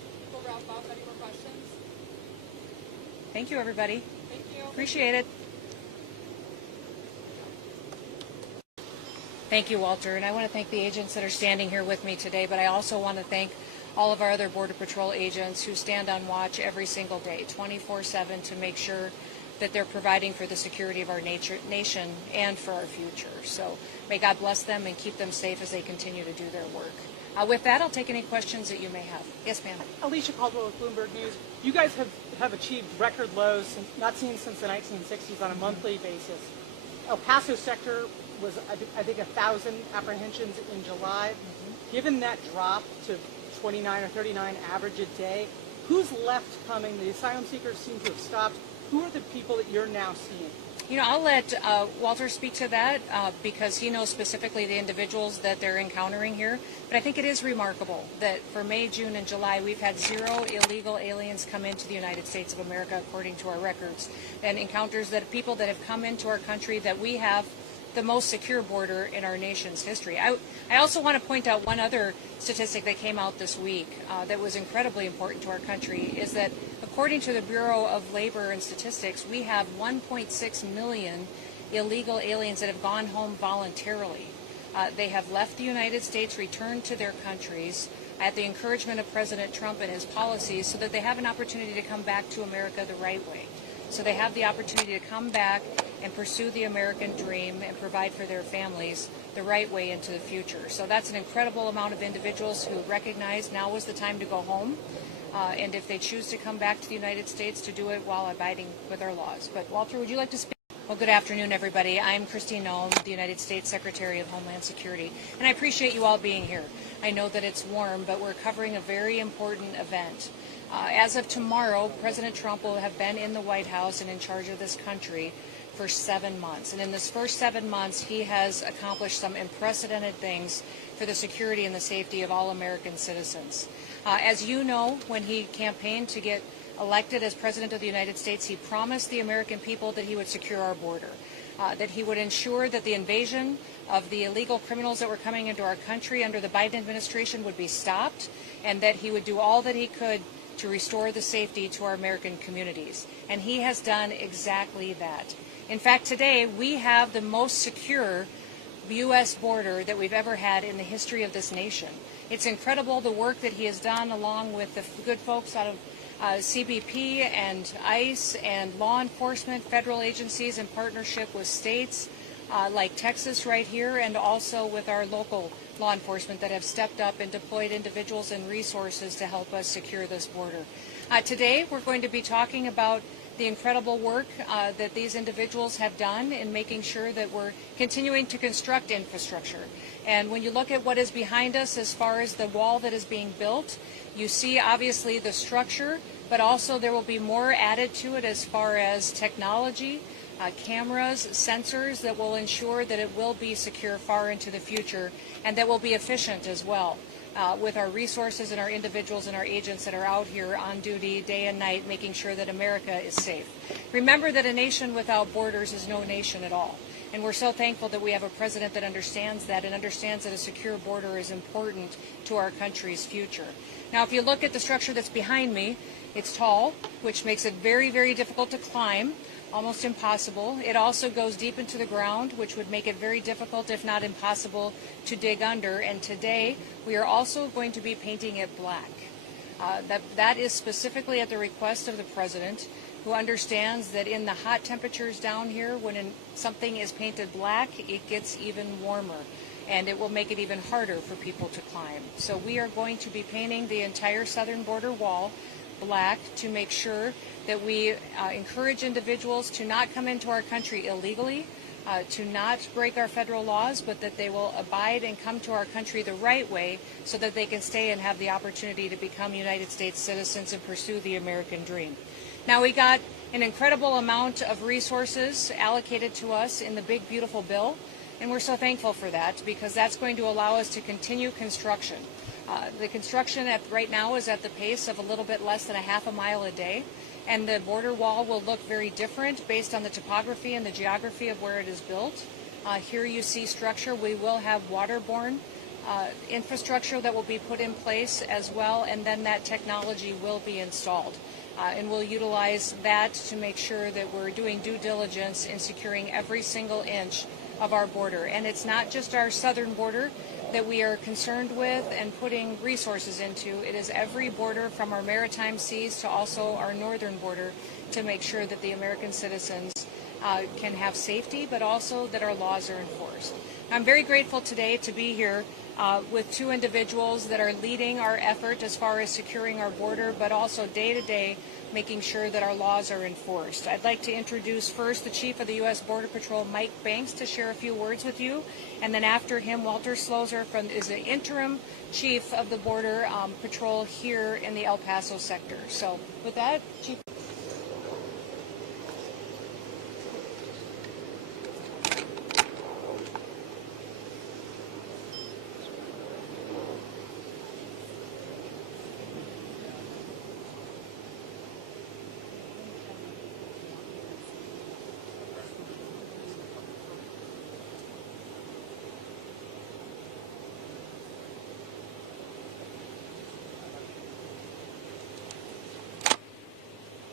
wrap up. Any more questions? Thank you, everybody. Thank you. Appreciate it. Thank you, Walter. And I want to thank the agents that are standing here with me today, but I also want to thank all of our other Border Patrol agents who stand on watch every single day, 24/7, to make sure that they're providing for the security of our nation and for our future. So may God bless them and keep them safe as they continue to do their work. With that, I'll take any questions that you may have. Yes, ma'am. Alicia Caldwell with Bloomberg News. You guys have achieved record lows not seen since the 1960s on a monthly basis. El Paso sector was, I think, 1,000 apprehensions in July. Given that drop to 29 or 39 average a day, who's left coming? The asylum seekers seem to have stopped. Who are the people that you're now seeing? You know, I'll let Walter speak to that because he knows specifically the individuals that they're encountering here. But I think it is remarkable that for May, June, and July, we've had 0 illegal aliens come into the United States of America, according to our records, and encounters that people that have come into our country that we have the most secure border in our nation's history. I also want to point out one other statistic that came out this week that was incredibly important to our country, is that according to the Bureau of Labor and Statistics, we have 1.6 million illegal aliens that have gone home voluntarily. They have left the United States, returned to their countries at the encouragement of President Trump and his policies so that they have an opportunity to come back to America the right way. So they have the opportunity to come back and pursue the American dream and provide for their families the right way into the future. So that's an incredible amount of individuals who recognize now is the time to go home. And if they choose to come back to the United States, to do it while abiding with our laws. But Walter, would you like to speak? Well, good afternoon, everybody. I'm Kristi Noem, the United States Secretary of Homeland Security, and I appreciate you all being here. I know that it's warm, but we're covering a very important event. As of tomorrow, President Trump will have been in the White House and in charge of this country for 7 months. And in this first 7 months, he has accomplished some unprecedented things for the security and the safety of all American citizens. As you know, when he campaigned to get elected as President of the United States, he promised the American people that he would secure our border, that he would ensure that the invasion of the illegal criminals that were coming into our country under the Biden administration would be stopped, and that he would do all that he could to restore the safety to our American communities. And he has done exactly that. In fact, today we have the most secure U.S. border that we've ever had in the history of this nation. It's incredible the work that he has done along with the good folks out of CBP and ICE and law enforcement, federal agencies in partnership with states like Texas right here, and also with our local law enforcement that have stepped up and deployed individuals and resources to help us secure this border. Today we're going to be talking about the incredible work that these individuals have done in making sure that we're continuing to construct infrastructure. And when you look at what is behind us as far as the wall that is being built, you see obviously the structure, but also there will be more added to it as far as technology, cameras, sensors that will ensure that it will be secure far into the future, and that will be efficient as well. With our resources and our individuals and our agents that are out here on duty day and night, making sure that America is safe. Remember that a nation without borders is no nation at all. And we're so thankful that we have a president that understands that and understands that a secure border is important to our country's future. Now, if you look at the structure that's behind me, it's tall, which makes it very, very difficult to climb, almost impossible. It also goes deep into the ground, which would make it very difficult, if not impossible, to dig under. And today, we are also going to be painting it black. That is specifically at the request of the president, who understands that in the hot temperatures down here, when something is painted black, it gets even warmer, and it will make it even harder for people to climb. So we are going to be painting the entire southern border wall black to make sure that we encourage individuals to not come into our country illegally, to not break our federal laws, but that they will abide and come to our country the right way so that they can stay and have the opportunity to become United States citizens and pursue the American dream. Now, we got an incredible amount of resources allocated to us in the big, beautiful bill, and we're so thankful for that because that's going to allow us to continue construction. The construction right now is at the pace of a little bit less than a half a mile a day, and the border wall will look very different based on the topography and the geography of where it is built. Here you see structure. We will have waterborne infrastructure that will be put in place as well, and then that technology will be installed. And we'll utilize that to make sure that we're doing due diligence in securing every single inch of our border. And it's not just our southern border that we are concerned with and putting resources into. It is every border from our maritime seas to also our northern border to make sure that the American citizens can have safety, but also that our laws are enforced. I'm very grateful today to be here with two individuals that are leading our effort as far as securing our border, but also day to day making sure that our laws are enforced. I'd like to introduce first the Chief of the U.S. Border Patrol, Mike Banks, to share a few words with you. And then after him, Walter Slozer is the interim Chief of the Border Patrol here in the El Paso sector. So with that, Chief.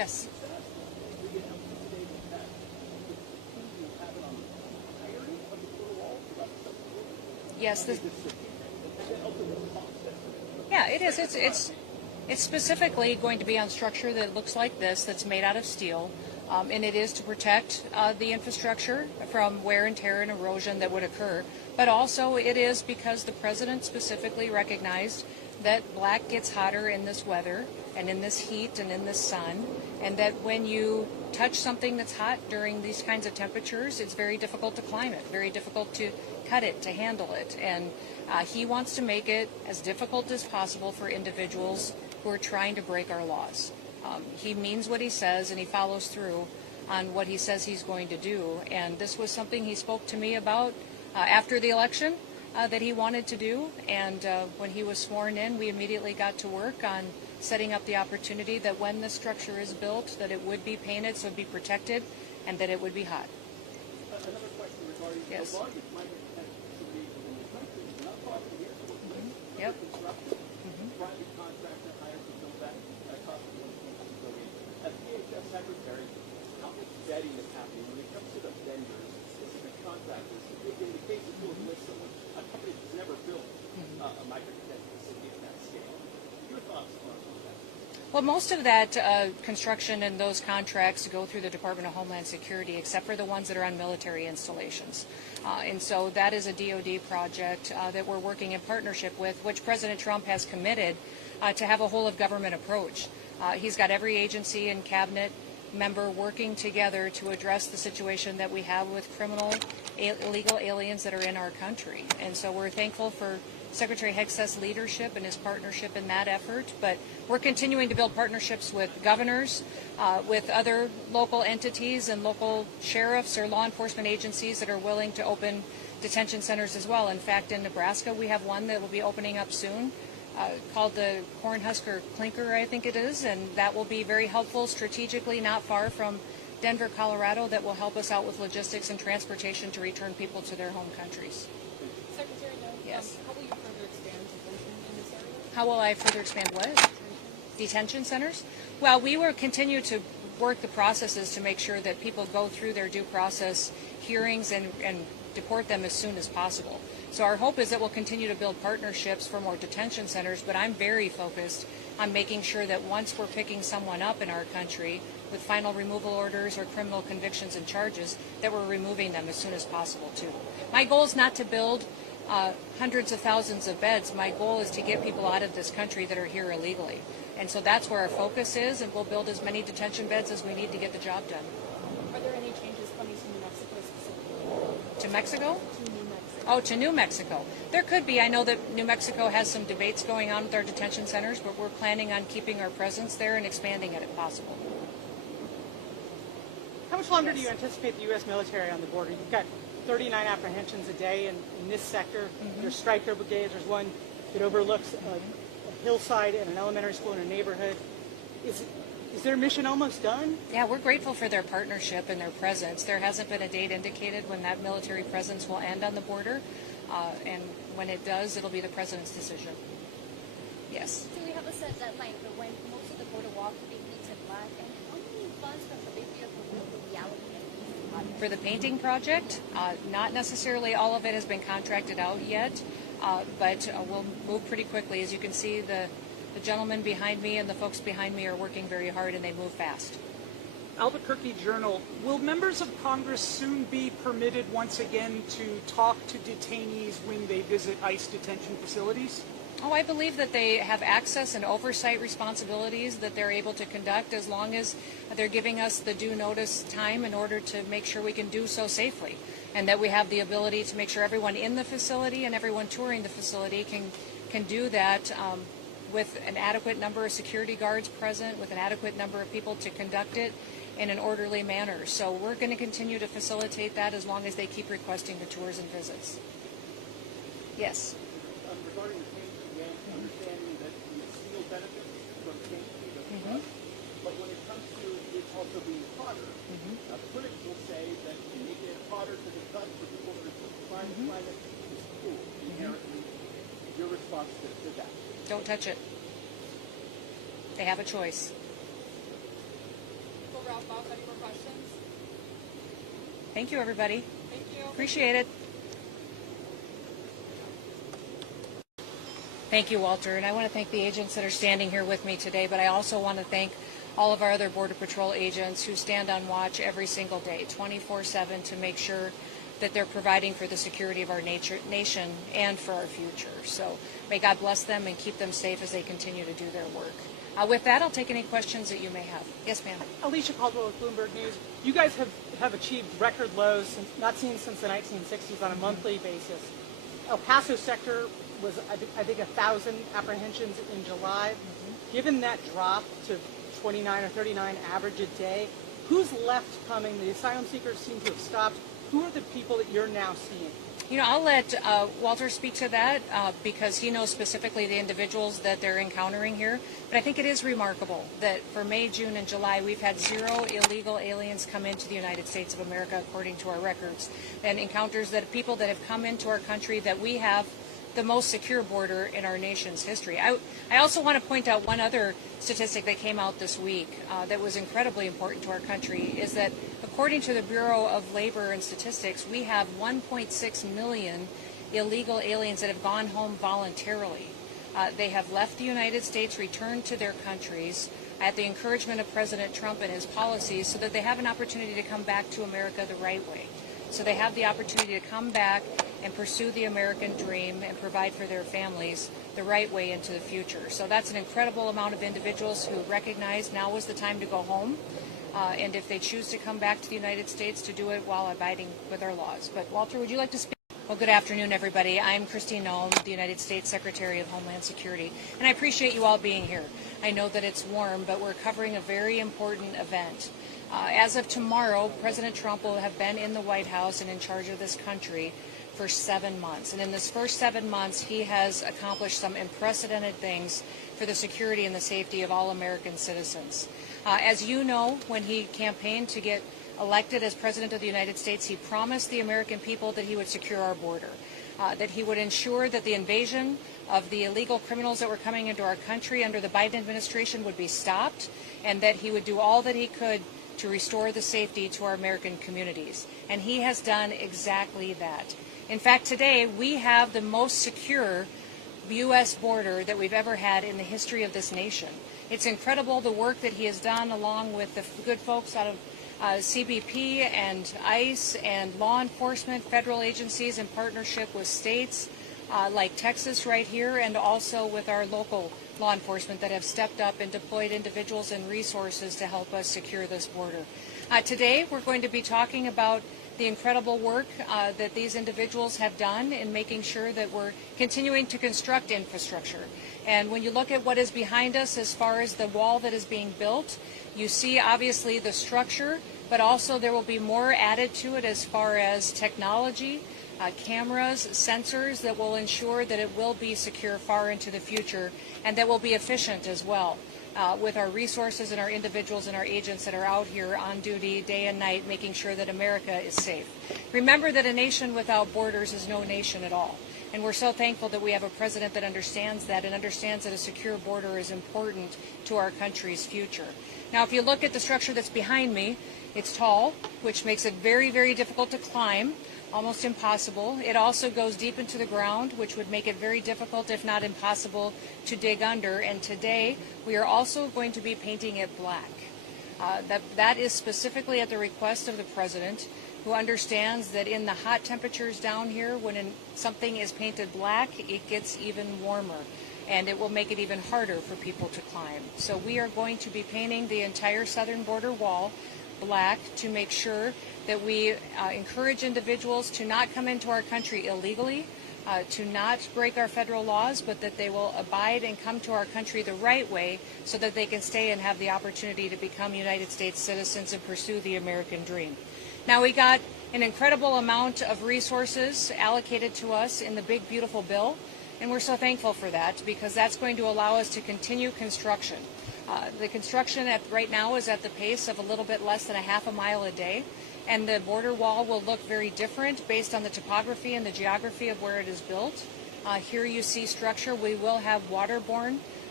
Yes. Yes. Yeah, it is. It's specifically going to be on structure that looks like this, that's made out of steel, and it is to protect the infrastructure from wear and tear and erosion that would occur. But also it is because the president specifically recognized that black gets hotter in this weather and in this heat and in this sun, and that when you touch something that's hot during these kinds of temperatures, it's very difficult to climb it, very difficult to cut it, to handle it. And he wants to make it as difficult as possible for individuals who are trying to break our laws. He means what he says, and he follows through on what he says he's going to do. And this was something he spoke to me about after the election that he wanted to do. And when he was sworn in, we immediately got to work on setting up the opportunity that when the structure is built, that it would be painted so it would be protected and that it would be hot. Another question regarding Yes. the largest migrant detention facility in the country is not far from here. Yep. Construction, private contractor hired to build that cost of $1.2 billion. As DHS Secretary, how much vetting is happening when it comes to the vendors, specific contractors? In the case of list someone, a company that's never built a migrant detention facility at that scale. Your thoughts on that? Well, most of that construction and those contracts go through the Department of Homeland Security, except for the ones that are on military installations. And so that is a DoD project that we're working in partnership with, which President Trump has committed to have a whole-of-government approach. He's got every agency and cabinet member working together to address the situation that we have with criminal, illegal aliens that are in our country. And so we're thankful for Secretary Hex's leadership and his partnership in that effort, but we're continuing to build partnerships with governors, with other local entities and local sheriffs or law enforcement agencies that are willing to open detention centers as well. In fact, in Nebraska, we have one that will be opening up soon called the Cornhusker Clinker, I think it is, and that will be very helpful strategically, not far from Denver, Colorado, that will help us out with logistics and transportation to return people to their home countries. Secretary Noem, Yes. how will you further expand detention in this area? How will I further expand what? Detention centers? Well, we will continue to work the processes to make sure that people go through their due process hearings and deport them as soon as possible. So our hope is that we'll continue to build partnerships for more detention centers, but I'm very focused on making sure that once we're picking someone up in our country with final removal orders or criminal convictions and charges, that we're removing them as soon as possible too. My goal is not to build hundreds of thousands of beds. My goal is to get people out of this country that are here illegally. And so that's where our focus is, and we'll build as many detention beds as we need to get the job done. Are there any changes coming to New Mexico specifically? To Mexico? To New Mexico. Oh, to New Mexico. There could be. I know that New Mexico has some debates going on with our detention centers, but we're planning on keeping our presence there and expanding it if possible. How much longer do you anticipate the U.S. military on the border? You've got 39 apprehensions a day in this sector. There's striker brigades. There's one that overlooks a hillside and an elementary school in a neighborhood. Is their mission almost done? Yeah, we're grateful for their partnership and their presence. There hasn't been a date indicated when that military presence will end on the border, and when it does, it'll be the president's decision. Yes. Do we have a set deadline for when most of the border wall will be painted black? And how many funds from the big vehicle will be allocated For the painting project, not necessarily all of it has been contracted out yet, but we'll move pretty quickly. As you can see, the gentleman behind me and the folks behind me are working very hard, and they move fast. Albuquerque Journal, will members of Congress soon be permitted once again to talk to detainees when they visit ICE detention facilities? Oh, I believe that they have access and oversight responsibilities that they're able to conduct as long as they're giving us the due notice time in order to make sure we can do so safely, and that we have the ability to make sure everyone in the facility and everyone touring the facility can do that with an adequate number of security guards present, with an adequate number of people to conduct it in an orderly manner. So we're going to continue to facilitate that as long as they keep requesting the tours and visits. Yes. Regarding the painting, again, understanding that the steel benefits from painting, but when it comes to it also being hotter, critics will say that making it hotter to the cut for people that are trying to climate is cool inherently. Your response to that? Don't touch it. They have a choice. we'll wrap up. Any more questions? Thank you, everybody. Thank you. Appreciate it. Thank you, Walter. And I want to thank the agents that are standing here with me today, but I also want to thank all of our other Border Patrol agents who stand on watch every single day, 24/7, to make sure that they're providing for the security of our nation and for our future. So may God bless them and keep them safe as they continue to do their work. With that, I'll take any questions that you may have. Yes, ma'am. Alicia Caldwell with Bloomberg News. You guys have achieved record lows not seen since the 1960s on a monthly basis. El Paso sector was, I think, 1,000 apprehensions in July. Given that drop to 29 or 39 average a day, who's left coming? The asylum seekers seem to have stopped. Who are the people that you're now seeing? You know, I'll let Walter speak to that because he knows specifically the individuals that they're encountering here. But I think it is remarkable that for May, June, and July, we've had 0 illegal aliens come into the United States of America, according to our records, and encounters that people that have come into our country, that we have the most secure border in our nation's history. I also want to point out one other statistic that came out this week that was incredibly important to our country, is that according to the Bureau of Labor and Statistics, we have 1.6 million illegal aliens that have gone home voluntarily. They have left the United States, returned to their countries at the encouragement of President Trump and his policies, so that they have an opportunity to come back to America the right way. So they have the opportunity to come back and pursue the American dream and provide for their families the right way into the future. So that's an incredible amount of individuals who recognize now is the time to go home. And if they choose to come back to the United States, to do it while abiding with our laws. But Walter, would you like to speak? Well, good afternoon, everybody. I'm Kristi Noem, the United States Secretary of Homeland Security, and I appreciate you all being here. I know that it's warm, but we're covering a very important event. As of tomorrow, President Trump will have been in the White House and in charge of this country for 7 months. And in this first 7 months, he has accomplished some unprecedented things for the security and the safety of all American citizens. As you know, when he campaigned to get elected as President of the United States, he promised the American people that he would secure our border, that he would ensure that the invasion of the illegal criminals that were coming into our country under the Biden administration would be stopped, and that he would do all that he could to restore the safety to our American communities. And he has done exactly that. In fact, today we have the most secure U.S. border that we've ever had in the history of this nation. It's incredible the work that he has done, along with the good folks out of CBP and ICE and law enforcement, federal agencies in partnership with states like Texas right here, and also with our local law enforcement that have stepped up and deployed individuals and resources to help us secure this border. Today we're going to be talking about the incredible work that these individuals have done in making sure that we're continuing to construct infrastructure. And when you look at what is behind us as far as the wall that is being built, you see obviously the structure, but also there will be more added to it as far as technology, cameras, sensors that will ensure that it will be secure far into the future, and that will be efficient as well. With our resources and our individuals and our agents that are out here on duty day and night, making sure that America is safe. Remember that a nation without borders is no nation at all. And we're so thankful that we have a president that understands that, and understands that a secure border is important to our country's future. Now, if you look at the structure that's behind me, it's tall, which makes it very, very difficult to climb. Almost impossible. It also goes deep into the ground, which would make it very difficult, if not impossible, to dig under. And today, we are also going to be painting it black. That is specifically at the request of the President, who understands that in the hot temperatures down here, when something is painted black, it gets even warmer, and it will make it even harder for people to climb. So we are going to be painting the entire southern border wall black to make sure that we encourage individuals to not come into our country illegally, to not break our federal laws, but that they will abide and come to our country the right way, so that they can stay and have the opportunity to become United States citizens and pursue the American dream. Now, we got an incredible amount of resources allocated to us in the big, beautiful bill, and we're so thankful for that, because that's going to allow us to continue construction. The construction right now is at the pace of a little bit less than a half a mile a day, and the border wall will look very different based on the topography and the geography of where it is built. Here you see structure. We will have waterborne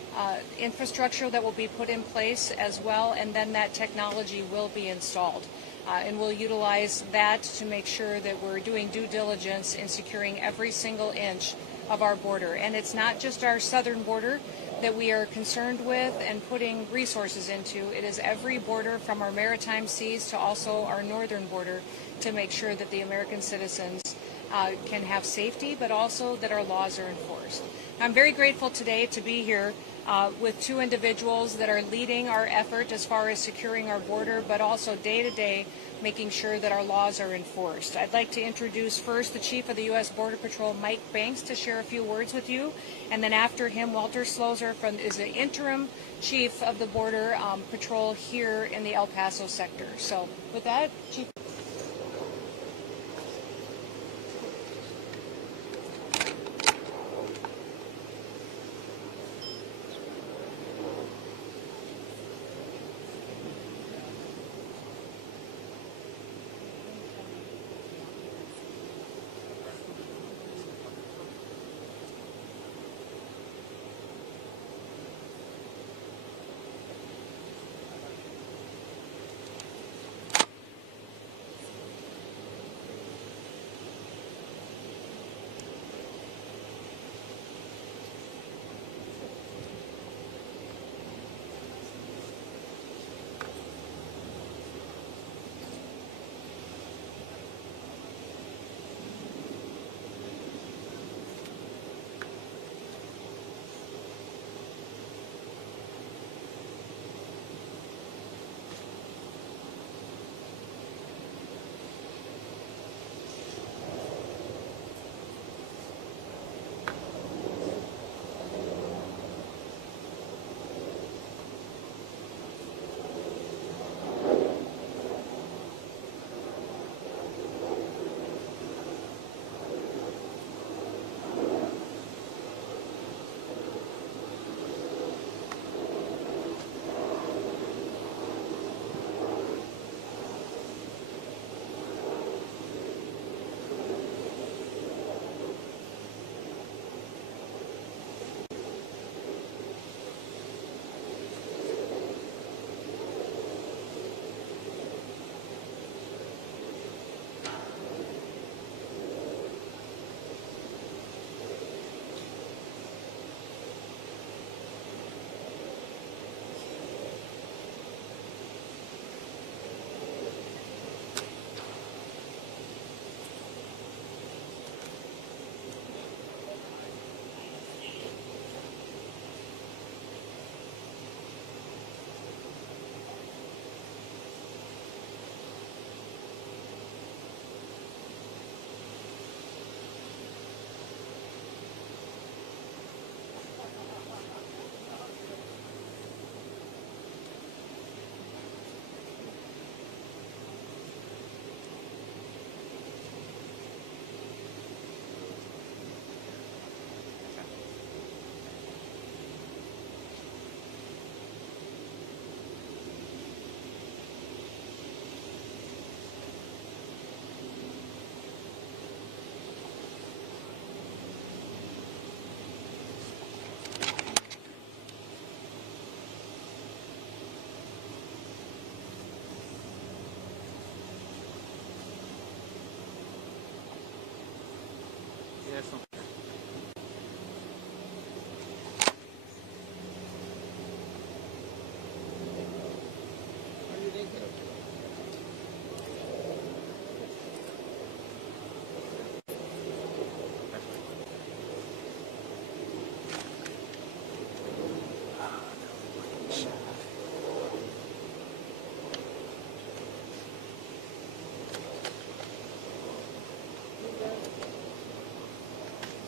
infrastructure that will be put in place as well, and then that technology will be installed. And we'll utilize that to make sure that we're doing due diligence in securing every single inch of our border. And it's not just our southern border that we are concerned with and putting resources into. It is every border from our maritime seas to also our northern border to make sure that the American citizens can have safety, but also that our laws are enforced. I'm very grateful today to be here with two individuals that are leading our effort as far as securing our border, but also day to day making sure that our laws are enforced. I'd like to introduce first the Chief of the U.S. Border Patrol, Mike Banks, to share a few words with you. And then after him, Walter Slozer is the interim Chief of the Border Patrol here in the El Paso sector. So with that, Chief.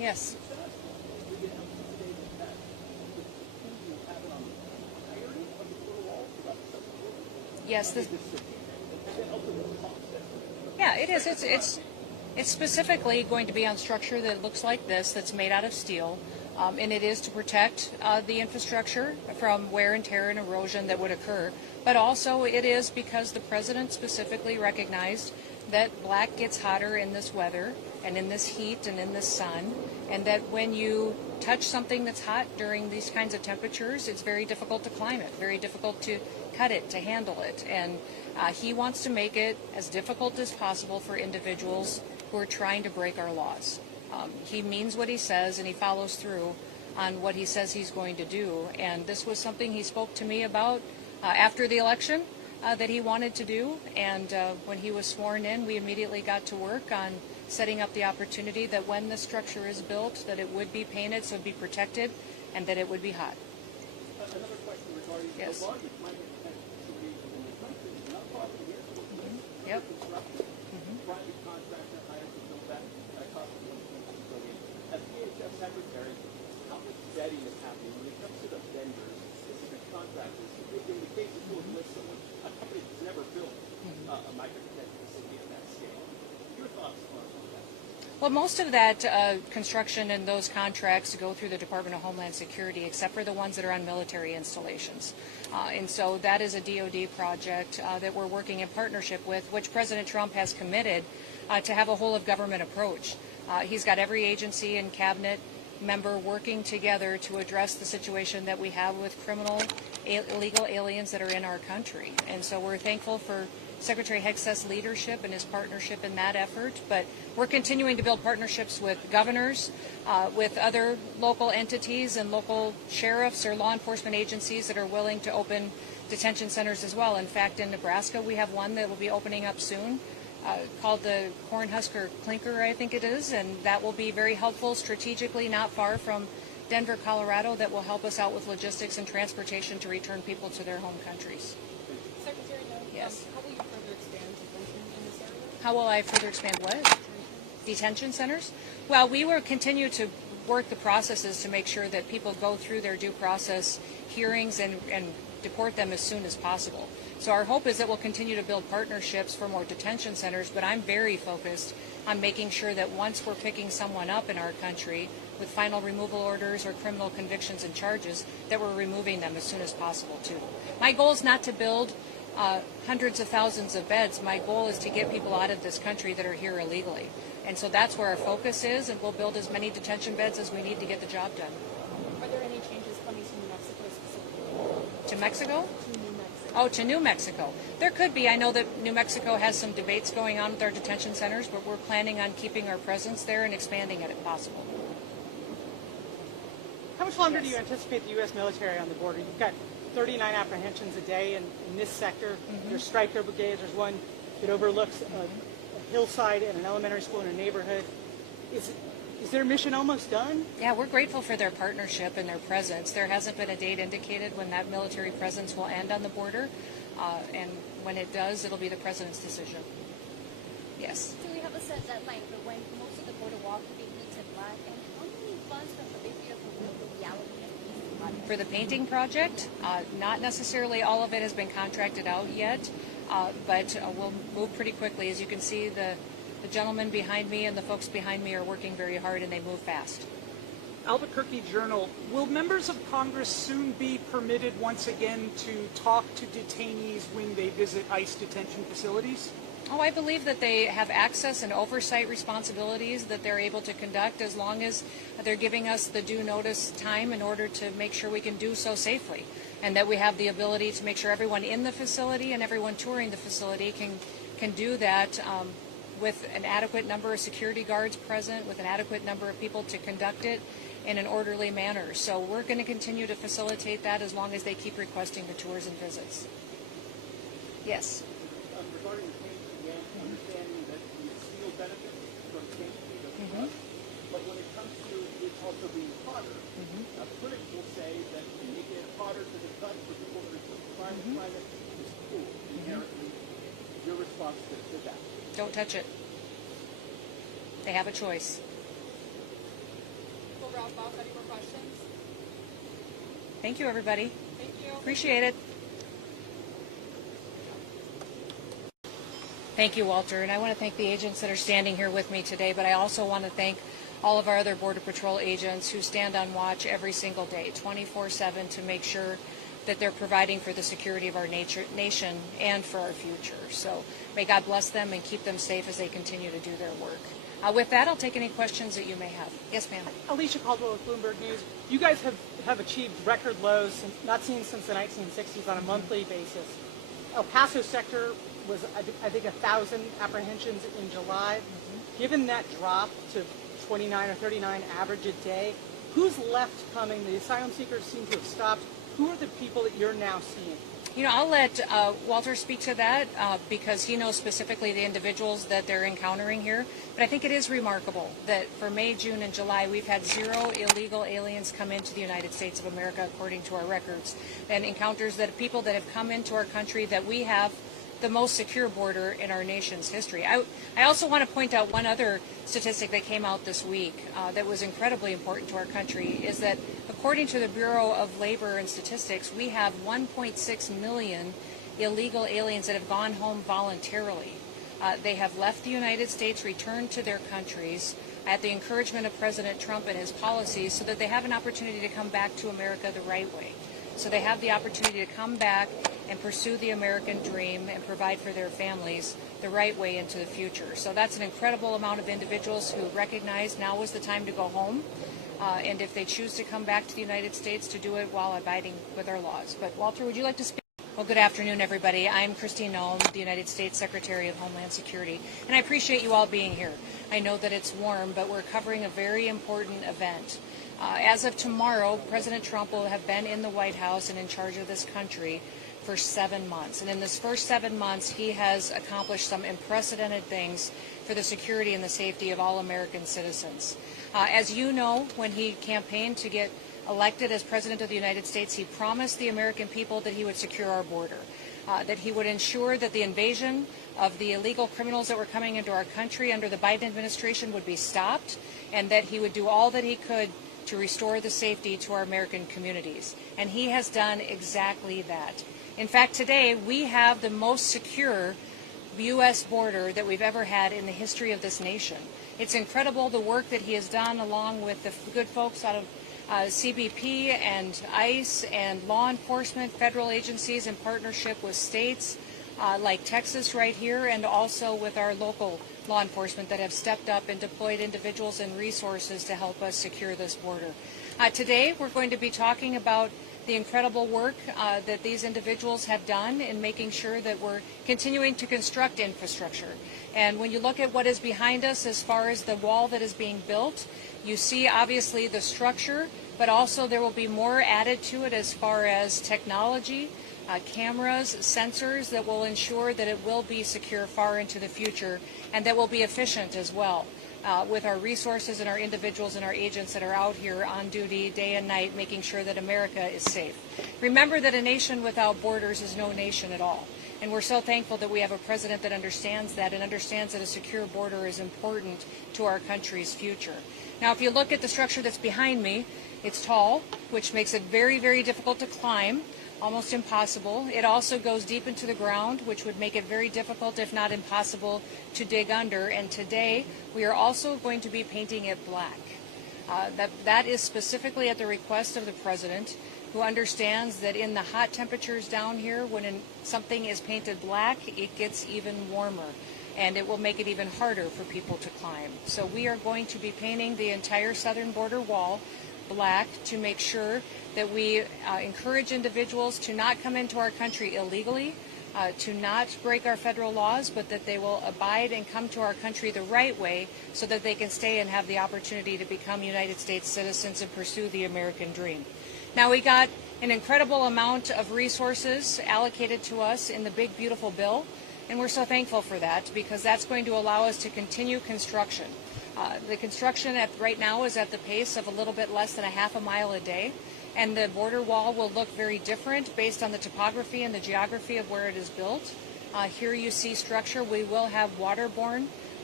Yes. Yes. Yeah, it is. It's specifically going to be on structure that looks like this, that's made out of steel, and it is to protect the infrastructure from wear and tear and erosion that would occur. But also it is because the president specifically recognized that black gets hotter in this weather and in this heat and in this sun, and that when you touch something that's hot during these kinds of temperatures, it's very difficult to climb it, very difficult to cut it, to handle it. And he wants to make it as difficult as possible for individuals who are trying to break our laws. He means what he says, and he follows through on what he says he's going to do. And this was something he spoke to me about after the election that he wanted to do. And when he was sworn in, we immediately got to work on setting up the opportunity that when the structure is built, that it would be painted so it would be protected and that it would be hot. Another question regarding Yes. the largest migrant detention facilities in the country, not far from here, Yep. construction, private contractor hired to build that cost of $1.2 billion. As DHS secretary, how much vetting is happening when it comes to the vendors, specific contractors? In the case of Philip List, a company that's never built a migrant detention facility at that scale. Your thoughts on that? Well, most of that construction and those contracts go through the Department of Homeland Security, except for the ones that are on military installations. And so that is a DoD project that we're working in partnership with, which President Trump has committed to have a whole-of-government approach. He's got every agency and cabinet member working together to address the situation that we have with criminal, illegal aliens that are in our country. And so we're thankful for Secretary Hegseth's leadership and his partnership in that effort, but we're continuing to build partnerships with governors, with other local entities and local sheriffs or law enforcement agencies that are willing to open detention centers as well. In fact, in Nebraska, we have one that will be opening up soon called the Cornhusker Clinker, I think it is, and that will be very helpful strategically, not far from Denver, Colorado, that will help us out with logistics and transportation to return people to their home countries. Secretary Noem, Yes. how will you further expand detention in this area? How will I further expand what? Detention centers? Well, we will continue to work the processes to make sure that people go through their due process hearings and deport them as soon as possible. So our hope is that we'll continue to build partnerships for more detention centers, but I'm very focused on making sure that once we're picking someone up in our country with final removal orders or criminal convictions and charges, that we're removing them as soon as possible too. My goal is not to build hundreds of thousands of beds. My goal is to get people out of this country that are here illegally. And so that's where our focus is, and we'll build as many detention beds as we need to get the job done. Are there any changes coming to New Mexico specifically? To Mexico? To New Mexico. Oh, to New Mexico. There could be. I know that New Mexico has some debates going on with our detention centers, but we're planning on keeping our presence there and expanding it if possible. How much longer do you anticipate the U.S. military on the border? You've got 39 apprehensions a day in this sector. There's striker brigades. There's one that overlooks a hillside and an elementary school in a neighborhood. Is their mission almost done? Yeah, we're grateful for their partnership and their presence. There hasn't been a date indicated when that military presence will end on the border, and when it does, it'll be the president's decision. Yes. Do we have a set deadline for when most of the border wall could be painted black? And how many funds from the big beautiful bill will be allocated for this project? For the painting project, not necessarily all of it has been contracted out yet, but we'll move pretty quickly. As you can see, the gentleman behind me and the folks behind me are working very hard, and they move fast. Albuquerque Journal, will members of Congress soon be permitted once again to talk to detainees when they visit ICE detention facilities? Oh, I believe that they have access and oversight responsibilities that they're able to conduct as long as they're giving us the due notice time in order to make sure we can do so safely, and that we have the ability to make sure everyone in the facility and everyone touring the facility can do that with an adequate number of security guards present, with an adequate number of people to conduct it in an orderly manner. So we're going to continue to facilitate that as long as they keep requesting the tours and visits. Yes. Regarding the paint again, understanding that the steel benefits from paint but when it comes to it also being hotter, critics will say that you make it hotter to the touch for people that are climate is cool inherently. Your response to that? Don't touch it. They have a choice. we'll wrap up. Any more questions? Thank you, everybody. Thank you. Appreciate it. Thank you, Walter. And I want to thank the agents that are standing here with me today, but I also want to thank all of our other Border Patrol agents who stand on watch every single day, 24/7, to make sure that they're providing for the security of our nation and for our future. So may God bless them and keep them safe as they continue to do their work. With that, I'll take any questions that you may have. Yes, ma'am. Alicia Caldwell with Bloomberg News. You guys have achieved record lows not seen since the 1960s on a monthly basis. El Paso sector was, I think, 1,000 apprehensions in July. Given that drop to 29 or 39 average a day, who's left coming? The asylum seekers seem to have stopped. Who are the people that you're now seeing? You know, I'll let Walter speak to that because he knows specifically the individuals that they're encountering here. But I think it is remarkable that for May, June, and July, we've had 0 illegal aliens come into the United States of America, according to our records, and encounters that people that have come into our country that we have the most secure border in our nation's history. I also want to point out one other statistic that came out this week that was incredibly important to our country, is that according to the Bureau of Labor and Statistics, we have 1.6 million illegal aliens that have gone home voluntarily. They have left the United States, returned to their countries at the encouragement of President Trump and his policies so that they have an opportunity to come back to America the right way. So they have the opportunity to come back and pursue the American dream and provide for their families the right way into the future. So that's an incredible amount of individuals who recognize now is the time to go home. And if they choose to come back to the United States, to do it while abiding with our laws. But Walter, would you like to speak? Well, good afternoon, everybody. I'm Kristi Noem, the United States Secretary of Homeland Security, and I appreciate you all being here. I know that it's warm, but we're covering a very important event. As of tomorrow, President Trump will have been in the White House and in charge of this country for 7 months. And in this first 7 months, he has accomplished some unprecedented things for the security and the safety of all American citizens. As you know, when he campaigned to get elected as President of the United States, he promised the American people that he would secure our border, that he would ensure that the invasion of the illegal criminals that were coming into our country under the Biden administration would be stopped, and that he would do all that he could to restore the safety to our American communities. And he has done exactly that. In fact, today we have the most secure U.S. border that we've ever had in the history of this nation. It's incredible the work that he has done along with the good folks out of CBP and ICE and law enforcement, federal agencies in partnership with states like Texas right here, and also with our local law enforcement that have stepped up and deployed individuals and resources to help us secure this border. Today we're going to be talking about the incredible work that these individuals have done in making sure that we're continuing to construct infrastructure. And when you look at what is behind us as far as the wall that is being built, you see obviously the structure, but also there will be more added to it as far as technology, cameras, sensors that will ensure that it will be secure far into the future, and that will be efficient as well. With our resources and our individuals and our agents that are out here on duty day and night, making sure that America is safe. Remember that a nation without borders is no nation at all. And we're so thankful that we have a president that understands that and understands that a secure border is important to our country's future. Now, if you look at the structure that's behind me, it's tall, which makes it very, very difficult to climb. Almost impossible. It also goes deep into the ground, which would make it very difficult, if not impossible, to dig under. And today, we are also going to be painting it black. That is specifically at the request of the President, who understands that in the hot temperatures down here, when something is painted black, it gets even warmer, and it will make it even harder for people to climb. So we are going to be painting the entire southern border wall black to make sure that we encourage individuals to not come into our country illegally, to not break our federal laws, but that they will abide and come to our country the right way so that they can stay and have the opportunity to become United States citizens and pursue the American dream. Now, we got an incredible amount of resources allocated to us in the big, beautiful bill, and we're so thankful for that because that's going to allow us to continue construction. The construction right now is at the pace of a little bit less than a half a mile a day, and the border wall will look very different based on the topography and the geography of where it is built. Here you see structure. We will have waterborne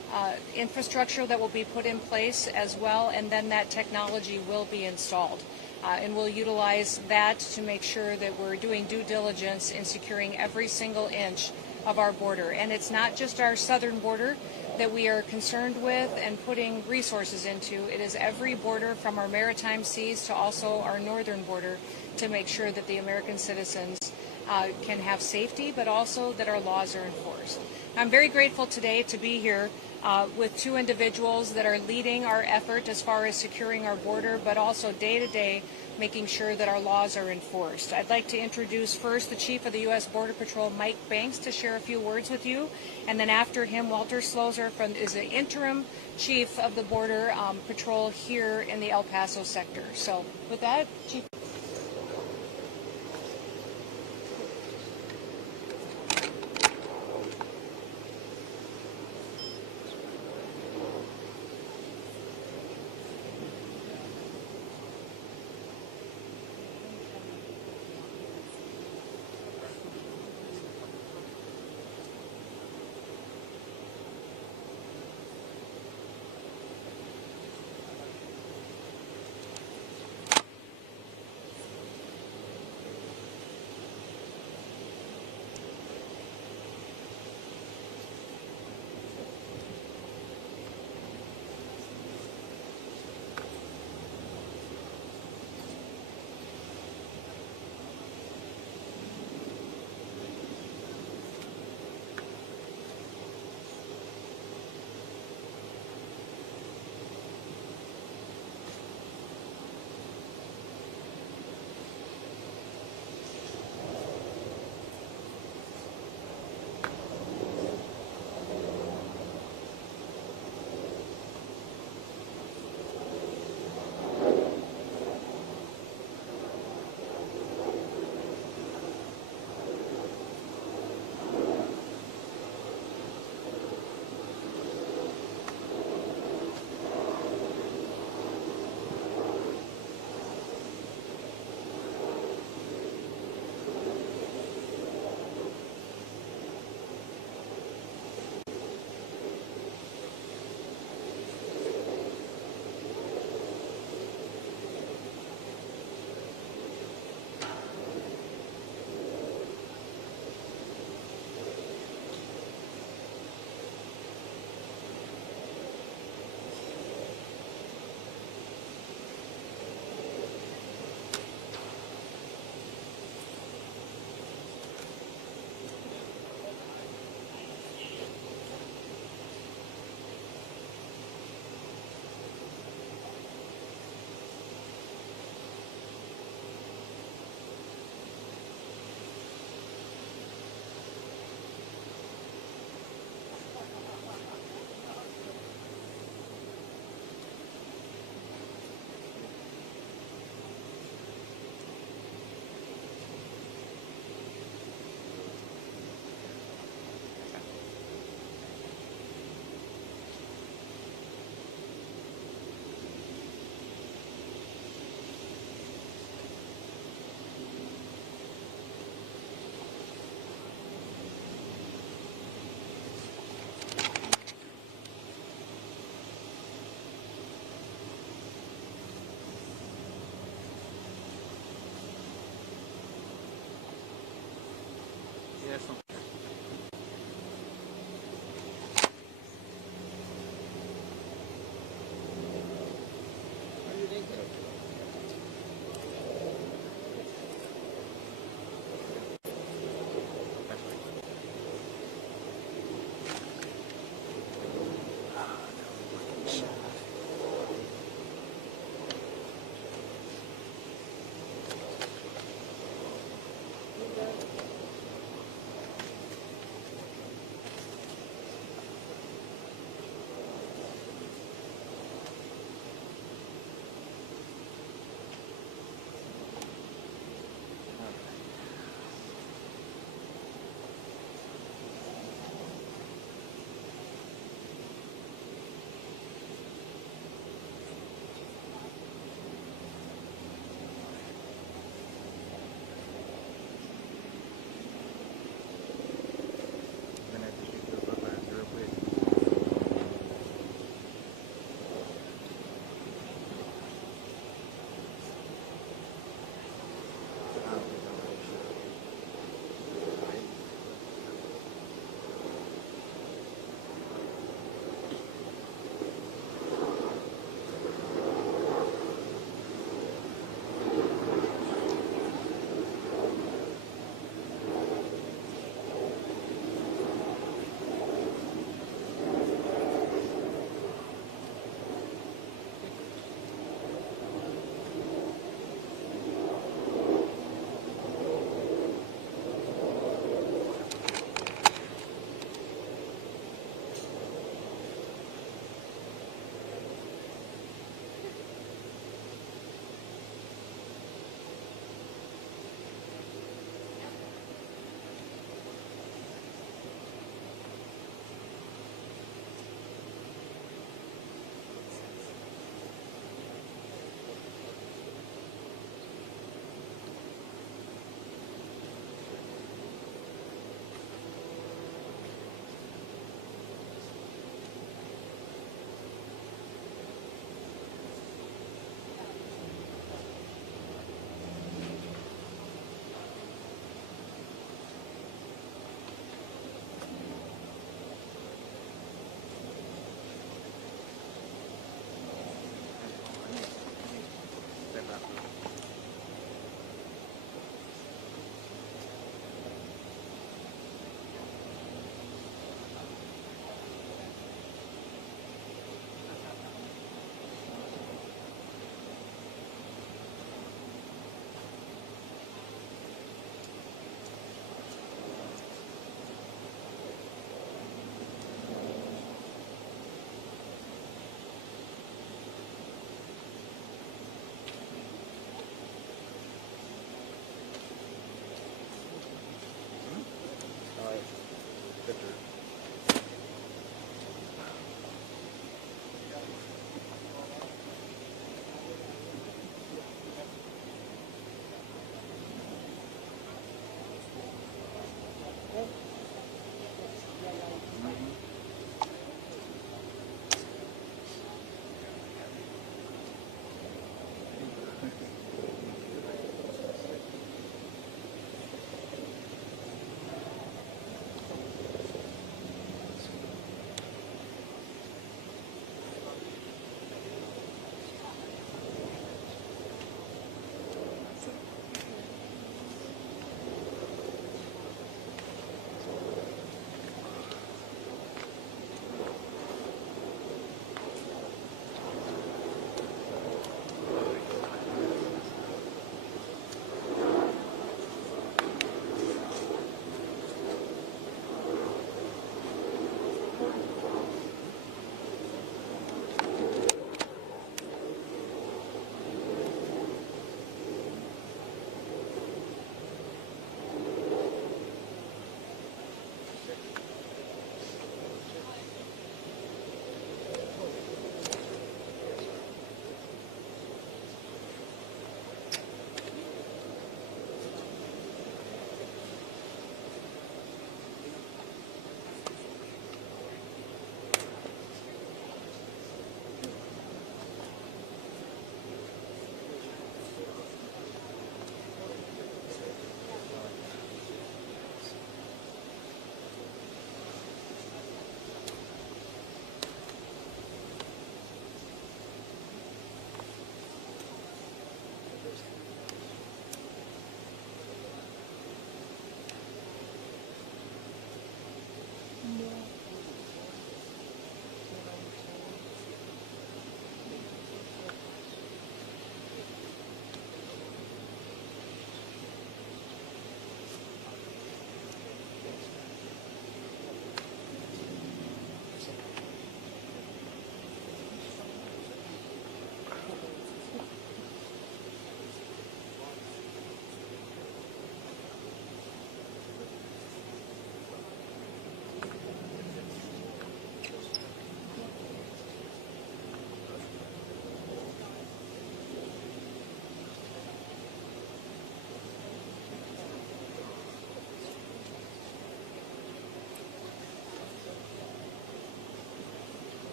infrastructure that will be put in place as well, and then that technology will be installed. And we'll utilize that to make sure that we're doing due diligence in securing every single inch of our border. And it's not just our southern border that we are concerned with and putting resources into. It is every border from our maritime seas to also our northern border to make sure that the American citizens can have safety, but also that our laws are enforced. I'm very grateful today to be here with two individuals that are leading our effort as far as securing our border, but also day to day making sure that our laws are enforced. I'd like to introduce first the Chief of the U.S. Border Patrol, Mike Banks, to share a few words with you, and then after him, Walter Slozer is the interim Chief of the Border Patrol here in the El Paso sector. So with that, Chief.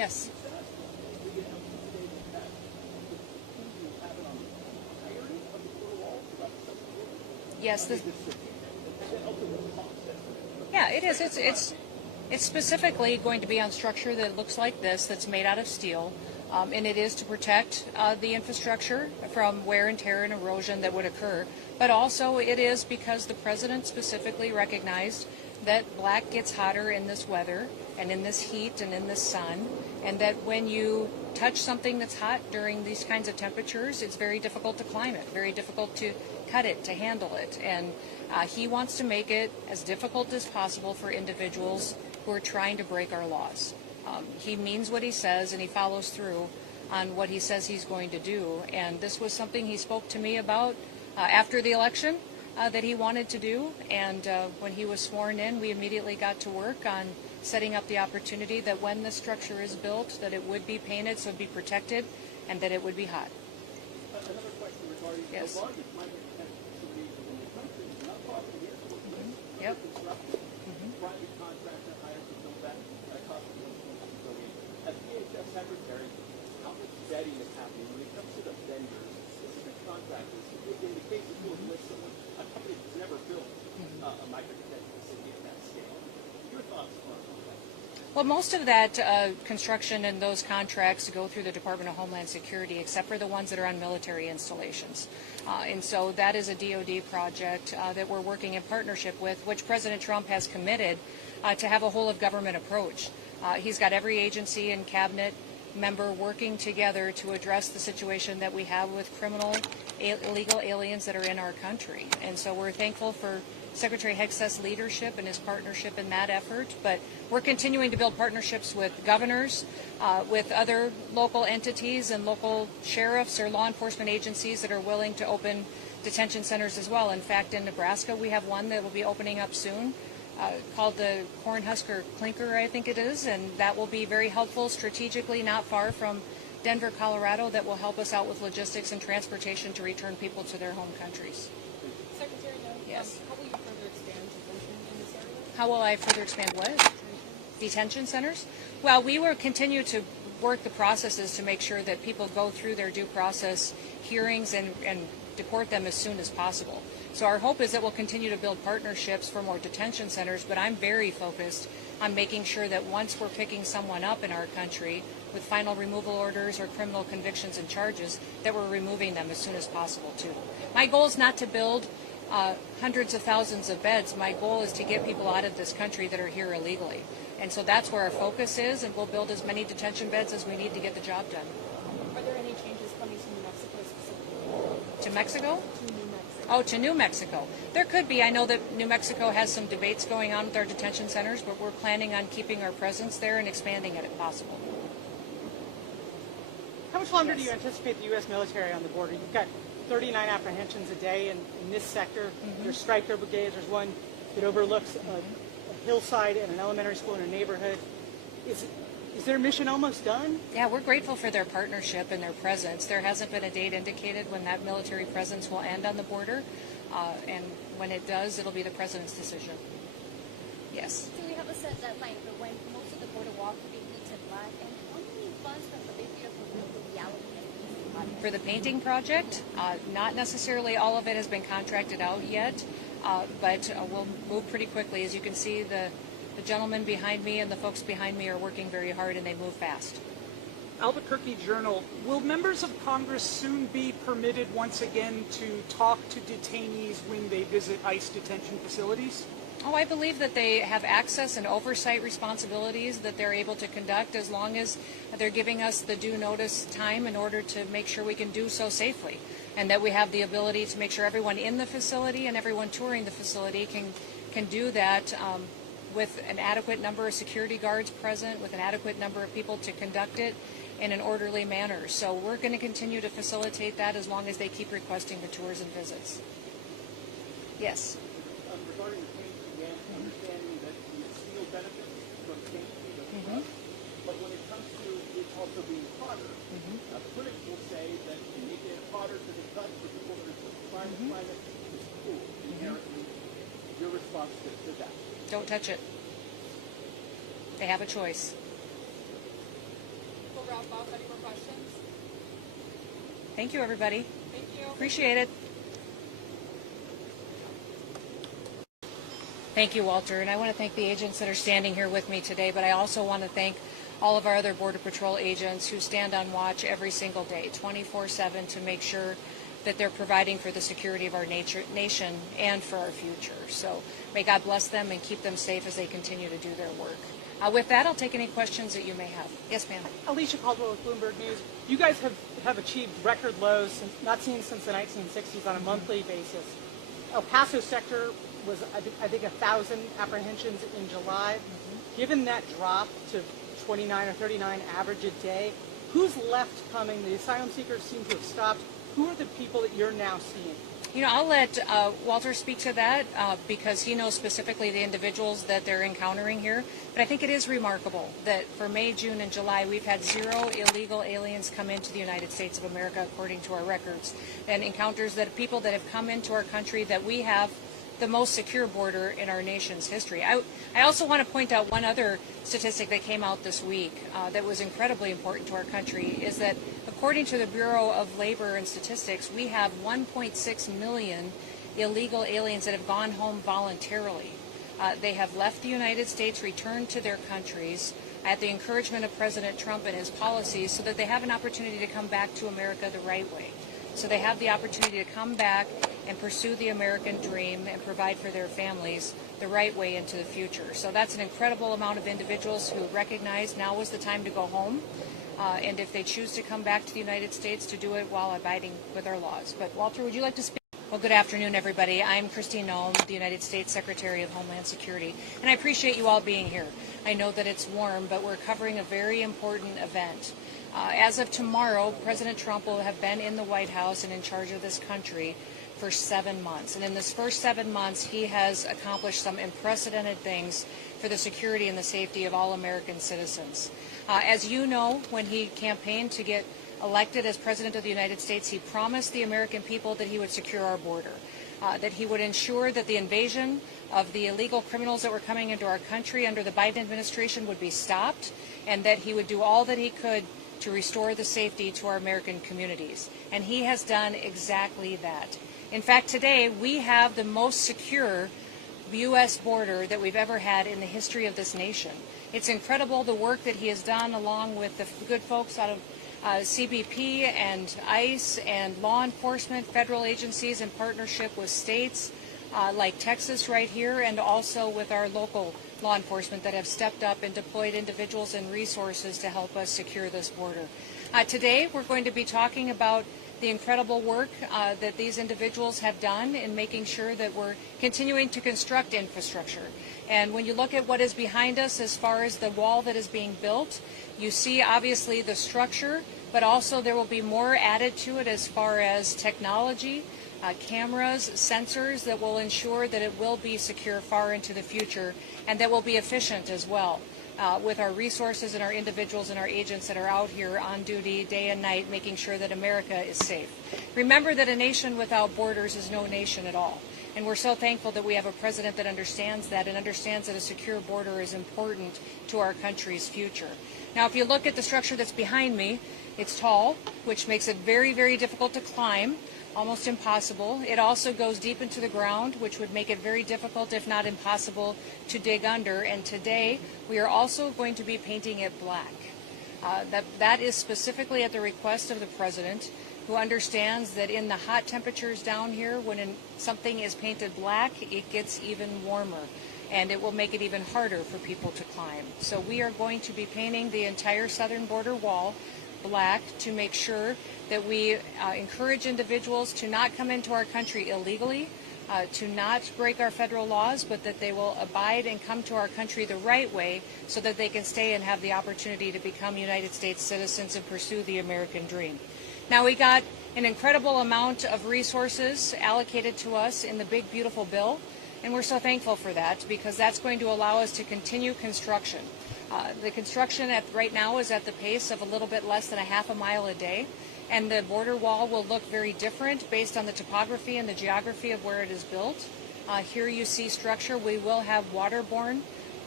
Yes. Yes. Yeah, it is. It's specifically going to be on structure that looks like this, that's made out of steel, and it is to protect the infrastructure from wear and tear and erosion that would occur. But also it is because the president specifically recognized that black gets hotter in this weather and in this heat and in this sun, and that when you touch something that's hot during these kinds of temperatures, it's very difficult to climb it, very difficult to cut it, to handle it. And he wants to make it as difficult as possible for individuals who are trying to break our laws. He means what he says, and he follows through on what he says he's going to do. And this was something he spoke to me about after the election that he wanted to do. And when he was sworn in, we immediately got to work on setting up the opportunity that when this structure is built, that it would be painted so it would be protected and that it would be hot. Another question regarding Yes. the largest migrant detention facilities in the country, not far from here, Yep. construction, private contractor hired to build that cost of $1.2 billion. As DHS Secretary, how much vetting is happening when it comes to the vendors, specific contractors? In the case of with someone, a company that's never built a migrant detention facility at that scale. Your thoughts on that? Well, most of that construction and those contracts go through the Department of Homeland Security, except for the ones that are on military installations. And so that is a DoD project that we're working in partnership with, which President Trump has committed to have a whole-of-government approach. He's got every agency and cabinet member working together to address the situation that we have with criminal, illegal aliens that are in our country. And so we're thankful for Secretary Hegseth's leadership and his partnership in that effort, but we're continuing to build partnerships with governors, with other local entities and local sheriffs or law enforcement agencies that are willing to open detention centers as well. In fact, in Nebraska, we have one that will be opening up soon called the Cornhusker Clinker, I think it is, and that will be very helpful strategically, not far from Denver, Colorado, that will help us out with logistics and transportation to return people to their home countries. Secretary Noem, Yes. how will you further expand detention in this area? How will I further expand what? Detention centers? Well, we will continue to work the processes to make sure that people go through their due process hearings and deport them as soon as possible. So our hope is that we'll continue to build partnerships for more detention centers, but I'm very focused on making sure that once we're picking someone up in our country with final removal orders or criminal convictions and charges, that we're removing them as soon as possible too. My goal is not to build hundreds of thousands of beds. My goal is to get people out of this country that are here illegally. And so that's where our focus is, and we'll build as many detention beds as we need to get the job done. Are there any changes coming to New Mexico specifically? To Mexico? To New Mexico. Oh, to New Mexico. There could be. I know that New Mexico has some debates going on with our detention centers, but we're planning on keeping our presence there and expanding it if possible. How much longer do you anticipate the U.S. military on the border? You've got 39 apprehensions a day in this sector. There's striker brigades. There's one that overlooks a hillside and an elementary school in a neighborhood. Is their mission almost done? Yeah, we're grateful for their partnership and their presence. There hasn't been a date indicated when that military presence will end on the border, and when it does, it'll be the president's decision. Yes. Do we have a set deadline for when most of the border wall will be painted black? And how many funds from the big beautiful bill will be allocated for this project? For the painting project, not necessarily all of it has been contracted out yet, but we'll move pretty quickly. As you can see, the gentleman behind me and the folks behind me are working very hard, and they move fast. Albuquerque Journal, will members of Congress soon be permitted once again to talk to detainees when they visit ICE detention facilities? Oh, I believe that they have access and oversight responsibilities that they're able to conduct as long as they're giving us the due notice time in order to make sure we can do so safely, and that we have the ability to make sure everyone in the facility and everyone touring the facility can do that with an adequate number of security guards present, with an adequate number of people to conduct it in an orderly manner. So we're going to continue to facilitate that as long as they keep requesting the tours and visits. Yes. Regarding the paint again, understanding that the steel benefits from paint being but when it comes to it also being hotter, critics will say that you need to get hotter to the cut for people that are trying to find it cool inherently. Your response to that? Don't touch it. They have a choice. wrap up. Any more questions? Thank you, everybody. Thank you. Appreciate it. Thank you, Walter. And I want to thank the agents that are standing here with me today, but I also want to thank all of our other Border Patrol agents who stand on watch every single day, 24/7, to make sure that they're providing for the security of our nation and for our future. So may God bless them and keep them safe as they continue to do their work. With that, I'll take any questions that you may have. Yes, ma'am. Alicia Caldwell with Bloomberg News. You guys have achieved record lows not seen since the 1960s on a monthly basis. El Paso sector was, I think, 1,000 apprehensions in July. Given that drop to 29 or 39 average a day, who's left coming? The asylum seekers seem to have stopped. Who are the people that you're now seeing? You know, I'll let Walter speak to that because he knows specifically the individuals that they're encountering here. But I think it is remarkable that for May, June, and July, we've had 0 illegal aliens come into the United States of America, according to our records, and encounters that people that have come into our country that we have the most secure border in our nation's history. I also want to point out one other statistic that came out this week that was incredibly important to our country, is that according to the Bureau of Labor and Statistics, we have 1.6 million illegal aliens that have gone home voluntarily. They have left the United States, returned to their countries at the encouragement of President Trump and his policies so that they have an opportunity to come back to America the right way. So they have the opportunity to come back and pursue the American dream and provide for their families the right way into the future. So that's an incredible amount of individuals who recognize now is the time to go home. And if they choose to come back to the United States, to do it while abiding with our laws. But Walter, would you like to speak? Well, good afternoon, everybody. I'm Kristi Noem, the United States Secretary of Homeland Security, and I appreciate you all being here. I know that it's warm, but we're covering a very important event. As of tomorrow, President Trump will have been in the White House and in charge of this country for 7 months. And in this first 7 months, he has accomplished some unprecedented things for the security and the safety of all American citizens. As you know, when he campaigned to get elected as President of the United States, he promised the American people that he would secure our border, that he would ensure that the invasion of the illegal criminals that were coming into our country under the Biden administration would be stopped, and that he would do all that he could to restore the safety to our American communities. And he has done exactly that. In fact, today we have the most secure U.S. border that we've ever had in the history of this nation. It's incredible the work that he has done along with the good folks out of CBP and ICE and law enforcement, federal agencies in partnership with states like Texas right here, and also with our local law enforcement that have stepped up and deployed individuals and resources to help us secure this border. Today we're going to be talking about the incredible work that these individuals have done in making sure that we're continuing to construct infrastructure. And when you look at what is behind us as far as the wall that is being built, you see obviously the structure, but also there will be more added to it as far as technology, cameras, sensors that will ensure that it will be secure far into the future, and that will be efficient as well with our resources and our individuals and our agents that are out here on duty day and night making sure that America is safe. Remember that a nation without borders is no nation at all. And we're so thankful that we have a president that understands that and understands that a secure border is important to our country's future. Now, if you look at the structure that's behind me, it's tall, which makes it very, very difficult to climb, almost impossible. It also goes deep into the ground, which would make it very difficult, if not impossible, to dig under. And today, we are also going to be painting it black. That is specifically at the request of the president, who understands that in the hot temperatures down here, when something is painted black, it gets even warmer, and it will make it even harder for people to climb. So we are going to be painting the entire southern border wall black to make sure that we encourage individuals to not come into our country illegally, to not break our federal laws, but that they will abide and come to our country the right way so that they can stay and have the opportunity to become United States citizens and pursue the American dream. Now, we got an incredible amount of resources allocated to us in the big, beautiful bill, and we're so thankful for that because that's going to allow us to continue construction. The construction right now is at the pace of a little bit less than a half a mile a day, and the border wall will look very different based on the topography and the geography of where it is built. Here you see structure. We will have waterborne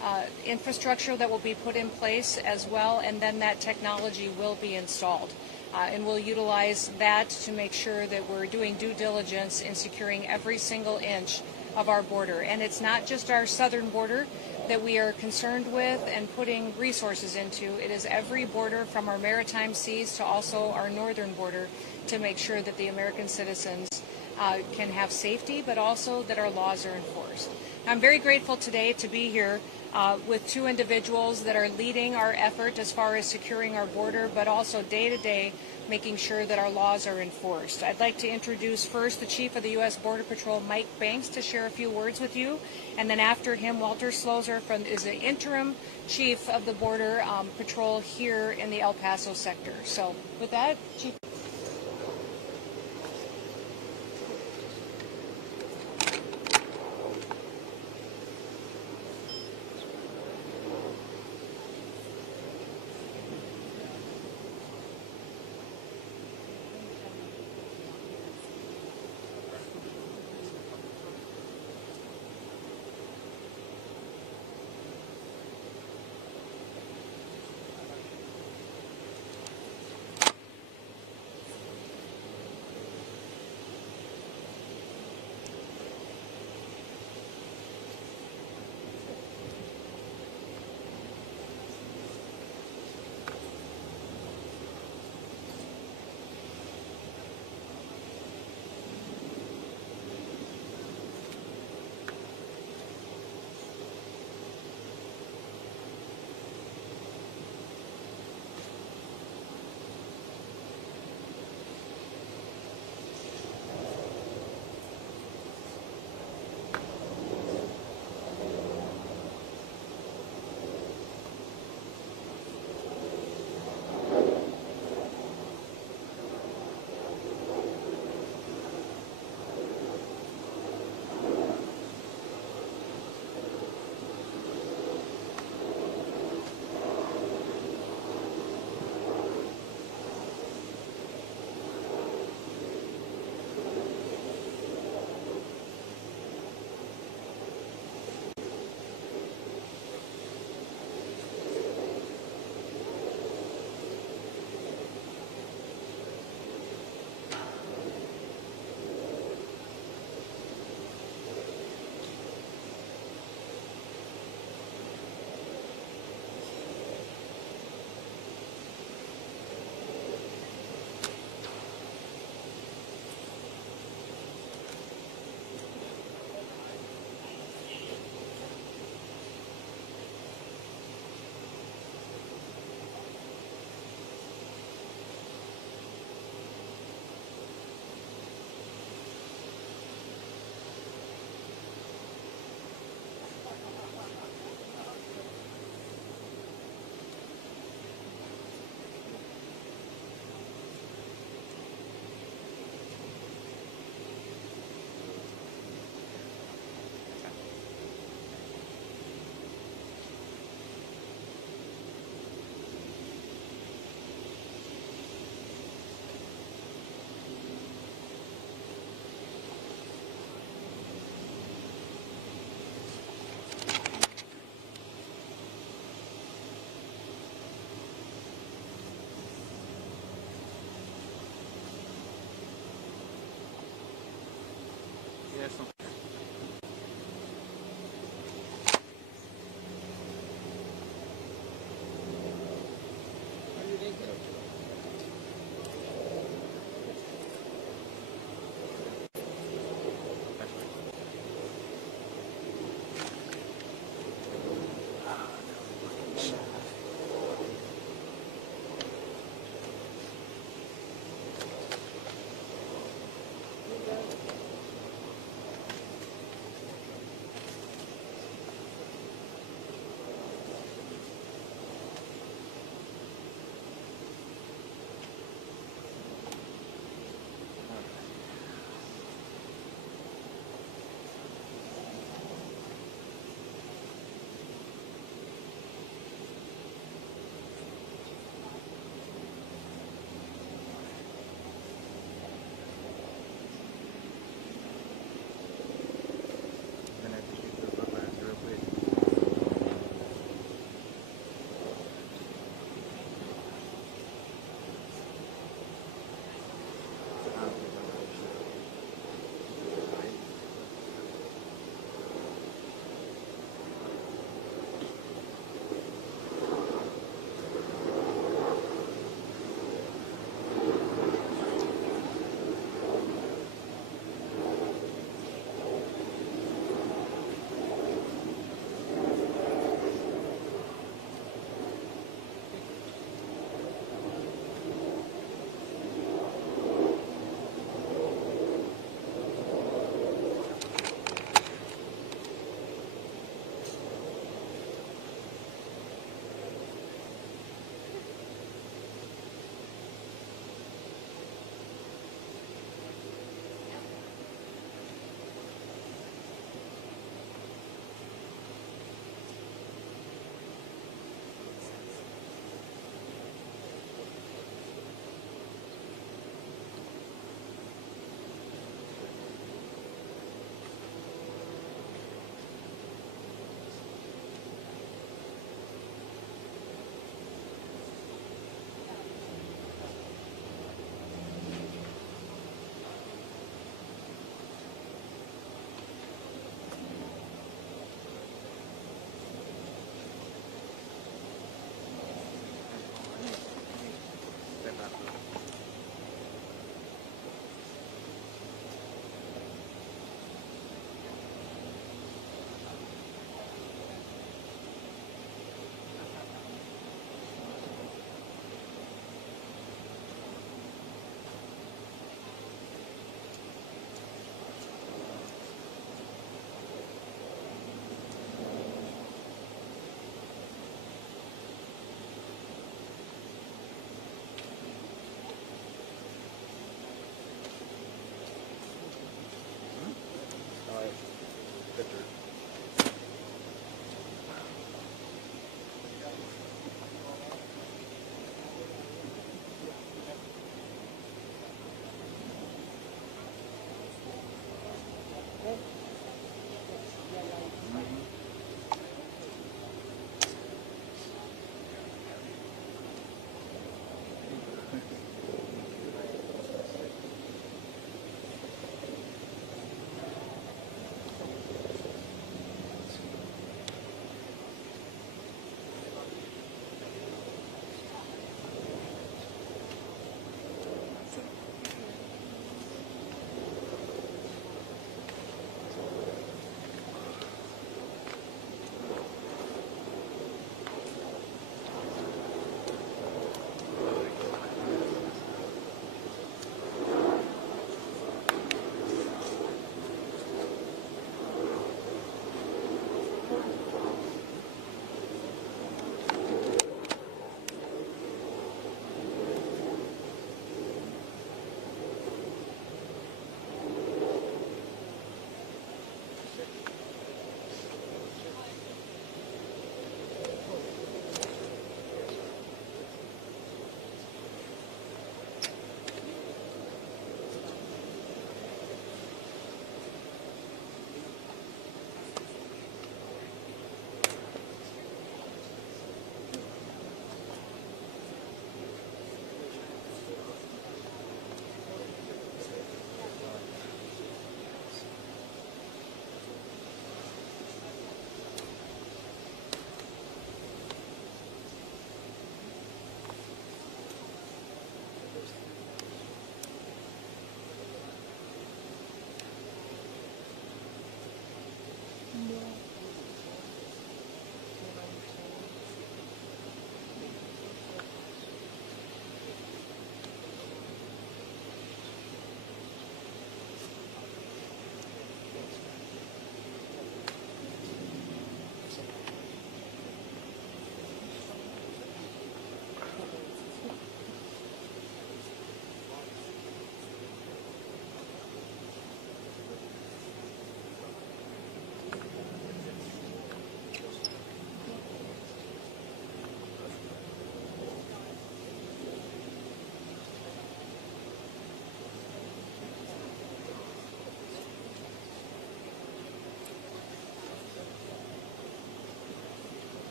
infrastructure that will be put in place as well, and then that technology will be installed. And we'll utilize that to make sure that we're doing due diligence in securing every single inch of our border. And it's not just our southern border that we are concerned with and putting resources into. It is every border from our maritime seas to also our northern border to make sure that the American citizens can have safety, but also that our laws are enforced. I'm very grateful today to be here with two individuals that are leading our effort as far as securing our border, but also day to day making sure that our laws are enforced. I'd like to introduce first the Chief of the U.S. Border Patrol, Mike Banks, to share a few words with you. And then after him, Walter Slozer is the interim Chief of the Border Patrol here in the El Paso sector. So with that, Chief.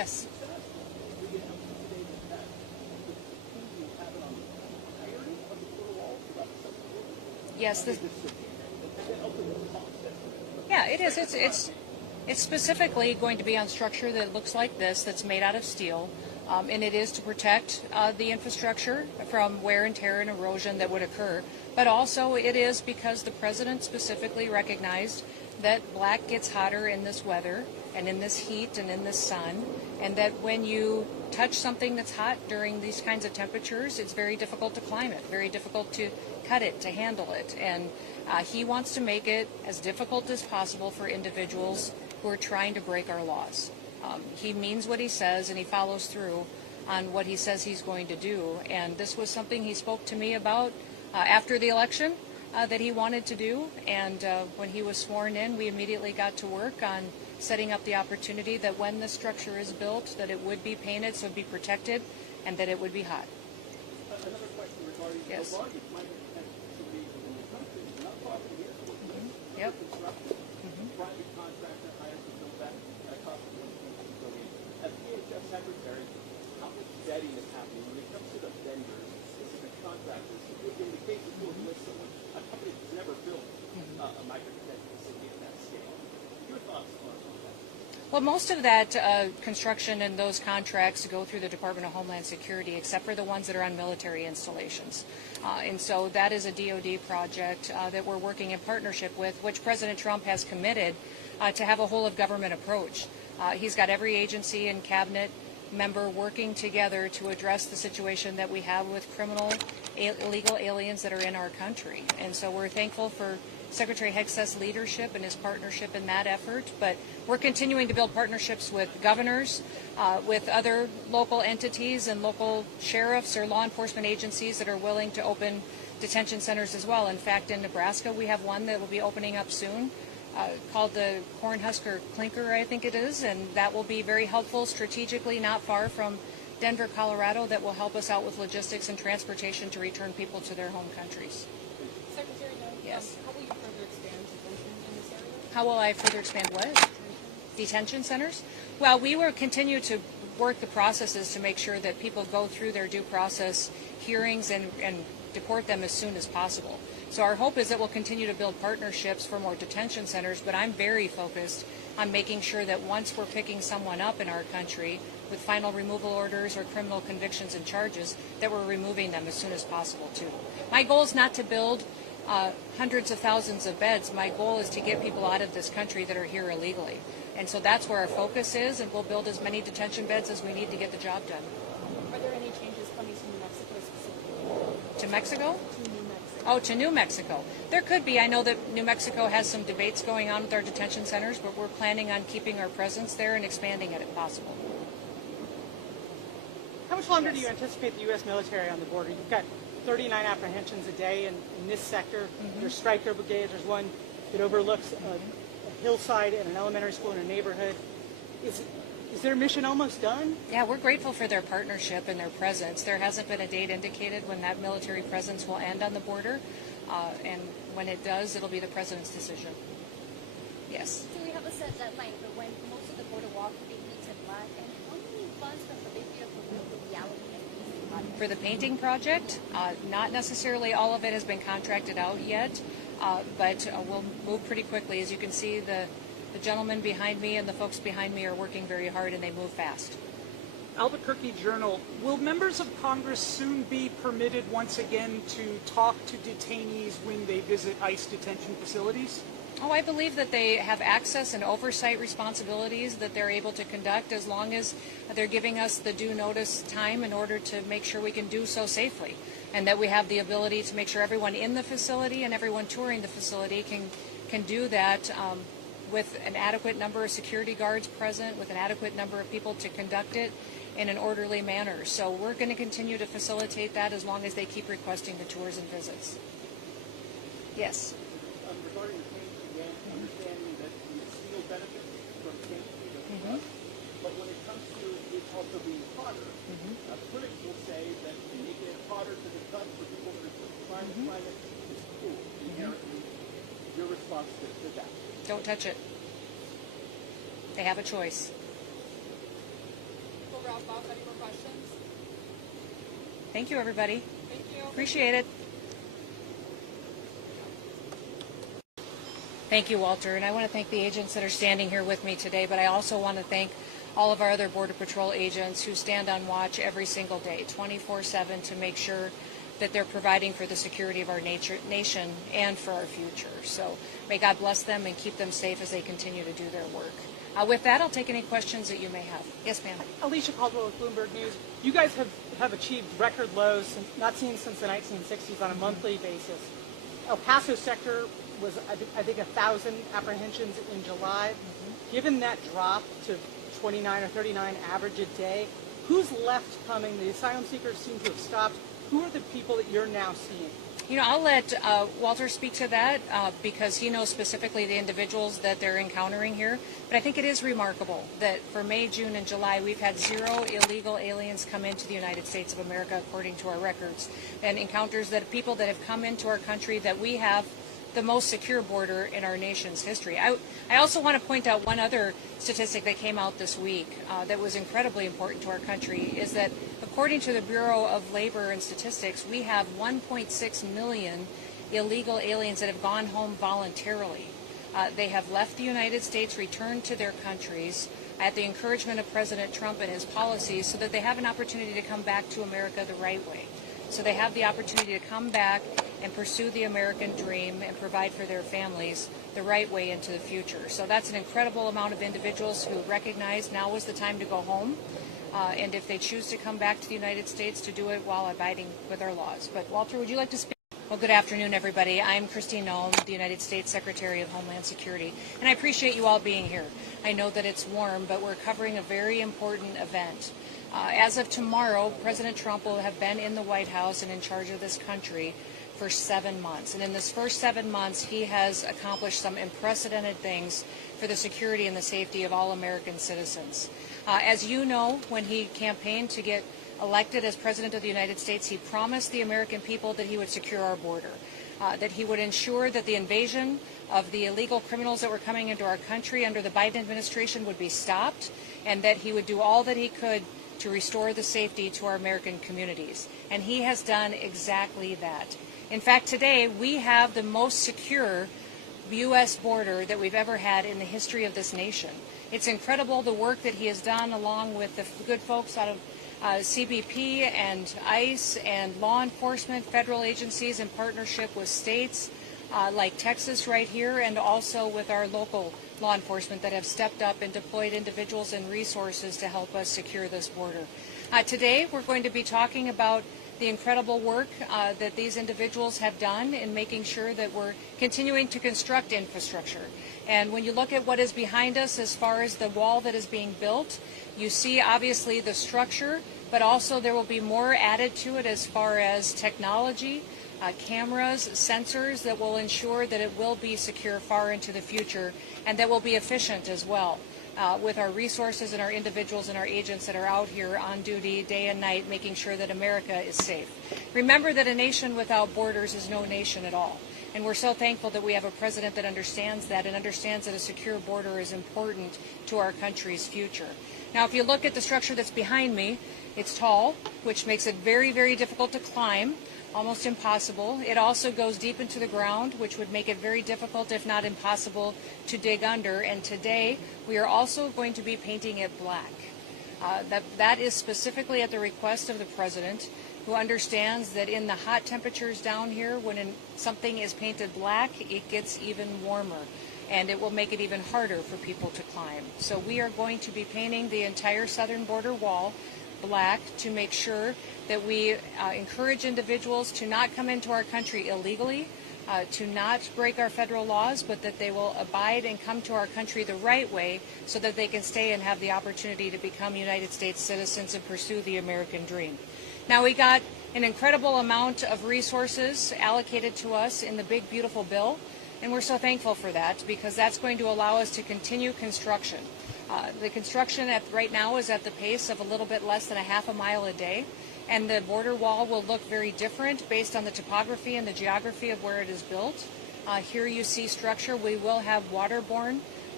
Yes. Yes. Yeah, it is. It's specifically going to be on structure that looks like this, that's made out of steel, and it is to protect the infrastructure from wear and tear and erosion that would occur. But also it is because the president specifically recognized that black gets hotter in this weather and in this heat and in this sun, and that when you touch something that's hot during these kinds of temperatures, it's very difficult to climb it, very difficult to cut it, to handle it. And he wants to make it as difficult as possible for individuals who are trying to break our laws. He means what he says, and he follows through on what he says he's going to do. And this was something he spoke to me about after the election that he wanted to do. And when he was sworn in, we immediately got to work on setting up the opportunity that when the structure is built, that it would be painted so it would be protected and that it would be hot. Another question regarding Yes. the largest migrant detention facility in the country, not far from here, Yep. construction, private contractor hired to build that at a cost of $1.2 billion. As DHS Secretary, how much vetting is happening when it comes to the vendors, specific contractors? In the case of a company that's never built a migrant detention facility at that scale. Your thoughts on that? Well, most of that construction and those contracts go through the Department of Homeland Security, except for the ones that are on military installations. And so that is a DoD project that we're working in partnership with, which President Trump has committed to have a whole-of-government approach. He's got every agency and cabinet member working together to address the situation that we have with criminal, illegal aliens that are in our country. And so we're thankful for Secretary Hegseth's leadership and his partnership in that effort, but we're continuing to build partnerships with governors, with other local entities and local sheriffs or law enforcement agencies that are willing to open detention centers as well. In fact, in Nebraska, we have one that will be opening up soon called the Cornhusker Clinker, I think it is, and that will be very helpful strategically, not far from Denver, Colorado, that will help us out with logistics and transportation to return people to their home countries. Secretary Noem, Yes. how will you further expand detention in this area? How will I further expand what? Detention centers? Well, we will continue to work the processes to make sure that people go through their due process hearings and deport them as soon as possible. So our hope is that we'll continue to build partnerships for more detention centers, but I'm very focused on making sure that once we're picking someone up in our country with final removal orders or criminal convictions and charges, that we're removing them as soon as possible too. My goal is not to build hundreds of thousands of beds. My goal is to get people out of this country that are here illegally. And so that's where our focus is, and we'll build as many detention beds as we need to get the job done. Are there any changes coming to New Mexico specifically? To Mexico? To New Mexico. Oh, to New Mexico. There could be. I know that New Mexico has some debates going on with our detention centers, but we're planning on keeping our presence there and expanding it if possible. How much longer do you anticipate the U.S. military on the border? You've got 39 apprehensions a day in this sector. There's striker brigades. There's one that overlooks a hillside and an elementary school in a neighborhood. Is their mission almost done? Yeah, we're grateful for their partnership and their presence. There hasn't been a date indicated when that military presence will end on the border, and when it does, it'll be the president's decision. Yes. Do we have a set deadline for when most of the border wall can be painted black? And how many funds from the big vehicle will be allocated? For the painting project, not necessarily all of it has been contracted out yet, but we'll move pretty quickly. As you can see, the gentleman behind me and the folks behind me are working very hard, and they move fast. Albuquerque Journal, will members of Congress soon be permitted once again to talk to detainees when they visit ICE detention facilities? Oh, I believe that they have access and oversight responsibilities that they're able to conduct as long as they're giving us the due notice time in order to make sure we can do so safely, and that we have the ability to make sure everyone in the facility and everyone touring the facility can do that with an adequate number of security guards present, with an adequate number of people to conduct it in an orderly manner. So we're going to continue to facilitate that as long as they keep requesting the tours and visits. Yes. Regarding the painting, again, understanding that the steel benefits from painting, but when it comes to it also being hotter, critics will say that making it hotter to the touch for people that are climate is cool, inherently. Your response to that? Don't touch it. They have a choice. we'll wrap up. Any more questions? Thank you, everybody. Thank you. Appreciate it. Thank you, Walter. And I want to thank the agents that are standing here with me today, but I also want to thank all of our other Border Patrol agents who stand on watch every single day, 24/7, to make sure that they're providing for the security of our nation and for our future. So may God bless them and keep them safe as they continue to do their work. With that, I'll take any questions that you may have. Yes, ma'am. Alicia Caldwell with Bloomberg News. You guys have achieved record lows not seen since the 1960s on a monthly basis. El Paso sector was, I think, 1,000 apprehensions in July. Given that drop to 29 or 39 average a day, who's left coming? The asylum seekers seem to have stopped. Who are the people that you're now seeing? You know, I'll let Walter speak to that because he knows specifically the individuals that they're encountering here. But I think it is remarkable that for May, June, and July, we've had 0 illegal aliens come into the United States of America, according to our records, and encounters that people that have come into our country, that we have the most secure border in our nation's history. I also want to point out one other statistic that came out this week that was incredibly important to our country, is that according to the Bureau of Labor and Statistics, we have 1.6 million illegal aliens that have gone home voluntarily. They have left the United States, returned to their countries at the encouragement of President Trump and his policies, so that they have an opportunity to come back to America the right way. So they have the opportunity to come back and pursue the American dream and provide for their families the right way into the future. So that's an incredible amount of individuals who recognize now is the time to go home. And if they choose to come back to the United States, to do it while abiding with our laws. But Walter, would you like to speak? Well, good afternoon, everybody. I'm Kristi Noem, the United States Secretary of Homeland Security, and I appreciate you all being here. I know that it's warm, but we're covering a very important event. As of tomorrow, President Trump will have been in the White House and in charge of this country for 7 months. And in this first 7 months, he has accomplished some unprecedented things for the security and the safety of all American citizens. As you know, when he campaigned to get elected as President of the United States, he promised the American people that he would secure our border, that he would ensure that the invasion of the illegal criminals that were coming into our country under the Biden administration would be stopped, and that he would do all that he could to restore the safety to our American communities. And he has done exactly that. In fact, today we have the most secure U.S. border that we've ever had in the history of this nation. It's incredible the work that he has done, along with the good folks out of CBP and ICE and law enforcement, federal agencies in partnership with states like Texas right here, and also with our local law enforcement that have stepped up and deployed individuals and resources to help us secure this border. Today we're going to be talking about the incredible work that these individuals have done in making sure that we're continuing to construct infrastructure. And when you look at what is behind us as far as the wall that is being built, you see obviously the structure, but also there will be more added to it as far as technology, cameras, sensors that will ensure that it will be secure far into the future, and that will be efficient as well. With our resources and our individuals and our agents that are out here on duty day and night, making sure that America is safe. Remember that a nation without borders is no nation at all. And we're so thankful that we have a president that understands that, and understands that a secure border is important to our country's future. Now, if you look at the structure that's behind me, it's tall, which makes it very, very difficult to climb, almost impossible. It also goes deep into the ground, which would make it very difficult, if not impossible, to dig under. And today, we are also going to be painting it black. That is specifically at the request of the president, who understands that in the hot temperatures down here, when something is painted black, it gets even warmer, and it will make it even harder for people to climb. So we are going to be painting the entire southern border wall black to make sure that we encourage individuals to not come into our country illegally, to not break our federal laws, but that they will abide and come to our country the right way, so that they can stay and have the opportunity to become United States citizens and pursue the American dream. Now, we got an incredible amount of resources allocated to us in the big, beautiful bill, and we're so thankful for that, because that's going to allow us to continue construction. The construction right now is at the pace of a little bit less than a half a mile a day, and the border wall will look very different based on the topography and the geography of where it is built. Here you see structure. We will have waterborne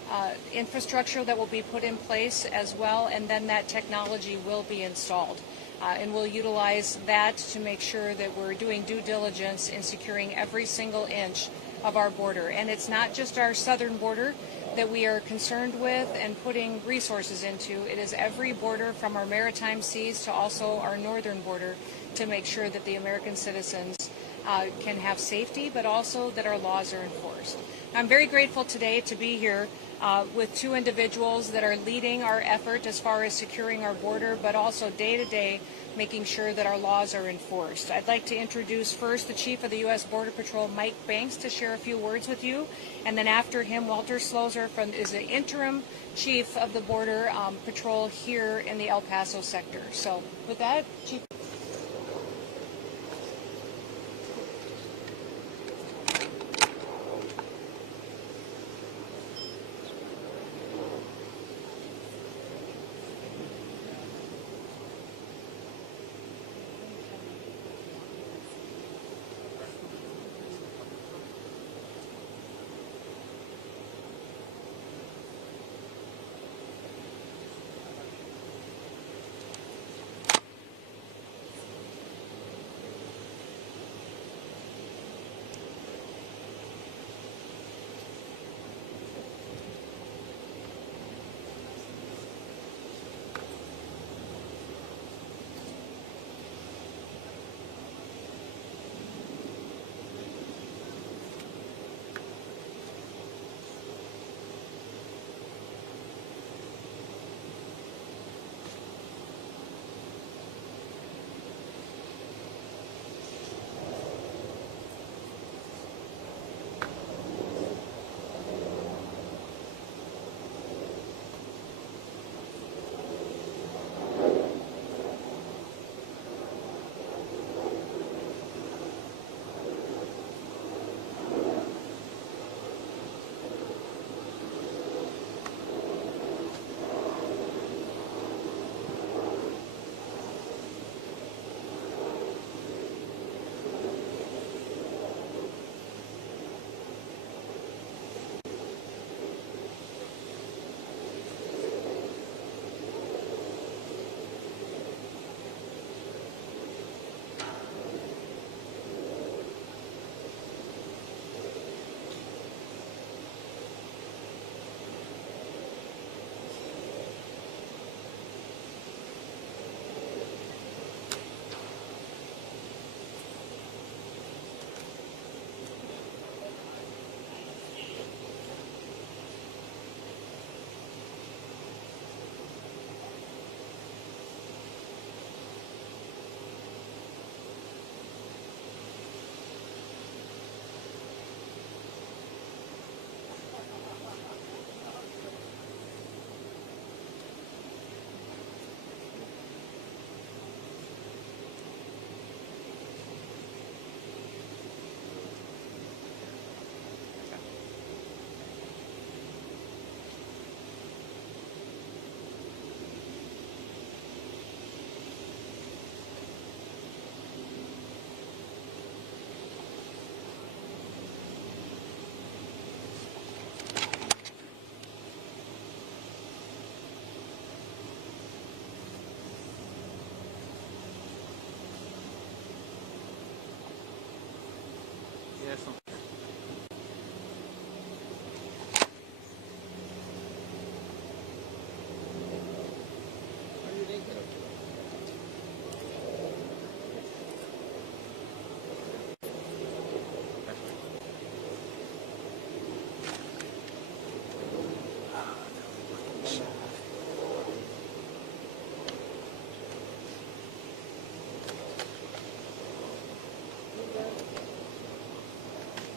infrastructure that will be put in place as well, and then that technology will be installed. And we'll utilize that to make sure that we're doing due diligence in securing every single inch of our border. And it's not just our southern border that we are concerned with and putting resources into. It is every border from our maritime seas to also our northern border to make sure that the American citizens can have safety, but also that our laws are enforced. I'm very grateful today to be here with two individuals that are leading our effort as far as securing our border, but also day to day making sure that our laws are enforced. I'd like to introduce first the Chief of the U.S. Border Patrol, Mike Banks, to share a few words with you. And then after him, Walter Slozer is the interim Chief of the Border Patrol here in the El Paso sector. So with that, Chief.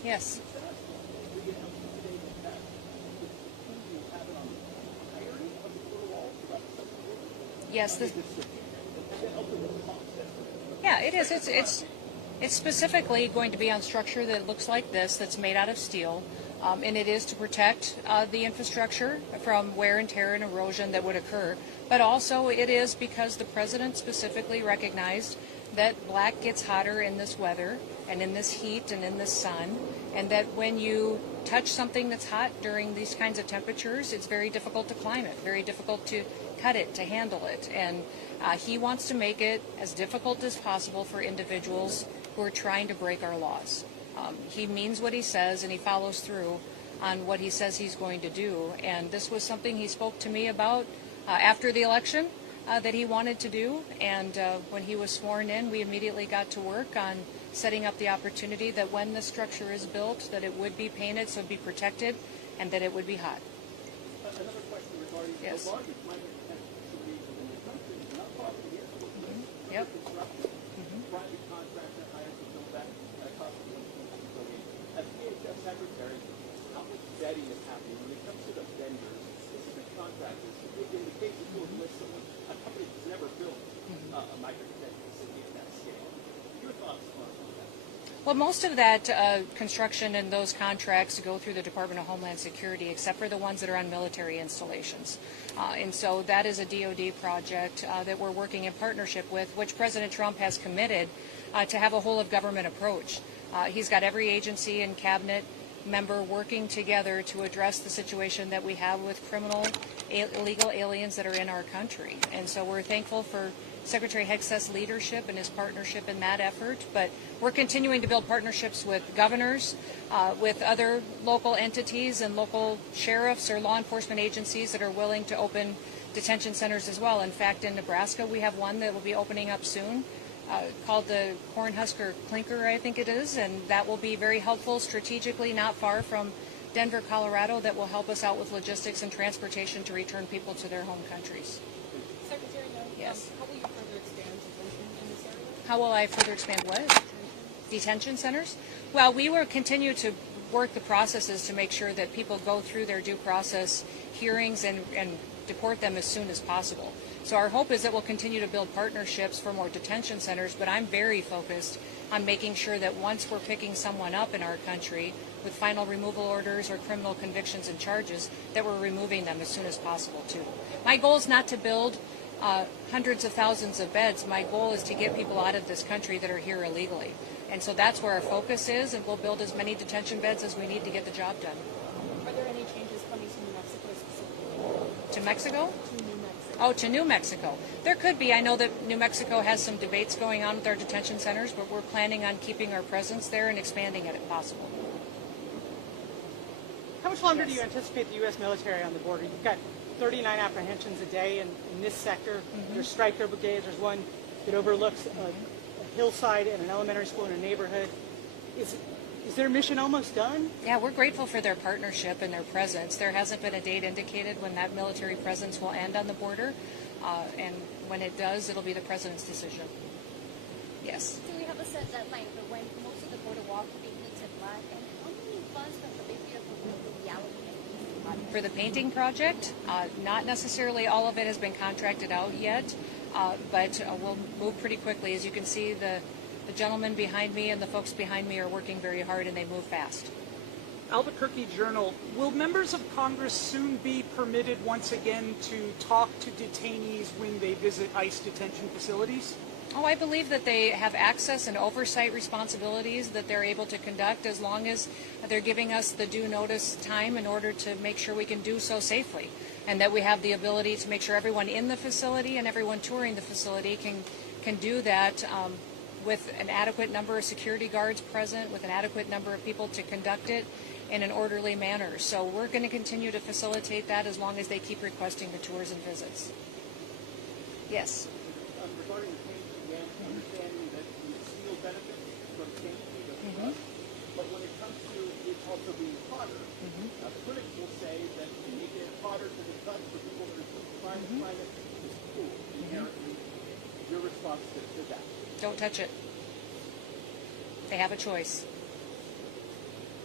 Yes. Yes. Yeah, it is. It's specifically going to be on structure that looks like this, that's made out of steel, and it is to protect the infrastructure from wear and tear and erosion that would occur. But also it is because the president specifically recognized that black gets hotter in this weather and in this heat and in this sun, and that when you touch something that's hot during these kinds of temperatures, it's very difficult to climb it, very difficult to cut it, to handle it. And he wants to make it as difficult as possible for individuals who are trying to break our laws. He means what he says, and he follows through on what he says he's going to do. And this was something he spoke to me about after the election that he wanted to do. And when he was sworn in, we immediately got to work on setting up the opportunity that when the structure is built, that it would be painted so it would be protected and that it would be hot. Another question regarding Yes. the largest migrant detention facilities in the country. We're not talking here. Yep. Construction, private contractor hired to build that cost-effective facility. As DHS Secretary, how much vetting is happening when it comes to the vendors, specific contractors? In the case of a company that's never built a migrant detention facility at that scale. Your thoughts on that? Well, most of that construction and those contracts go through the Department of Homeland Security, except for the ones that are on military installations. And so that is a DoD project that we're working in partnership with, which President Trump has committed to have a whole-of-government approach. He's got every agency and cabinet member working together to address the situation that we have with criminal, illegal aliens that are in our country. And so we're thankful for Secretary Hegseth's leadership and his partnership in that effort, but we're continuing to build partnerships with governors, with other local entities and local sheriffs or law enforcement agencies that are willing to open detention centers as well. In fact, in Nebraska, we have one that will be opening up soon called the Cornhusker Clinker, I think it is, and that will be very helpful strategically, not far from Denver, Colorado, that will help us out with logistics and transportation to return people to their home countries. Secretary Noem, Yes. how will you further expand detention in this area? How will I further expand what? Detention centers? Well, we will continue to work the processes to make sure that people go through their due process hearings and deport them as soon as possible. So our hope is that we'll continue to build partnerships for more detention centers, but I'm very focused on making sure that once we're picking someone up in our country with final removal orders or criminal convictions and charges, that we're removing them as soon as possible too. My goal is not to build hundreds of thousands of beds. My goal is to get people out of this country that are here illegally. And so that's where our focus is, and we'll build as many detention beds as we need to get the job done. Are there any changes coming to New Mexico specifically? To Mexico? To New Mexico. Oh, to New Mexico. There could be. I know that New Mexico has some debates going on with our detention centers, but we're planning on keeping our presence there and expanding it if possible. How much longer do you anticipate the U.S. military on the border? You've got 39 apprehensions a day in this sector. There's striker brigades. There's one that overlooks a hillside and an elementary school in a neighborhood. Is their mission almost done? Yeah, we're grateful for their partnership and their presence. There hasn't been a date indicated when that military presence will end on the border, and when it does, it'll be the president's decision. Yes. Do we have a set deadline for when most of the border wall will be painted black? And how many funds from the big beautiful bill will be allocated to this project? For the painting project, not necessarily all of it has been contracted out yet, but we'll move pretty quickly. As you can see, the gentleman behind me and the folks behind me are working very hard, and they move fast. Albuquerque Journal, will members of Congress soon be permitted once again to talk to detainees when they visit ICE detention facilities? Oh, I believe that they have access and oversight responsibilities that they're able to conduct as long as they're giving us the due notice time in order to make sure we can do so safely, and that we have the ability to make sure everyone in the facility and everyone touring the facility can do that with an adequate number of security guards present, with an adequate number of people to conduct it in an orderly manner. So we're going to continue to facilitate that as long as they keep requesting the tours and visits. Yes. Regarding the paint, again, understanding that the steel benefits from paint, but when it comes to it also being hotter, critics will say that you make it hotter to the touch for people that are trying to find it is cool inherently. Your response to that? Don't touch it. They have a choice.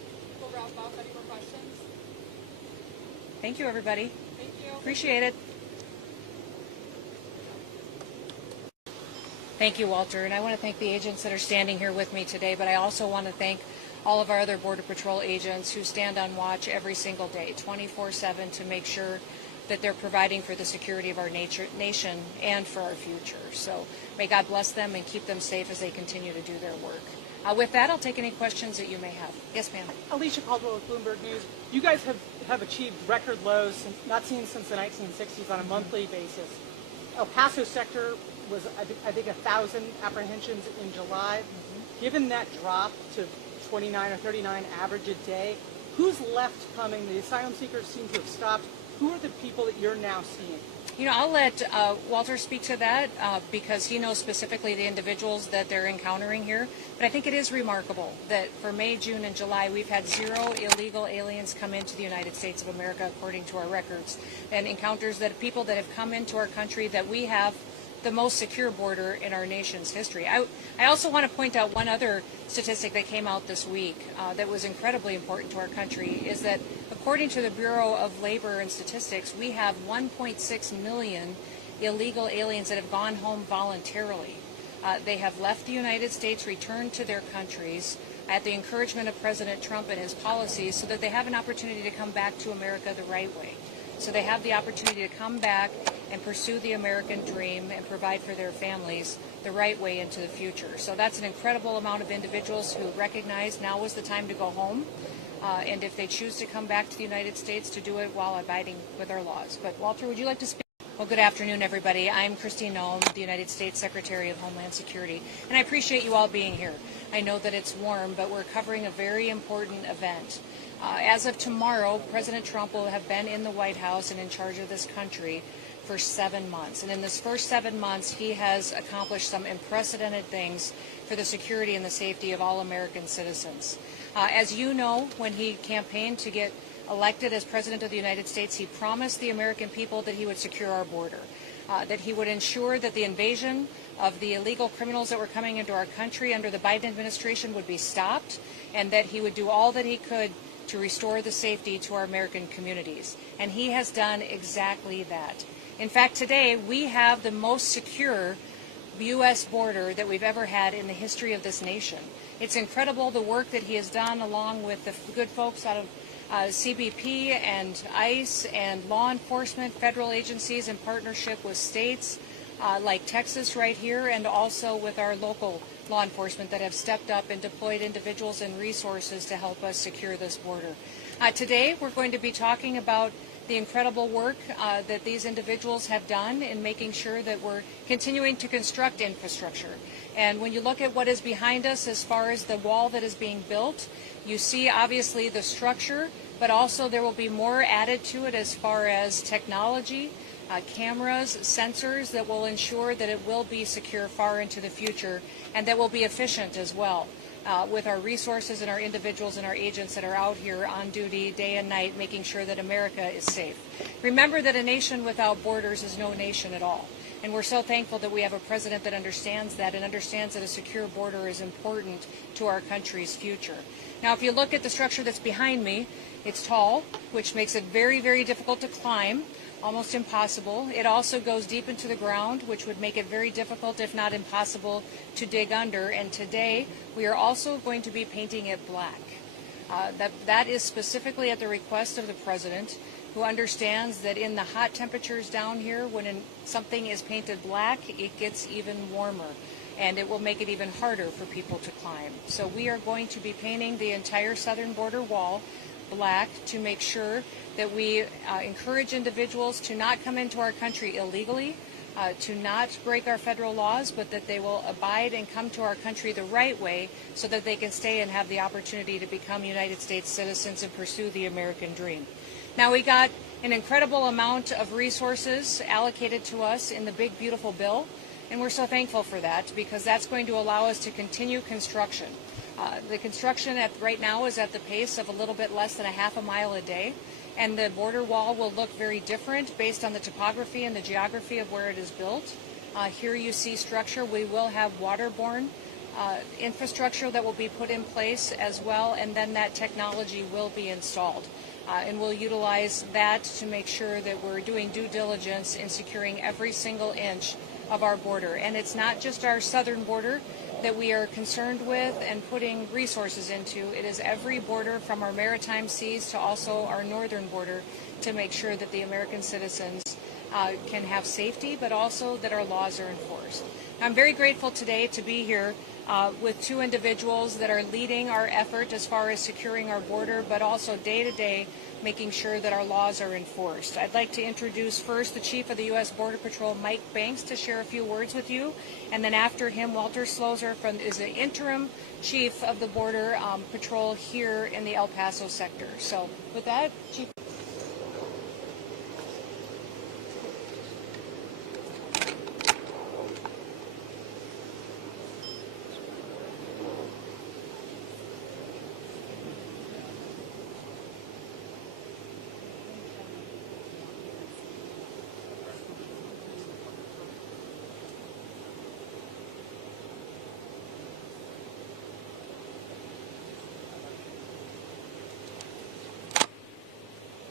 wrap up. Any more questions? Thank you, everybody. Thank you. Appreciate it. Thank you, Walter. And I want to thank the agents that are standing here with me today, but I also want to thank all of our other Border Patrol agents who stand on watch every single day, 24/7, to make sure that they're providing for the security of our nation and for our future. So may God bless them and keep them safe as they continue to do their work. With that, I'll take any questions that you may have. Yes, ma'am. Alicia Caldwell with Bloomberg News. You guys have achieved record lows not seen since the 1960s on a monthly basis. El Paso sector was, I think, 1,000 apprehensions in July. Given that drop to 29 or 39 average a day, who's left coming? The asylum seekers seem to have stopped. Who are the people that you're now seeing? You know, I'll let Walter speak to that because he knows specifically the individuals that they're encountering here. But I think it is remarkable that for May, June, and July, we've had 0 illegal aliens come into the United States of America, according to our records, and encounters that people that have come into our country that we have the most secure border in our nation's history. I also want to point out one other statistic that came out this week that was incredibly important to our country, is that according to the Bureau of Labor and Statistics, we have 1.6 million illegal aliens that have gone home voluntarily. They have left the United States, returned to their countries at the encouragement of President Trump and his policies so that they have an opportunity to come back to America the right way. So they have the opportunity to come back and pursue the American dream and provide for their families the right way into the future. So that's an incredible amount of individuals who recognize now is the time to go home. And if they choose to come back to the United States, to do it while abiding with our laws. But Walter, would you like to speak? Well, good afternoon, everybody. I'm Kristi Noem, the United States Secretary of Homeland Security, and I appreciate you all being here. I know that it's warm, but we're covering a very important event. As of tomorrow, President Trump will have been in the White House and in charge of this country for 7 months. And in this first 7 months, he has accomplished some unprecedented things for the security and the safety of all American citizens. As you know, when he campaigned to get elected as President of the United States, he promised the American people that he would secure our border, that he would ensure that the invasion of the illegal criminals that were coming into our country under the Biden administration would be stopped, and that he would do all that he could to restore the safety to our American communities. And he has done exactly that. In fact, today we have the most secure U.S. border that we've ever had in the history of this nation. It's incredible the work that he has done along with the good folks out of CBP and ICE and law enforcement, federal agencies in partnership with states like Texas right here, and also with our local law enforcement that have stepped up and deployed individuals and resources to help us secure this border. Today we're going to be talking about the incredible work that these individuals have done in making sure that we're continuing to construct infrastructure. And when you look at what is behind us as far as the wall that is being built, you see obviously the structure, but also there will be more added to it as far as technology, cameras, sensors that will ensure that it will be secure far into the future, and that will be efficient as well with our resources and our individuals and our agents that are out here on duty day and night making sure that America is safe. Remember that a nation without borders is no nation at all. And we're so thankful that we have a president that understands that and understands that a secure border is important to our country's future. Now, if you look at the structure that's behind me, it's tall, which makes it very, very difficult to climb, almost impossible. It also goes deep into the ground, which would make it very difficult, if not impossible, to dig under. And today, we are also going to be painting it black. That is specifically at the request of the president, who understands that in the hot temperatures down here, when something is painted black, it gets even warmer, and it will make it even harder for people to climb. So we are going to be painting the entire southern border wall black to make sure that we encourage individuals to not come into our country illegally, to not break our federal laws, but that they will abide and come to our country the right way so that they can stay and have the opportunity to become United States citizens and pursue the American dream. Now, we got an incredible amount of resources allocated to us in the big, beautiful bill, and we're so thankful for that because that's going to allow us to continue construction. The construction right now is at the pace of a little bit less than a half a mile a day, and the border wall will look very different based on the topography and the geography of where it is built. Here you see structure. We will have waterborne infrastructure that will be put in place as well, and then that technology will be installed. And we'll utilize that to make sure that we're doing due diligence in securing every single inch of our border. And it's not just our southern border that we are concerned with and putting resources into. It is every border from our maritime seas to also our northern border to make sure that the American citizens can have safety, but also that our laws are enforced. I'm very grateful today to be here with two individuals that are leading our effort as far as securing our border, but also day to day making sure that our laws are enforced. I'd like to introduce first the Chief of the U.S. Border Patrol, Mike Banks, to share a few words with you. And then after him, Walter Slozer is the interim Chief of the Border Patrol here in the El Paso sector. So with that, Chief.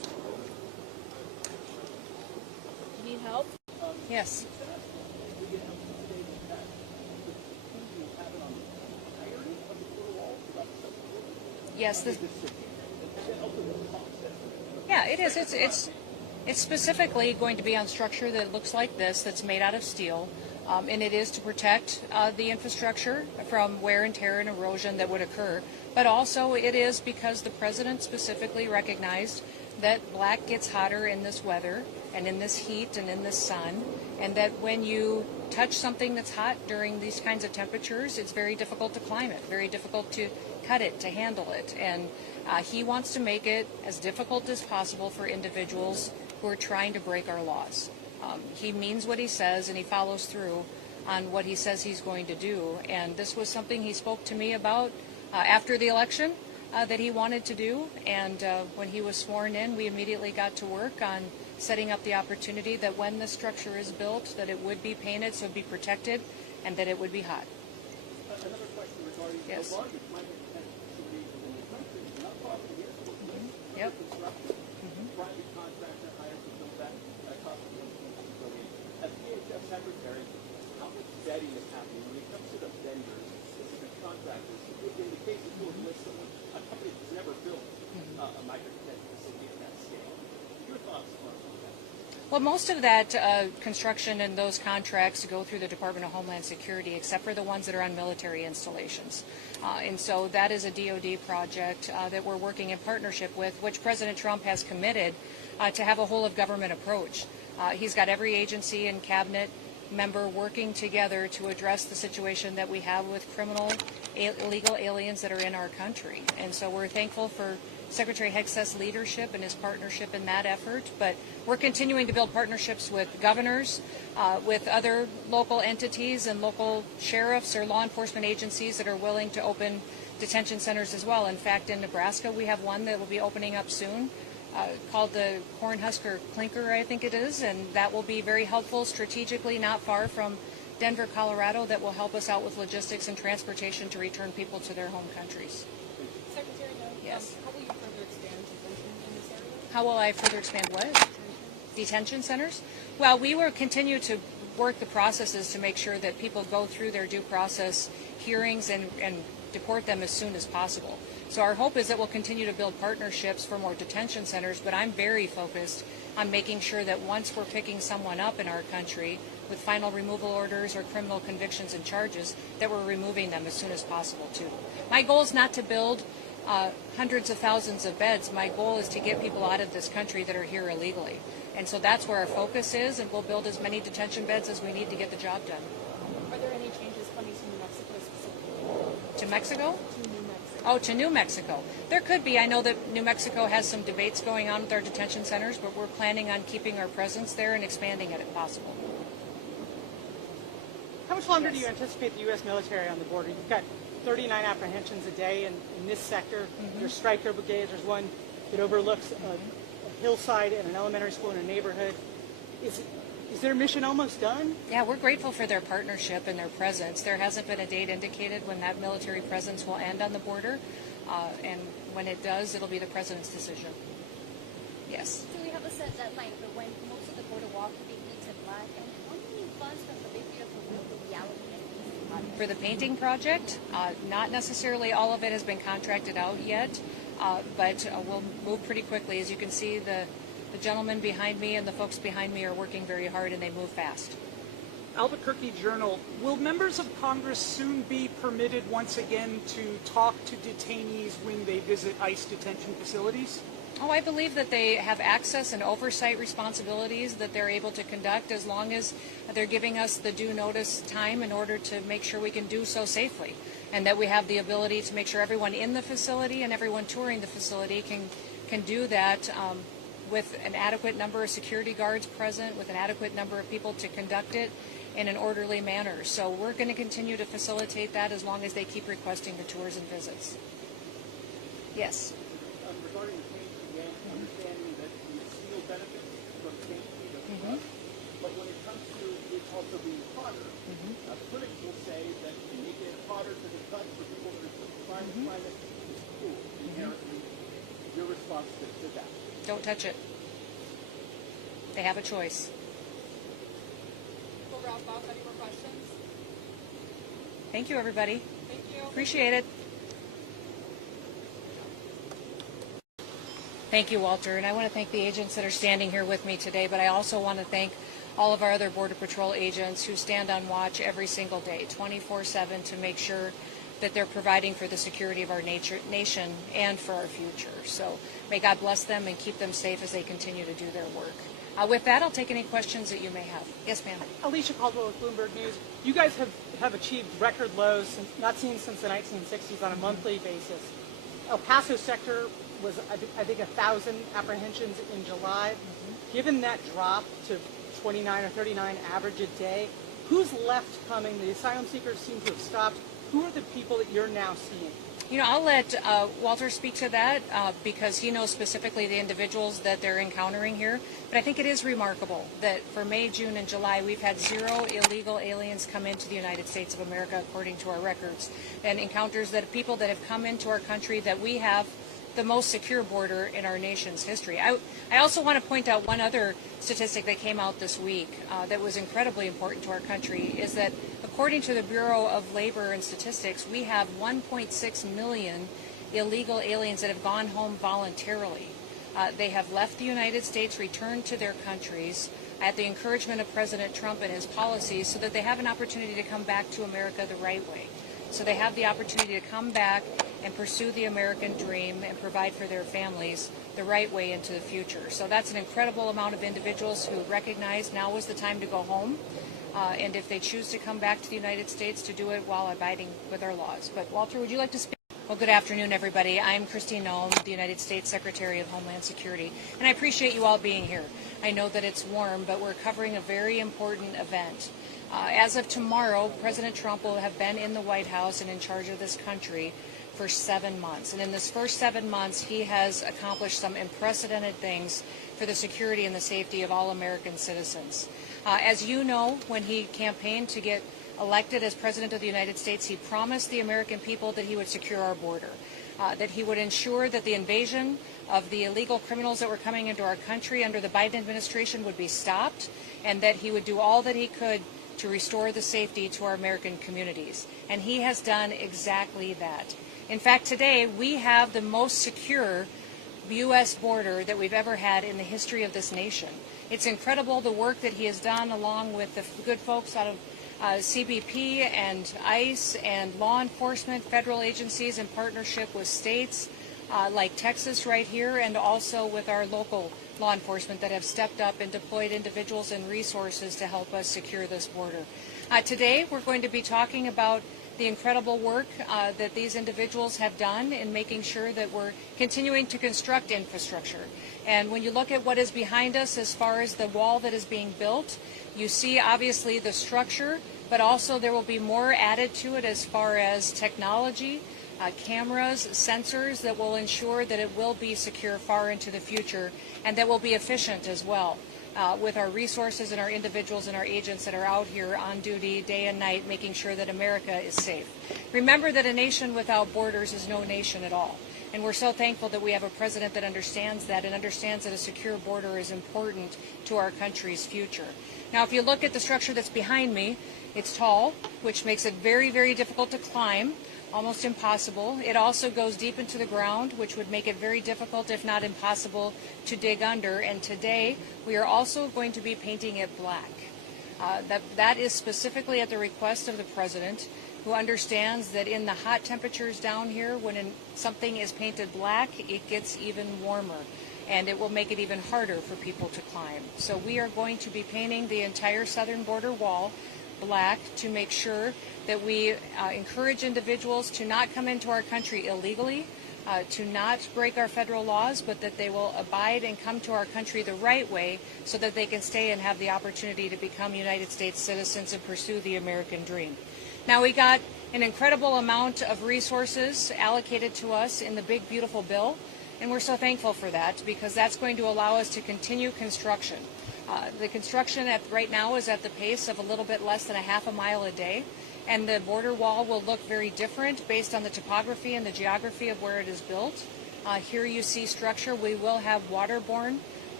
Yes. Yes. Yeah, it is. It's specifically going to be on structure that looks like this, that's made out of steel, and it is to protect the infrastructure from wear and tear and erosion that would occur. But also it is because the president specifically recognized that black gets hotter in this weather and in this heat and in this sun, and that when you touch something that's hot during these kinds of temperatures, it's very difficult to climb it, very difficult to cut it, to handle it. And he wants to make it as difficult as possible for individuals who are trying to break our laws. He means what he says, and he follows through on what he says he's going to do. And this was something he spoke to me about after the election that he wanted to do. And when he was sworn in, we immediately got to work on setting up the opportunity that when the structure is built, that it would be painted so it would be protected and that it would be hot. Another question regarding Yes. the largest migrant detention facilities in the country, not far from here, Yep. construction, private contractor hired to build that cost-effective facility. As DHS Secretary, how much vetting is happening when it comes to the vendors, specific contractors? In the case of Ford List, a company that's never built a migrant detention facility at that scale. Your thoughts on that? Well, most of that construction and those contracts go through the Department of Homeland Security, except for the ones that are on military installations. And so that is a DoD project that we're working in partnership with, which President Trump has committed to have a whole-of-government approach. He's got every agency and cabinet member working together to address the situation that we have with criminal, illegal aliens that are in our country. And so we're thankful for Secretary Hegseth's leadership and his partnership in that effort, but we're continuing to build partnerships with governors, with other local entities and local sheriffs or law enforcement agencies that are willing to open detention centers as well. In fact, in Nebraska, we have one that will be opening up soon called the Cornhusker Clinker, I think it is, and that will be very helpful strategically, not far from Denver, Colorado, that will help us out with logistics and transportation to return people to their home countries. Secretary Noem, Yes. how will you further expand detention in this area? How will I further expand what? Detention centers? Well, we will continue to work the processes to make sure that people go through their due process hearings and deport them as soon as possible. So our hope is that we'll continue to build partnerships for more detention centers, but I'm very focused on making sure that once we're picking someone up in our country with final removal orders or criminal convictions and charges, that we're removing them as soon as possible too. My goal is not to build hundreds of thousands of beds. My goal is to get people out of this country that are here illegally. And so that's where our focus is, and we'll build as many detention beds as we need to get the job done. Are there any changes coming to New Mexico specifically? To Mexico? To New Mexico. Oh, to New Mexico. There could be. I know that New Mexico has some debates going on with our detention centers, but we're planning on keeping our presence there and expanding it if possible. How much longer do you anticipate the U.S. military on the border? You've got 39 apprehensions a day in this sector. There's striker brigades. There's one that overlooks a hillside and an elementary school in a neighborhood. Is their mission almost done? Yeah, we're grateful for their partnership and their presence. There hasn't been a date indicated when that military presence will end on the border, and when it does, it'll be the president's decision. Yes. Do we have a set deadline for when most of the border wall could be painted black? And how many funds from the big beautiful bill will be allocated? For the painting project, not necessarily all of it has been contracted out yet, but we'll move pretty quickly. As you can see, the gentleman behind me and the folks behind me are working very hard, and they move fast. Albuquerque Journal, will members of Congress soon be permitted once again to talk to detainees when they visit ICE detention facilities? Oh, I believe that they have access and oversight responsibilities that they're able to conduct as long as they're giving us the due notice time in order to make sure we can do so safely, and that we have the ability to make sure everyone in the facility and everyone touring the facility can do that with an adequate number of security guards present, with an adequate number of people to conduct it in an orderly manner. So we're going to continue to facilitate that as long as they keep requesting the tours and visits. Yes. Regarding the paint again, understanding that the steel benefits from paint being but when it comes to it also being hotter, critics will say that you make it hotter to the touch for people that are trying to find it is cool inherently. Your response to that? Don't touch it. They have a choice. wrap up. Any more questions? Thank you, everybody. Thank you. Appreciate it. Thank you, Walter. And I want to thank the agents that are standing here with me today, but I also want to thank all of our other Border Patrol agents who stand on watch every single day, 24/7, to make sure that they're providing for the security of our nation and for our future. So may God bless them and keep them safe as they continue to do their work. With that, I'll take any questions that you may have. Yes, ma'am. Alicia Caldwell with Bloomberg News. You guys have achieved record lows not seen since the 1960s on a monthly basis. El Paso sector was, I think, 1,000 apprehensions in July. Given that drop to 29 or 39 average a day, who's left coming? The asylum seekers seem to have stopped. Who are the people that you're now seeing? You know, I'll let Walter speak to that because he knows specifically the individuals that they're encountering here. But I think it is remarkable that for May, June, and July, we've had 0 illegal aliens come into the United States of America, according to our records, and encounters that people that have come into our country, that we have the most secure border in our nation's history. I also want to point out one other statistic that came out this week that was incredibly important to our country, is that according to the Bureau of Labor and Statistics, we have 1.6 million illegal aliens that have gone home voluntarily. They have left the United States, returned to their countries at the encouragement of President Trump and his policies, so that they have an opportunity to come back to America the right way. So they have the opportunity to come back and pursue the American dream and provide for their families the right way into the future. So that's an incredible amount of individuals who recognize now is the time to go home. And if they choose to come back to the United States, to do it while abiding with our laws. But Walter, would you like to speak? Well, good afternoon, everybody. I'm Kristi Noem, the United States Secretary of Homeland Security, and I appreciate you all being here. I know that it's warm, but we're covering a very important event. As of tomorrow, President Trump will have been in the White House and in charge of this country for 7 months. And in this first 7 months, he has accomplished some unprecedented things for the security and the safety of all American citizens. As you know, when he campaigned to get elected as President of the United States, he promised the American people that he would secure our border, that he would ensure that the invasion of the illegal criminals that were coming into our country under the Biden administration would be stopped, and that he would do all that he could to restore the safety to our American communities. And he has done exactly that. In fact, today we have the most secure U.S. border that we've ever had in the history of this nation. It's incredible the work that he has done, along with the good folks out of CBP and ICE and law enforcement, federal agencies in partnership with states like Texas right here, and also with our local law enforcement that have stepped up and deployed individuals and resources to help us secure this border. Today we're going to be talking about the incredible work that these individuals have done in making sure that we're continuing to construct infrastructure. And when you look at what is behind us as far as the wall that is being built, you see obviously the structure, but also there will be more added to it as far as technology, cameras, sensors that will ensure that it will be secure far into the future, and that will be efficient as well. With our resources and our individuals and our agents that are out here on duty day and night, making sure that America is safe. Remember that a nation without borders is no nation at all. And we're so thankful that we have a president that understands that, and understands that a secure border is important to our country's future. Now, if you look at the structure that's behind me, it's tall, which makes it very, very difficult to climb. Almost impossible. It also goes deep into the ground, which would make it very difficult, if not impossible, to dig under. And today, we are also going to be painting it black. That is specifically at the request of the president, who understands that in the hot temperatures down here, when something is painted black, it gets even warmer, and it will make it even harder for people to climb. So we are going to be painting the entire southern border wall black to make sure that we encourage individuals to not come into our country illegally, to not break our federal laws, but that they will abide and come to our country the right way, so that they can stay and have the opportunity to become United States citizens and pursue the American dream. Now, we got an incredible amount of resources allocated to us in the big, beautiful bill, and we're so thankful for that, because that's going to allow us to continue construction. The construction right now is at the pace of a little bit less than a half a mile a day, and the border wall will look very different based on the topography and the geography of where it is built. Here you see structure. We will have waterborne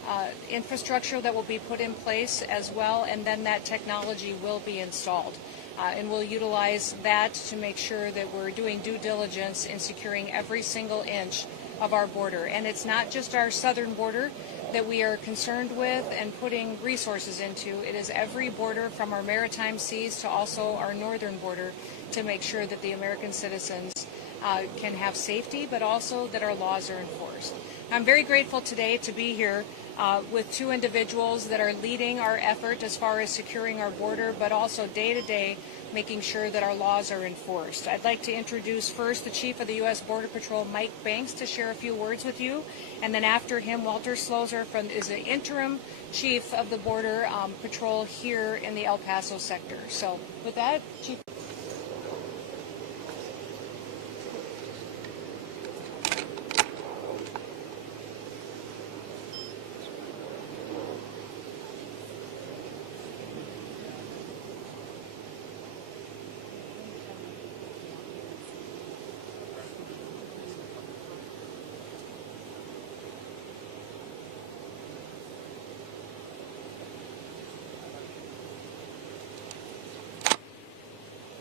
infrastructure that will be put in place as well, and then that technology will be installed. And we'll utilize that to make sure that we're doing due diligence in securing every single inch of our border. And it's not just our southern border that we are concerned with and putting resources into. It is every border from our maritime seas to also our northern border to make sure that the American citizens can have safety, but also that our laws are enforced. I'm very grateful today to be here with two individuals that are leading our effort as far as securing our border, but also day to day making sure that our laws are enforced. I'd like to introduce first the Chief of the U.S. Border Patrol, Mike Banks, to share a few words with you. And then after him, Walter Slozer is the interim Chief of the Border Patrol here in the El Paso sector. So with that, Chief.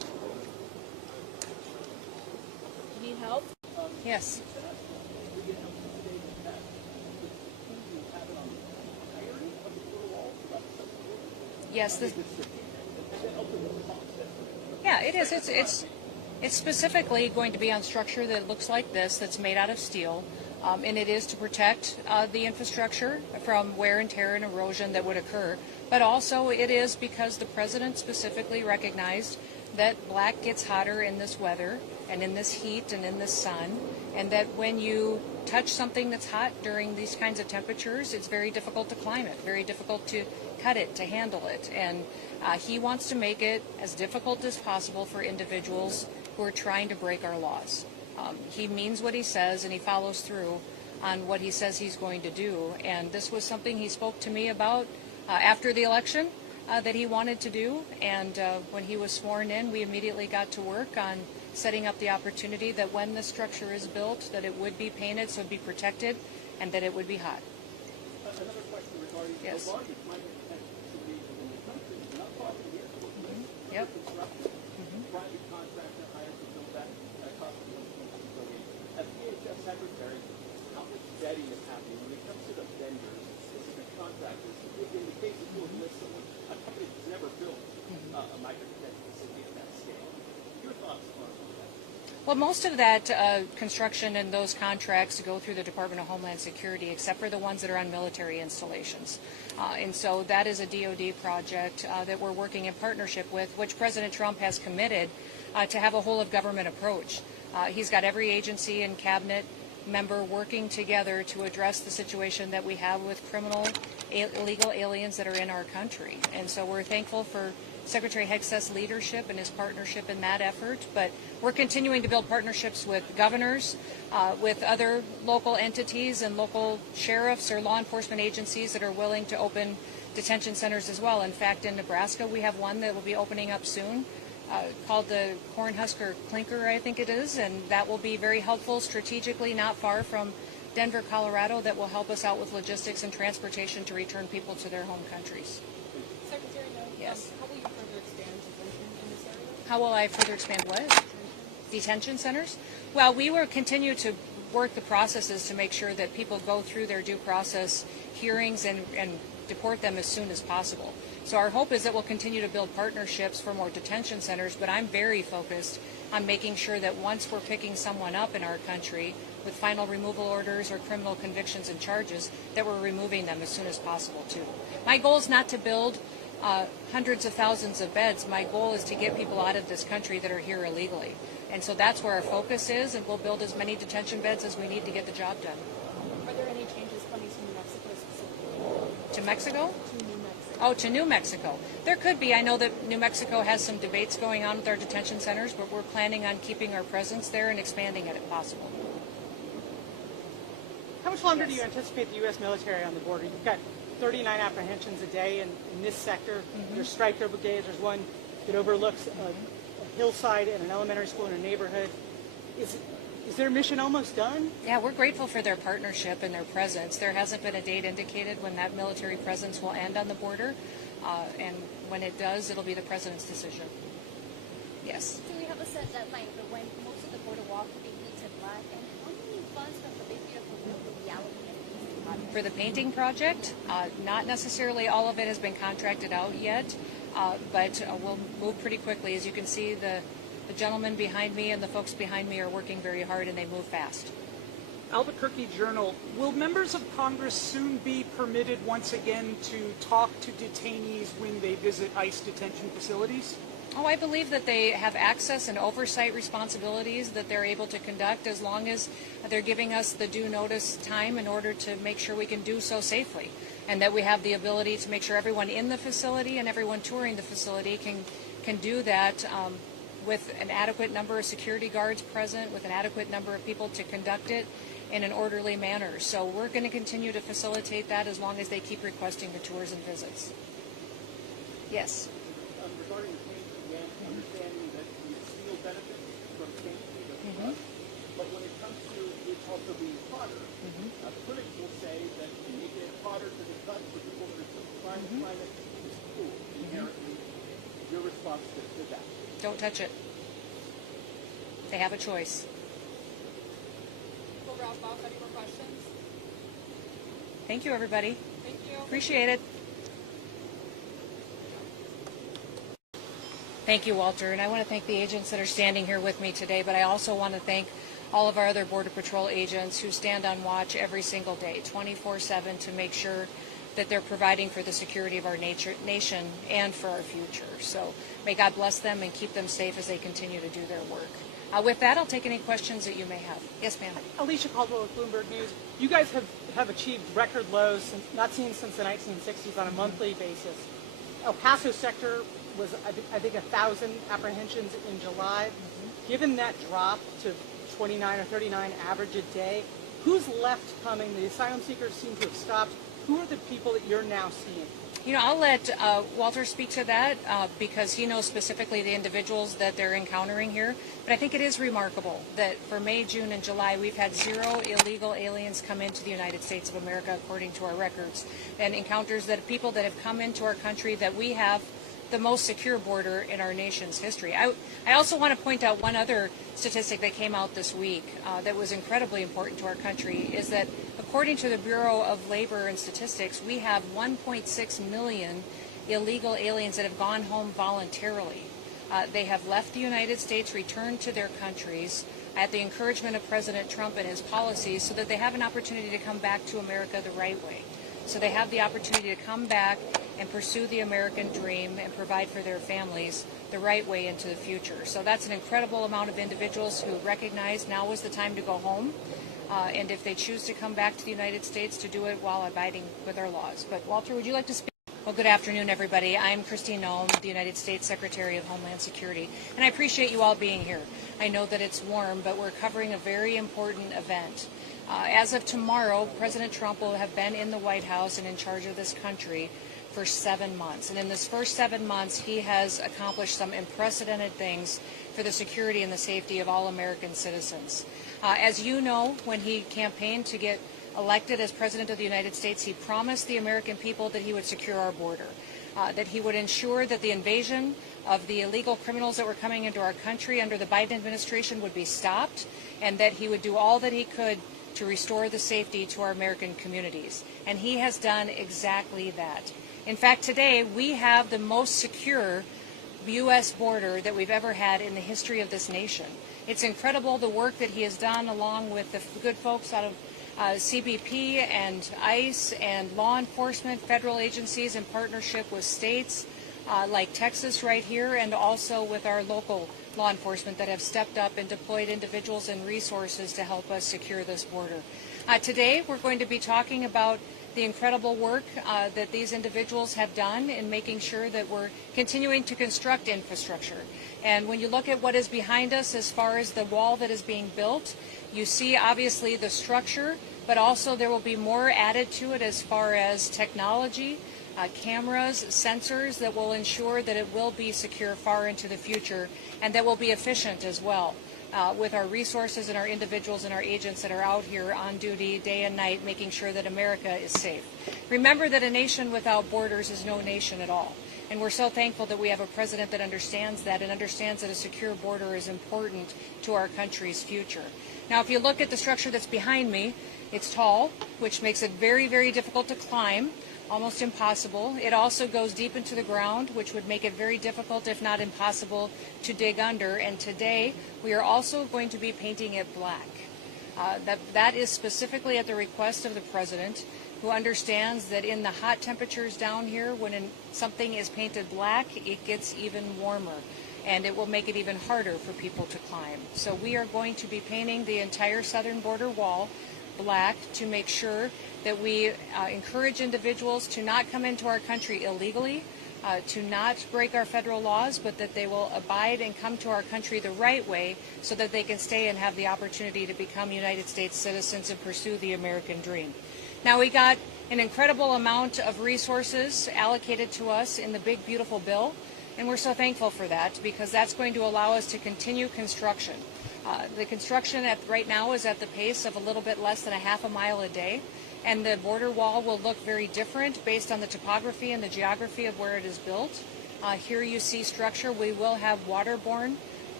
Yes. Yes. Yeah, it is. It's specifically going to be on structure that looks like this, that's made out of steel, and it is to protect the infrastructure from wear and tear and erosion that would occur. But also it is because the president specifically recognized that black gets hotter in this weather and in this heat and in this sun, and that when you touch something that's hot during these kinds of temperatures, it's very difficult to climb it, very difficult to cut it, to handle it. And he wants to make it as difficult as possible for individuals who are trying to break our laws. He means what he says, and he follows through on what he says he's going to do. And this was something he spoke to me about after the election that he wanted to do. And when he was sworn in, we immediately got to work on setting up the opportunity that when the structure is built, that it would be painted so it would be protected and that it would be hot. Another question regarding Yes. the largest migrant detention facilities in the country. We're not talking here, Yep. construction, private contractor hired to build that cost of $1.2 billion. As DHS Secretary, how much vetting is happening when it comes to the vendors, specific contractors? In the case of a company that's never built a migrant detention facility at that scale. Your thoughts on that? Well, most of that construction and those contracts go through the Department of Homeland Security, except for the ones that are on military installations. And so that is a DoD project that we're working in partnership with, which President Trump has committed to have a whole-of-government approach. He's got every agency and cabinet member working together to address the situation that we have with criminal, illegal aliens that are in our country. And so we're thankful for Secretary Hegseth's leadership and his partnership in that effort, but we're continuing to build partnerships with governors, with other local entities and local sheriffs or law enforcement agencies that are willing to open detention centers as well. In fact, in Nebraska, we have one that will be opening up soon called the Cornhusker Clinker, I think it is, and that will be very helpful strategically, not far from Denver, Colorado, that will help us out with logistics and transportation to return people to their home countries. Secretary Noem, Yes. how will you further expand detention in this area? How will I further expand what? Detention centers? Well, we will continue to work the processes to make sure that people go through their due process hearings and deport them as soon as possible. So our hope is that we'll continue to build partnerships for more detention centers, but I'm very focused on making sure that once we're picking someone up in our country with final removal orders or criminal convictions and charges, that we're removing them as soon as possible too. My goal is not to build hundreds of thousands of beds. My goal is to get people out of this country that are here illegally. And so that's where our focus is, and we'll build as many detention beds as we need to get the job done. Are there any changes coming to New Mexico specifically? To Mexico? To New Mexico. Oh, to New Mexico. There could be. I know that New Mexico has some debates going on with our detention centers, but we're planning on keeping our presence there and expanding it if possible. How much longer do you anticipate the U.S. military on the border? You've got 39 apprehensions a day in this sector. There's striker brigades. There's one that overlooks a hillside and an elementary school in a neighborhood. Is their mission almost done? Yeah, we're grateful for their partnership and their presence. There hasn't been a date indicated when that military presence will end on the border, and when it does, it'll be the president's decision. Yes. Do we have a set deadline for when most of the border wall will be painted black? And how many funds from the big beautiful bill will be allocated for this project? For the painting project, not necessarily all of it has been contracted out yet, but we'll move pretty quickly. As you can see, the gentleman behind me and the folks behind me are working very hard, and they move fast. Albuquerque Journal, will members of Congress soon be permitted once again to talk to detainees when they visit ICE detention facilities? Oh, I believe that they have access and oversight responsibilities that they're able to conduct as long as they're giving us the due notice time in order to make sure we can do so safely, and that we have the ability to make sure everyone in the facility and everyone touring the facility can do that with an adequate number of security guards present, with an adequate number of people to conduct it in an orderly manner. So we're going to continue to facilitate that as long as they keep requesting the tours and visits. Yes. Regarding the painting, again, understanding that the steel benefits from painting the flood, but when it comes to it also being hotter, critics will say that making it hotter to the cut for people that are trying to climate is cool inherently. Your response to that? Don't touch it. They have a choice. we'll wrap up. Any more questions? Thank you, everybody. Thank you. Appreciate it. Thank you, Walter. And I want to thank the agents that are standing here with me today, but I also want to thank all of our other Border Patrol agents who stand on watch every single day, 24/7, to make sure that they're providing for the security of our nation and for our future. So may God bless them and keep them safe as they continue to do their work. With that, I'll take any questions that you may have. Yes, ma'am. Alicia Caldwell with Bloomberg News. You guys have achieved record lows not seen since the 1960s on a monthly basis. El Paso sector was, I think, 1,000 apprehensions in July. Given that drop to 29 or 39 average a day, who's left coming? The asylum seekers seem to have stopped. Who are the people that you're now seeing? You know, I'll let Walter speak to that because he knows specifically the individuals that they're encountering here. But I think it is remarkable that for May, June, and July, we've had 0 illegal aliens come into the United States of America, according to our records, and encounters that people that have come into our country that we have the most secure border in our nation's history. I also want to point out one other statistic that came out this week that was incredibly important to our country, is that according to the Bureau of Labor and Statistics, we have 1.6 million illegal aliens that have gone home voluntarily. They have left the United States, returned to their countries at the encouragement of President Trump and his policies so that they have an opportunity to come back to America the right way. So they have the opportunity to come back and pursue the American dream and provide for their families the right way into the future. So that's an incredible amount of individuals who recognize now is the time to go home. And if they choose to come back to the United States, to do it while abiding with our laws. But Walter, would you like to speak? Well, good afternoon, everybody. I'm Kristi Noem, the United States Secretary of Homeland Security, and I appreciate you all being here. I know that it's warm, but we're covering a very important event. As of tomorrow, President Trump will have been in the White House and in charge of this country for 7 months. And in this first 7 months, he has accomplished some unprecedented things for the security and the safety of all American citizens. As you know, when he campaigned to get elected as President of the United States, he promised the American people that he would secure our border, that he would ensure that the invasion of the illegal criminals that were coming into our country under the Biden administration would be stopped, and that he would do all that he could to restore the safety to our American communities. And he has done exactly that. In fact, today we have the most secure U.S. border that we've ever had in the history of this nation. It's incredible the work that he has done along with the good folks out of CBP and ICE and law enforcement, federal agencies in partnership with states like Texas right here, and also with our local law enforcement that have stepped up and deployed individuals and resources to help us secure this border. Today we're going to be talking about the incredible work that these individuals have done in making sure that we're continuing to construct infrastructure. And when you look at what is behind us as far as the wall that is being built, you see obviously the structure, but also there will be more added to it as far as technology, cameras, sensors that will ensure that it will be secure far into the future, and that will be efficient as well. With our resources and our individuals and our agents that are out here on duty day and night, making sure that America is safe. Remember that a nation without borders is no nation at all. And we're so thankful that we have a president that understands that and understands that a secure border is important to our country's future. Now, if you look at the structure that's behind me, it's tall, which makes it very, very difficult to climb. Almost impossible. It also goes deep into the ground, which would make it very difficult, if not impossible, to dig under. And today, we are also going to be painting it black. That is specifically at the request of the President, who understands that in the hot temperatures down here, when something is painted black, it gets even warmer, and it will make it even harder for people to climb. So we are going to be painting the entire southern border wall black to make sure that we encourage individuals to not come into our country illegally, to not break our federal laws, but that they will abide and come to our country the right way so that they can stay and have the opportunity to become United States citizens and pursue the American dream. Now, we got an incredible amount of resources allocated to us in the big, beautiful bill, and we're so thankful for that because that's going to allow us to continue construction. The construction right now is at the pace of a little bit less than a half a mile a day, and the border wall will look very different based on the topography and the geography of where it is built. Here you see structure. We will have waterborne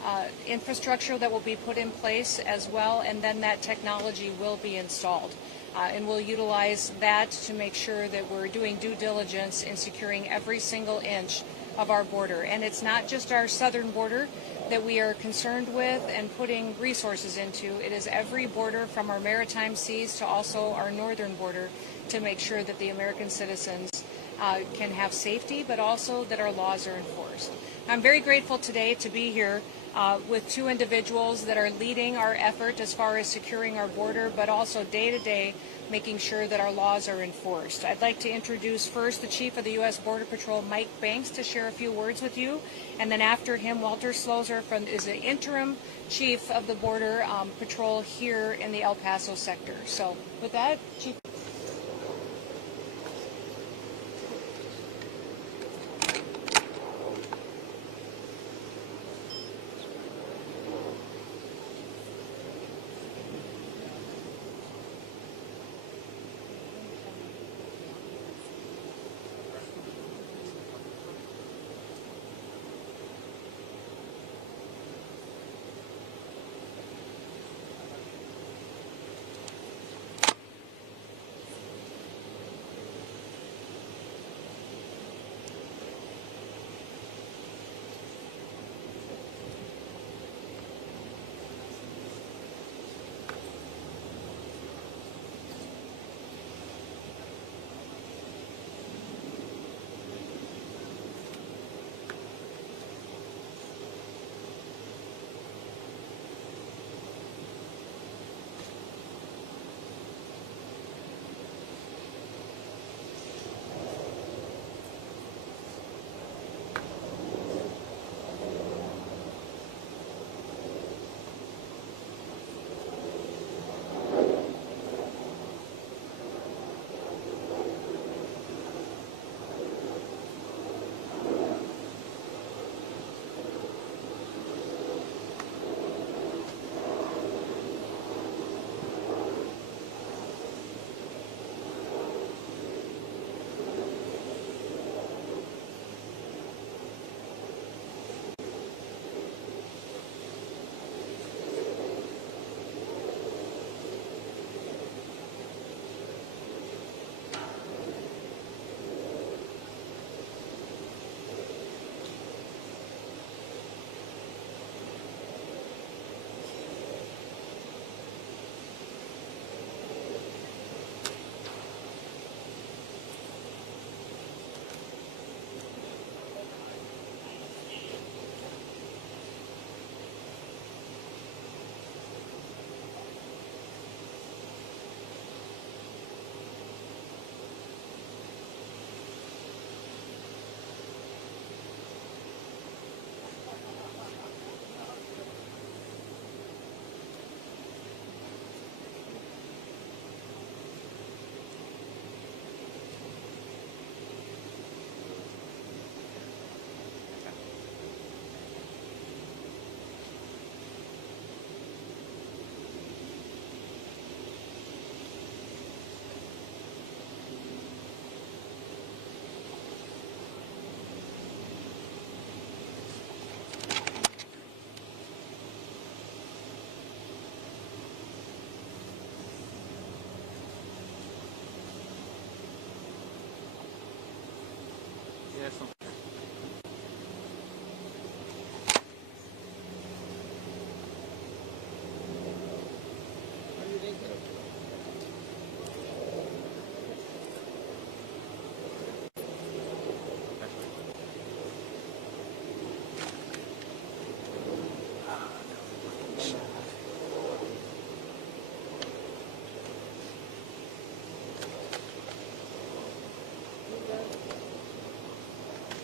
infrastructure that will be put in place as well, and then that technology will be installed. And we'll utilize that to make sure that we're doing due diligence in securing every single inch of our border. And it's not just our southern border that we are concerned with and putting resources into. It is every border from our maritime seas to also our northern border to make sure that the American citizens can have safety, but also that our laws are enforced. I'm very grateful today to be here with two individuals that are leading our effort as far as securing our border, but also day to day making sure that our laws are enforced. I'd like to introduce first the Chief of the U.S. Border Patrol, Mike Banks, to share a few words with you. And then after him, Walter Slozer is the interim Chief of the Border Patrol here in the El Paso sector. So with that, Chief.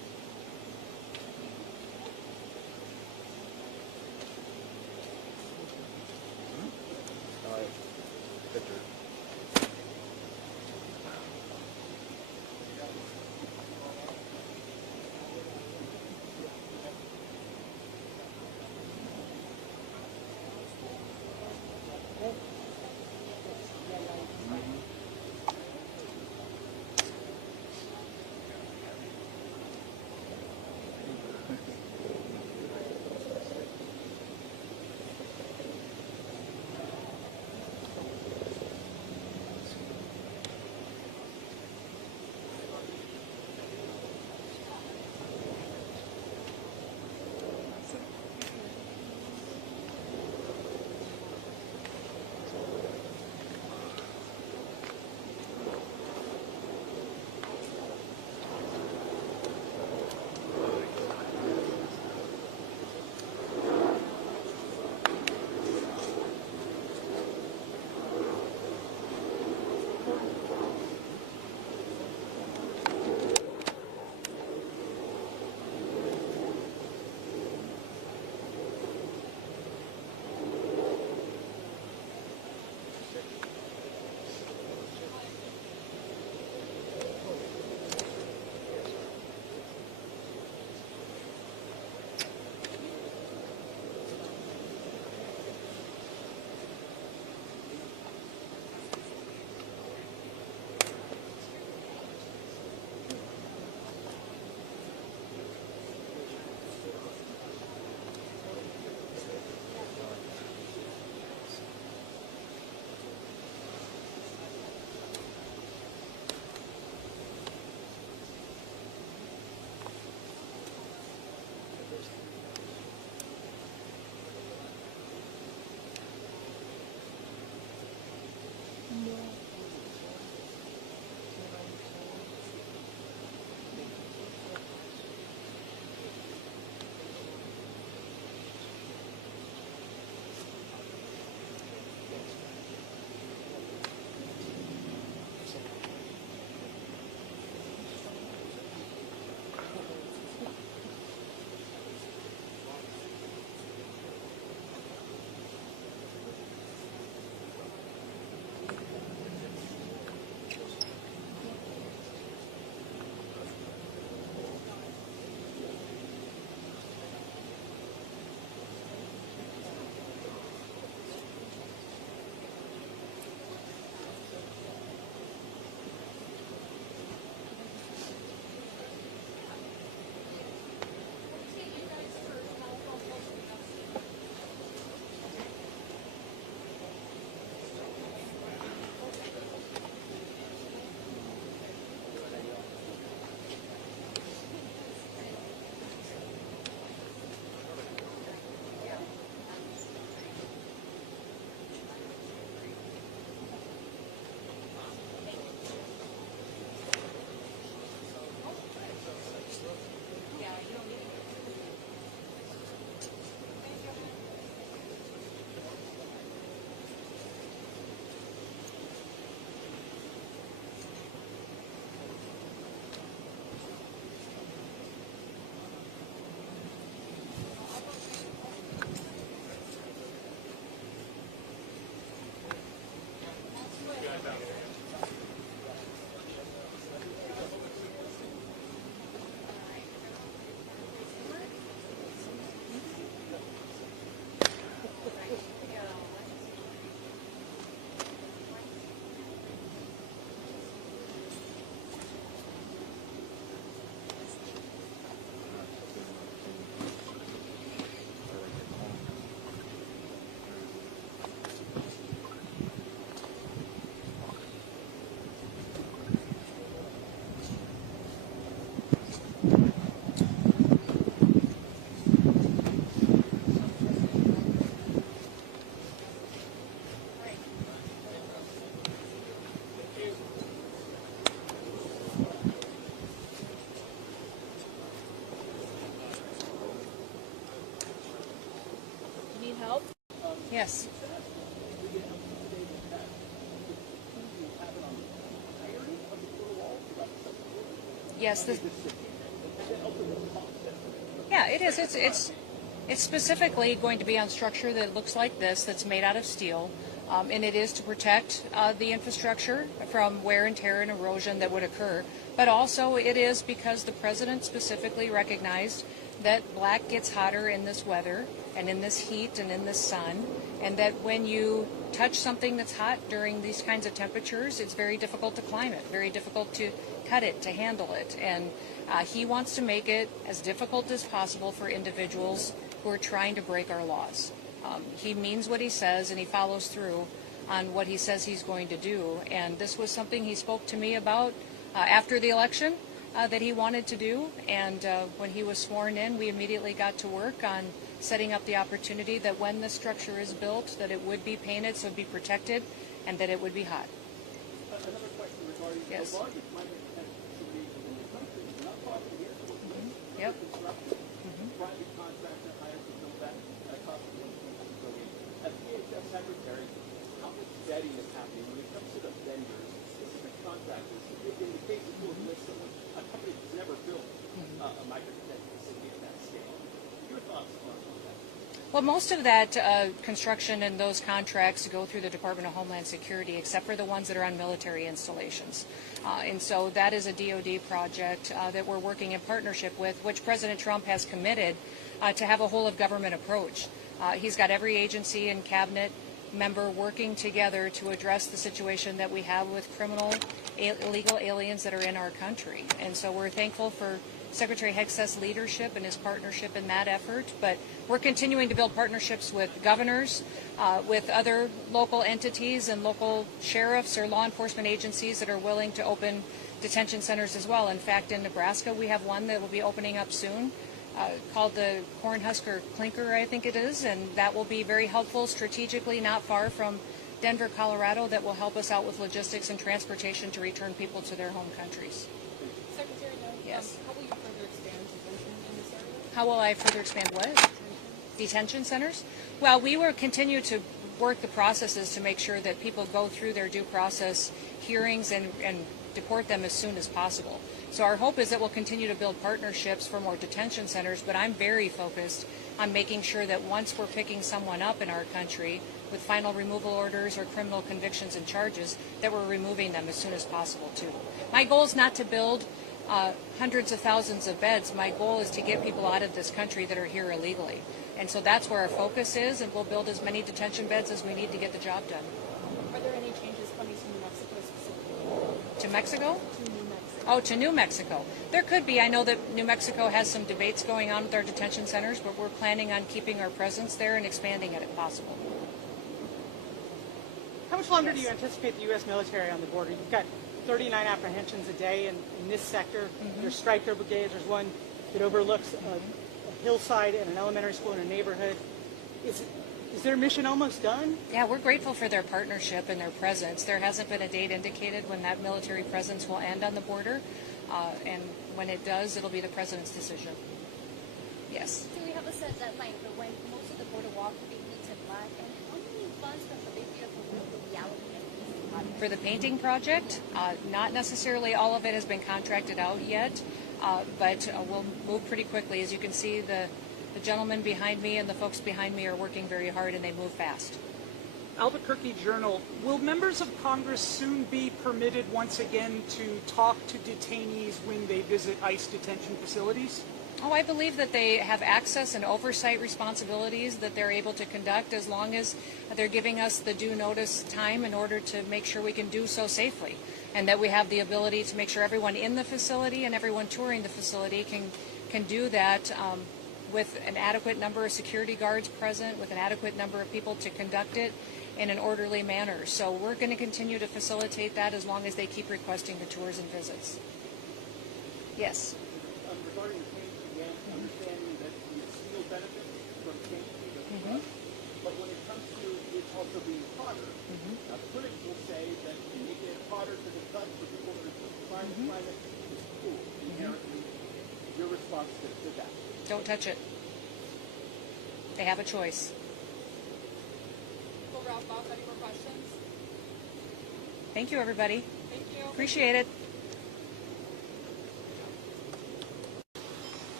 Yes. Yes. Yeah, it is. It's specifically going to be on structure that looks like this, that's made out of steel, and it is to protect the infrastructure from wear and tear and erosion that would occur. But also it is because the president specifically recognized that black gets hotter in this weather and in this heat and in this sun, and that when you touch something that's hot during these kinds of temperatures, it's very difficult to climb it, very difficult to cut it, to handle it. And he wants to make it as difficult as possible for individuals who are trying to break our laws. He means what he says, and he follows through on what he says he's going to do. And this was something he spoke to me about after the election that he wanted to do. And when he was sworn in, we immediately got to work on setting up the opportunity that when the structure is built, that it would be painted so it would be protected and that it would be hot. Another question regarding Yes. the largest migrant detention facilities in the country, not far from here. Yep. Construction, private contractor hired to build that cost of $1.2 billion. As DHS Secretary, how much vetting is happening when it comes to the vendors, specific contractors? In the case of someone, a company that's never built a migrant detention facility at that scale. Your thoughts on that? Well, most of that construction and those contracts go through the Department of Homeland Security, except for the ones that are on military installations. And so that is a DoD project that we're working in partnership with, which President Trump has committed to have a whole-of-government approach. He's got every agency and cabinet member working together to address the situation that we have with criminal, illegal aliens that are in our country. And so we're thankful for Secretary Hegseth's leadership and his partnership in that effort, but we're continuing to build partnerships with governors, with other local entities and local sheriffs or law enforcement agencies that are willing to open detention centers as well. In fact, in Nebraska, we have one that will be opening up soon called the Cornhusker Clinker, I think it is, and that will be very helpful strategically, not far from Denver, Colorado, that will help us out with logistics and transportation to return people to their home countries. Secretary Noem, Yes. how will you further expand detention in this area? How will I further expand what? Detention centers? Well, we will continue to work the processes to make sure that people go through their due process hearings and deport them as soon as possible. So our hope is that we'll continue to build partnerships for more detention centers, but I'm very focused on making sure that once we're picking someone up in our country with final removal orders or criminal convictions and charges, that we're removing them as soon as possible too. My goal is not to build hundreds of thousands of beds. My goal is to get people out of this country that are here illegally. And so that's where our focus is, and we'll build as many detention beds as we need to get the job done. Are there any changes coming to New Mexico specifically? To Mexico? To New Mexico. Oh, to New Mexico. There could be. I know that New Mexico has some debates going on with our detention centers, but we're planning on keeping our presence there and expanding it if possible. How much longer do you anticipate the U.S. military on the border? You've got 39 apprehensions a day in this sector. There's striker brigades. There's one that overlooks a hillside and an elementary school in a neighborhood. Is their mission almost done? Yeah, we're grateful for their partnership and their presence. There hasn't been a date indicated when that military presence will end on the border, and when it does, it'll be the president's decision. Yes. Do we have a set deadline for when most of the border wall will be painted black? And how many funds from the big vehicle will be allocated for this project? For the painting project, not necessarily all of it has been contracted out yet, but we'll move pretty quickly. As you can see, the gentleman behind me and the folks behind me are working very hard, and they move fast. Albuquerque Journal, will members of Congress soon be permitted once again to talk to detainees when they visit ICE detention facilities? Oh, I believe that they have access and oversight responsibilities that they're able to conduct as long as they're giving us the due notice time in order to make sure we can do so safely, and that we have the ability to make sure everyone in the facility and everyone touring the facility can do that with an adequate number of security guards present, with an adequate number of people to conduct it in an orderly manner. So we're going to continue to facilitate that as long as they keep requesting the tours and visits. Yes. Regarding the change again, understanding that you still benefit from changing the flood, but when it comes to it also being hotter, critics will say that you make it hotter to the cut for people that are climate is cool inherently. Your response to that? Don't touch it. They have a choice. We'll wrap up. Any more questions? Thank you, everybody. Thank you. Appreciate it.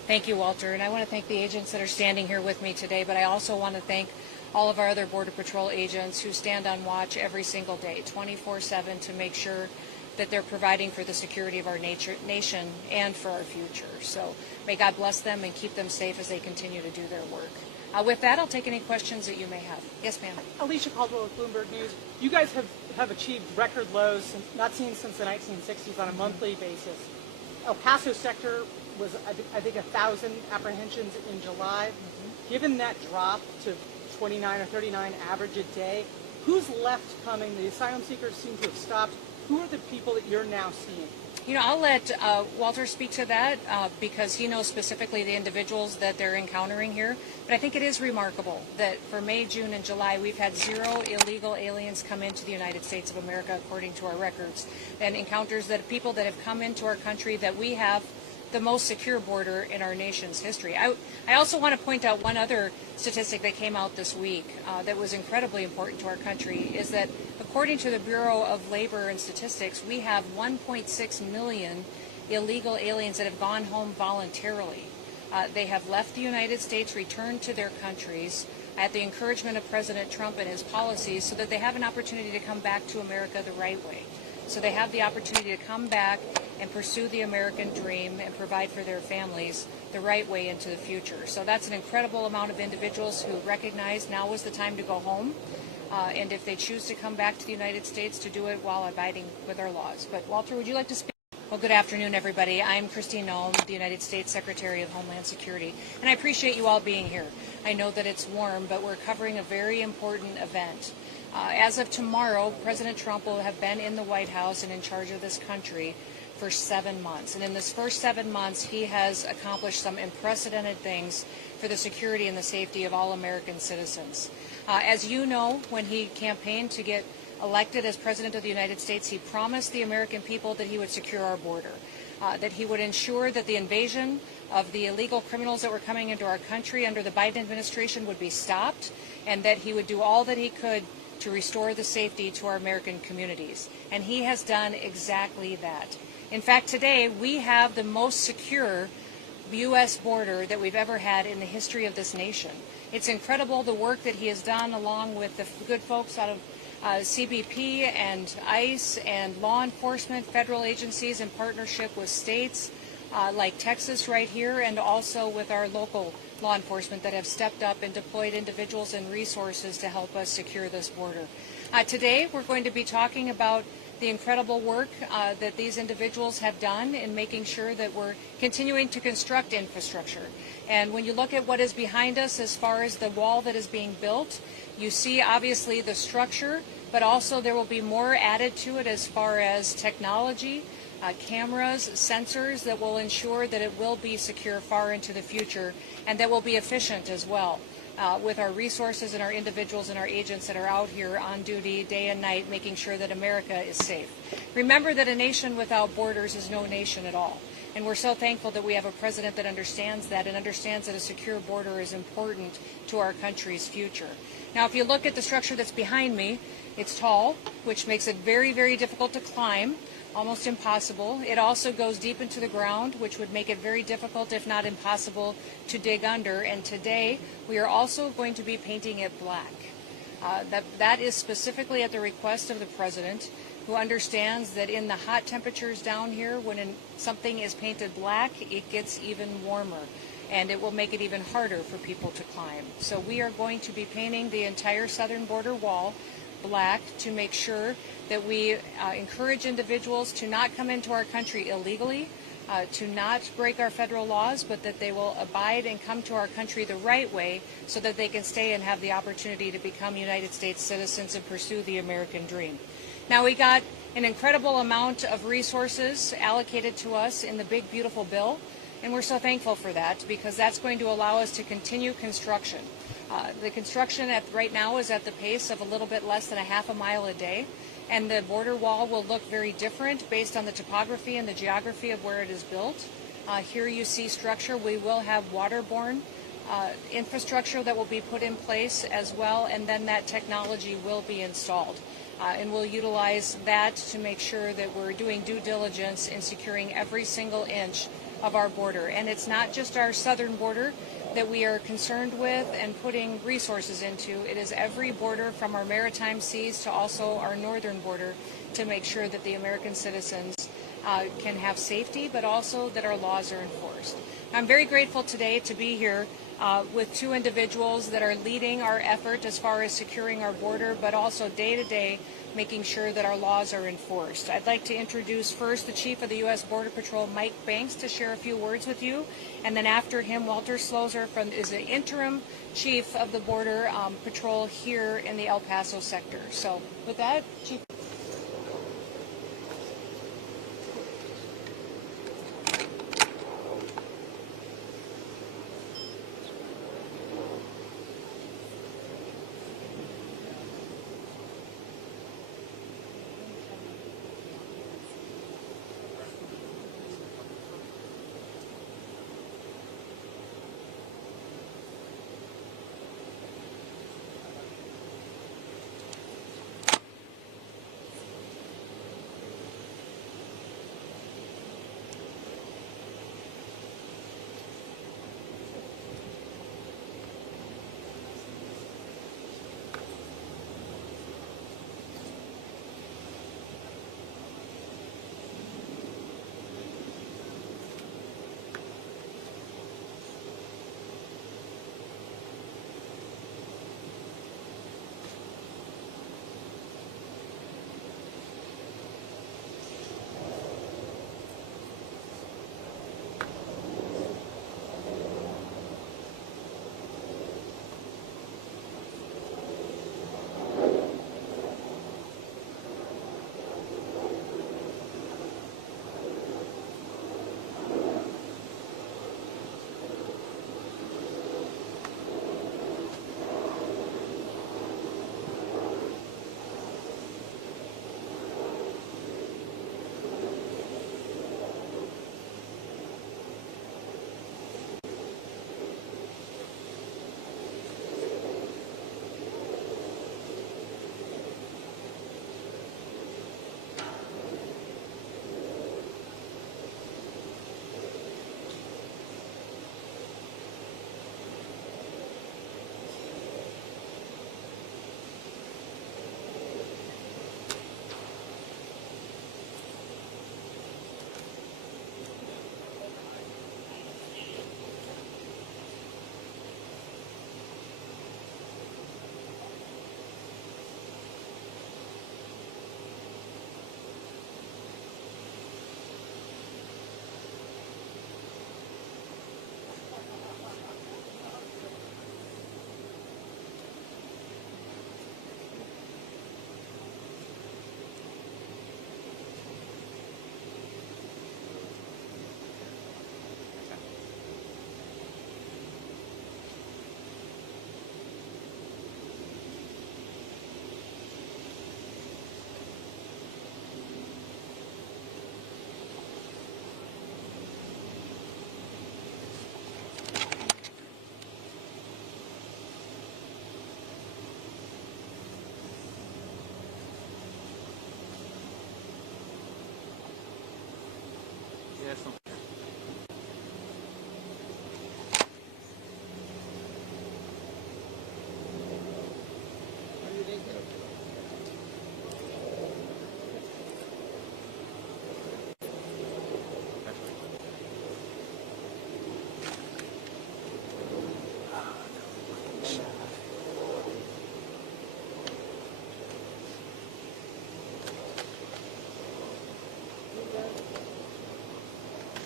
Thank you, Walter. And I want to thank the agents that are standing here with me today, but I also want to thank all of our other Border Patrol agents who stand on watch every single day, 24/7, to make sure that they're providing for the security of our nation and for our future. So may God bless them and keep them safe as they continue to do their work. With that, I'll take any questions that you may have. Yes, ma'am. Alicia Caldwell with Bloomberg News. You guys have achieved record lows not seen since the 1960s on a monthly basis. El Paso sector was, I think, 1,000 apprehensions in July. Given that drop to 29 or 39 average a day, who's left coming? The asylum seekers seem to have stopped. Who are the people that you're now seeing? You know, I'll let Walter speak to that because he knows specifically the individuals that they're encountering here. But I think it is remarkable that for May, June, and July, we've had 0 illegal aliens come into the United States of America, according to our records, and encounters that people that have come into our country, that we have the most secure border in our nation's history. I also want to point out one other statistic that came out this week that was incredibly important to our country, is that according to the Bureau of Labor and Statistics, we have 1.6 million illegal aliens that have gone home voluntarily. They have left the United States, returned to their countries at the encouragement of President Trump and his policies, so that they have an opportunity to come back to America the right way. So they have the opportunity to come back and pursue the American dream and provide for their families the right way into the future. So that's an incredible amount of individuals who recognize now is the time to go home. And if they choose to come back to the United States, to do it while abiding with our laws. But Walter, would you like to speak? Well, good afternoon, everybody. I'm Kristi Noem, the United States Secretary of Homeland Security, and I appreciate you all being here. I know that it's warm, but we're covering a very important event. As of tomorrow, President Trump will have been in the White House and in charge of this country for 7 months. And in this first 7 months, he has accomplished some unprecedented things for the security and the safety of all American citizens. As you know, when he campaigned to get elected as President of the United States, he promised the American people that he would secure our border, that he would ensure that the invasion of the illegal criminals that were coming into our country under the Biden administration would be stopped, and that he would do all that he could to restore the safety to our American communities. And he has done exactly that. In fact, today we have the most secure U.S. border that we've ever had in the history of this nation. It's incredible the work that he has done, along with the good folks out of CBP and ICE and law enforcement, federal agencies in partnership with states like Texas right here, and also with our local law enforcement that have stepped up and deployed individuals and resources to help us secure this border. Today we're going to be talking about the incredible work that these individuals have done in making sure that we're continuing to construct infrastructure. And when you look at what is behind us as far as the wall that is being built, you see obviously the structure, but also there will be more added to it as far as technology, cameras, sensors that will ensure that it will be secure far into the future, and that will be efficient as well. With our resources and our individuals and our agents that are out here on duty day and night, making sure that America is safe. Remember that a nation without borders is no nation at all. And we're so thankful that we have a president that understands that, and understands that a secure border is important to our country's future. Now, if you look at the structure that's behind me, it's tall, which makes it very, very difficult to climb. Almost impossible. It also goes deep into the ground, which would make it very difficult, if not impossible, to dig under. And today, we are also going to be painting it black. That is specifically at the request of the president, who understands that in the hot temperatures down here, when something is painted black, it gets even warmer, and it will make it even harder for people to climb. So we are going to be painting the entire southern border wall black to make sure that we encourage individuals to not come into our country illegally, to not break our federal laws, but that they will abide and come to our country the right way, so that they can stay and have the opportunity to become United States citizens and pursue the American dream. Now, we got an incredible amount of resources allocated to us in the big, beautiful bill, and we're so thankful for that, because that's going to allow us to continue construction. The construction right now is at the pace of a little bit less than a half a mile a day, and the border wall will look very different based on the topography and the geography of where it is built. Here you see structure. We will have waterborne infrastructure that will be put in place as well, and then that technology will be installed. And we'll utilize that to make sure that we're doing due diligence in securing every single inch of our border. And it's not just our southern border that we are concerned with and putting resources into. It is every border from our maritime seas to also our northern border to make sure that the American citizens can have safety, but also that our laws are enforced. I'm very grateful today to be here with two individuals that are leading our effort as far as securing our border, but also day to day making sure that our laws are enforced. I'd like to introduce first the Chief of the U.S. Border Patrol, Mike Banks, to share a few words with you. And then after him, Walter Slozer is the interim Chief of the Border Patrol here in the El Paso sector. So with that, Chief.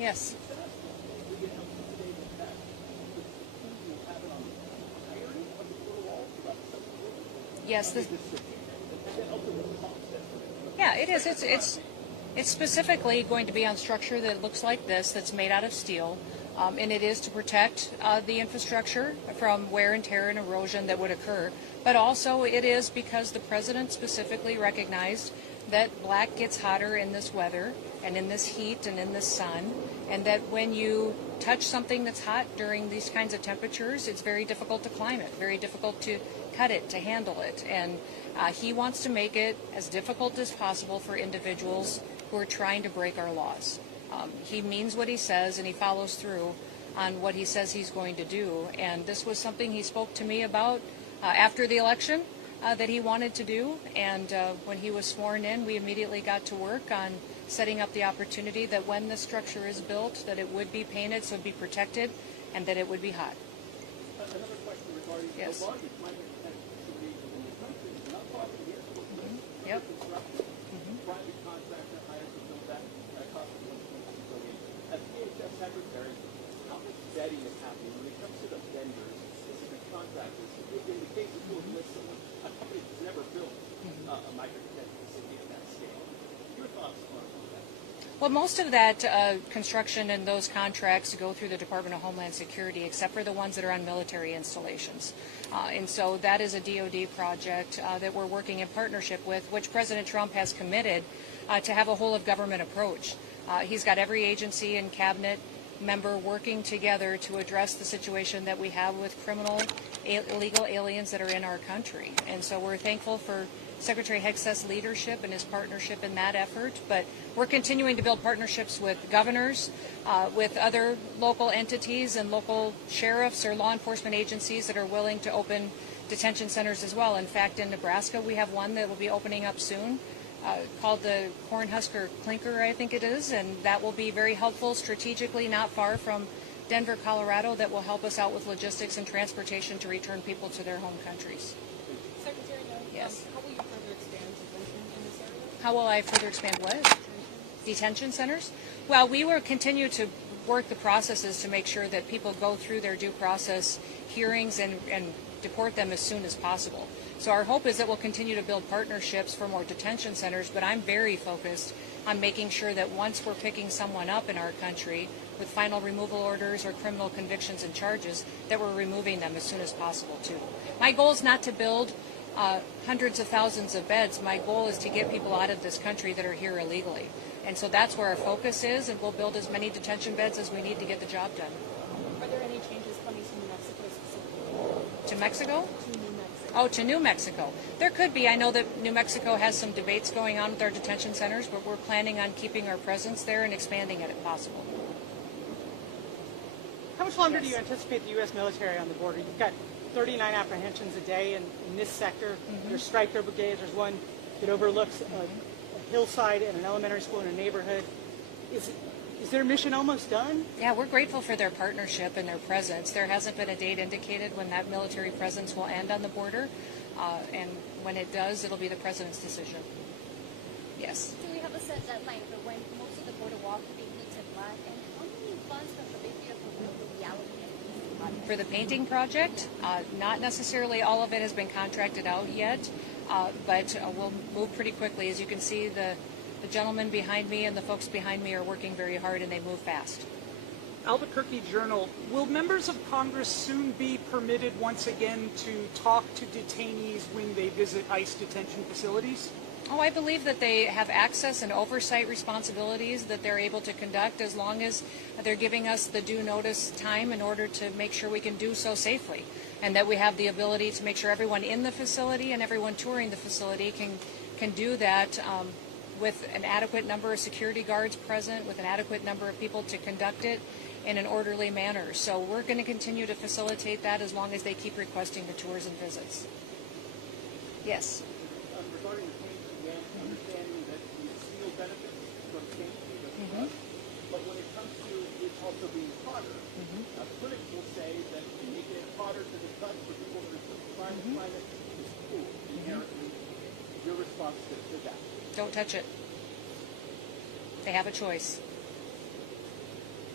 Yes. Yes. Yeah, it is. It's specifically going to be on structure that looks like this, that's made out of steel, and it is to protect the infrastructure from wear and tear and erosion that would occur. But also it is because the president specifically recognized that black gets hotter in this weather and in this heat and in this sun, and that when you touch something that's hot during these kinds of temperatures, it's very difficult to climb it, very difficult to cut it, to handle it. And he wants to make it as difficult as possible for individuals who are trying to break our laws. He means what he says, and he follows through on what he says he's going to do. And this was something he spoke to me about after the election that he wanted to do. And when he was sworn in, we immediately got to work on setting up the opportunity that when the structure is built, that it would be painted so it would be protected and that it would be hot. Another question regarding Yes. the largest climate protection facilities in the country. We're not talking here about Yep. construction. Private contractor hired to build that cost of $1.2 billion. As DHS Secretary, how much vetting is happening when it comes to the vendors, specific contractors? In the case of a company that's never built a migrant detention facility at that scale. Your thoughts on that? Well, most of that construction and those contracts go through the Department of Homeland Security, except for the ones that are on military installations. And so that is a DoD project that we're working in partnership with, which President Trump has committed to have a whole-of-government approach. He's got every agency and cabinet member working together to address the situation that we have with illegal aliens that are in our country. And so we're thankful for Secretary Hegseth's leadership and his partnership in that effort, but we're continuing to build partnerships with governors, with other local entities and local sheriffs or law enforcement agencies that are willing to open detention centers as well. In fact, in Nebraska, we have one that will be opening up soon called the Cornhusker Clinker, I think it is, and that will be very helpful strategically, not far from Denver, Colorado, that will help us out with logistics and transportation to return people to their home countries. Secretary Noem, Yes. how will you further expand detention in this area? How will I further expand what? Detention centers? Well, we will continue to work the processes to make sure that people go through their due process hearings and deport them as soon as possible. So our hope is that we'll continue to build partnerships for more detention centers, but I'm very focused on making sure that once we're picking someone up in our country with final removal orders or criminal convictions and charges, that we're removing them as soon as possible too. My goal is not to build hundreds of thousands of beds. My goal is to get people out of this country that are here illegally. And so that's where our focus is, and we'll build as many detention beds as we need to get the job done. Are there any changes coming to New Mexico specifically? To Mexico? To New Mexico. Oh, to New Mexico. There could be. I know that New Mexico has some debates going on with our detention centers, but we're planning on keeping our presence there and expanding it if possible. How much longer do you anticipate the U.S. military on the border? You've got 39 apprehensions a day in this sector. There's striker brigades. There's one that overlooks a hillside and an elementary school in a neighborhood. Is their mission almost done? Yeah, we're grateful for their partnership and their presence. There hasn't been a date indicated when that military presence will end on the border, and when it does, it'll be the president's decision. Yes. Do we have a set deadline for when most of the border wall could be painted black? And how many funds from the big vehicle will be allocated? For the painting project, not necessarily all of it has been contracted out yet, but we'll move pretty quickly. As you can see, the gentleman behind me and the folks behind me are working very hard, and they move fast. Albuquerque Journal, will members of Congress soon be permitted once again to talk to detainees when they visit ICE detention facilities? Oh, I believe that they have access and oversight responsibilities that they're able to conduct as long as they're giving us the due notice time in order to make sure we can do so safely, and that we have the ability to make sure everyone in the facility and everyone touring the facility can do that with an adequate number of security guards present, with an adequate number of people to conduct it in an orderly manner. So we're going to continue to facilitate that as long as they keep requesting the tours and visits. Yes. Regarding the paint exam, understanding that the steel benefits from paint, but when it comes to it also being hotter, critics will say that making it hotter to the touch for people that are trying to climate is cool inherently. Your response to that? Don't touch it. They have a choice.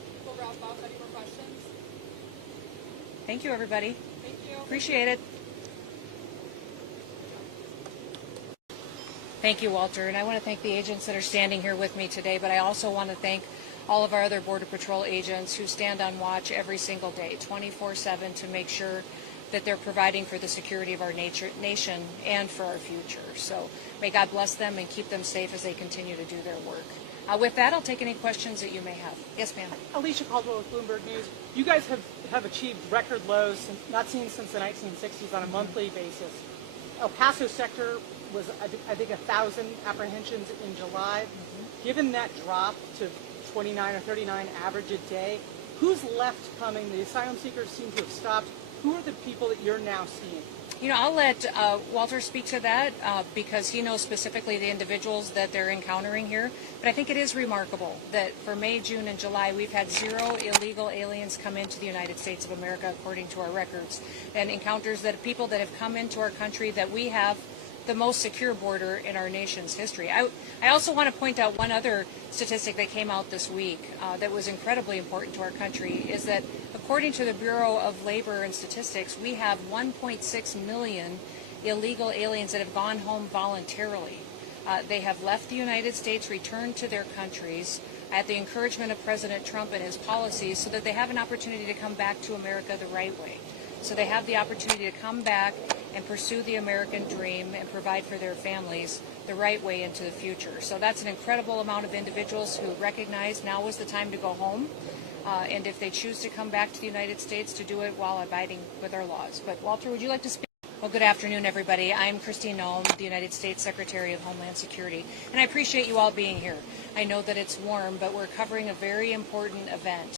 drop off. Any more questions? Thank you, everybody. Thank you. Appreciate it. Thank you, Walter. And I want to thank the agents that are standing here with me today, but I also want to thank all of our other Border Patrol agents who stand on watch every single day, 24/7, to make sure that they're providing for the security of our nation and for our future. So may God bless them and keep them safe as they continue to do their work. With that, I'll take any questions that you may have. Yes, ma'am. Alicia Caldwell with Bloomberg News. You guys have achieved record lows not seen since the 1960s on a monthly basis. El Paso sector was, I think, 1,000 apprehensions in July. Given that drop to 29 or 39 average a day, who's left coming? The asylum seekers seem to have stopped. Who are the people that you're now seeing? You know, I'll let Walter speak to that because he knows specifically the individuals that they're encountering here. But I think it is remarkable that for May, June, and July, we've had 0 illegal aliens come into the United States of America, according to our records, and encounters that people that have come into our country that we have the most secure border in our nation's history. I also want to point out one other statistic that came out this week that was incredibly important to our country, is that according to the Bureau of Labor and Statistics, we have 1.6 million illegal aliens that have gone home voluntarily. They have left the United States, returned to their countries at the encouragement of President Trump and his policies so that they have an opportunity to come back to America the right way. So they have the opportunity to come back and pursue the American dream and provide for their families the right way into the future. So that's an incredible amount of individuals who recognize now is the time to go home. And if they choose to come back to the United States, to do it while abiding with our laws. But Walter, would you like to speak? Well, good afternoon, everybody. I'm Kristi Noem, the United States Secretary of Homeland Security, and I appreciate you all being here. I know that it's warm, but we're covering a very important event.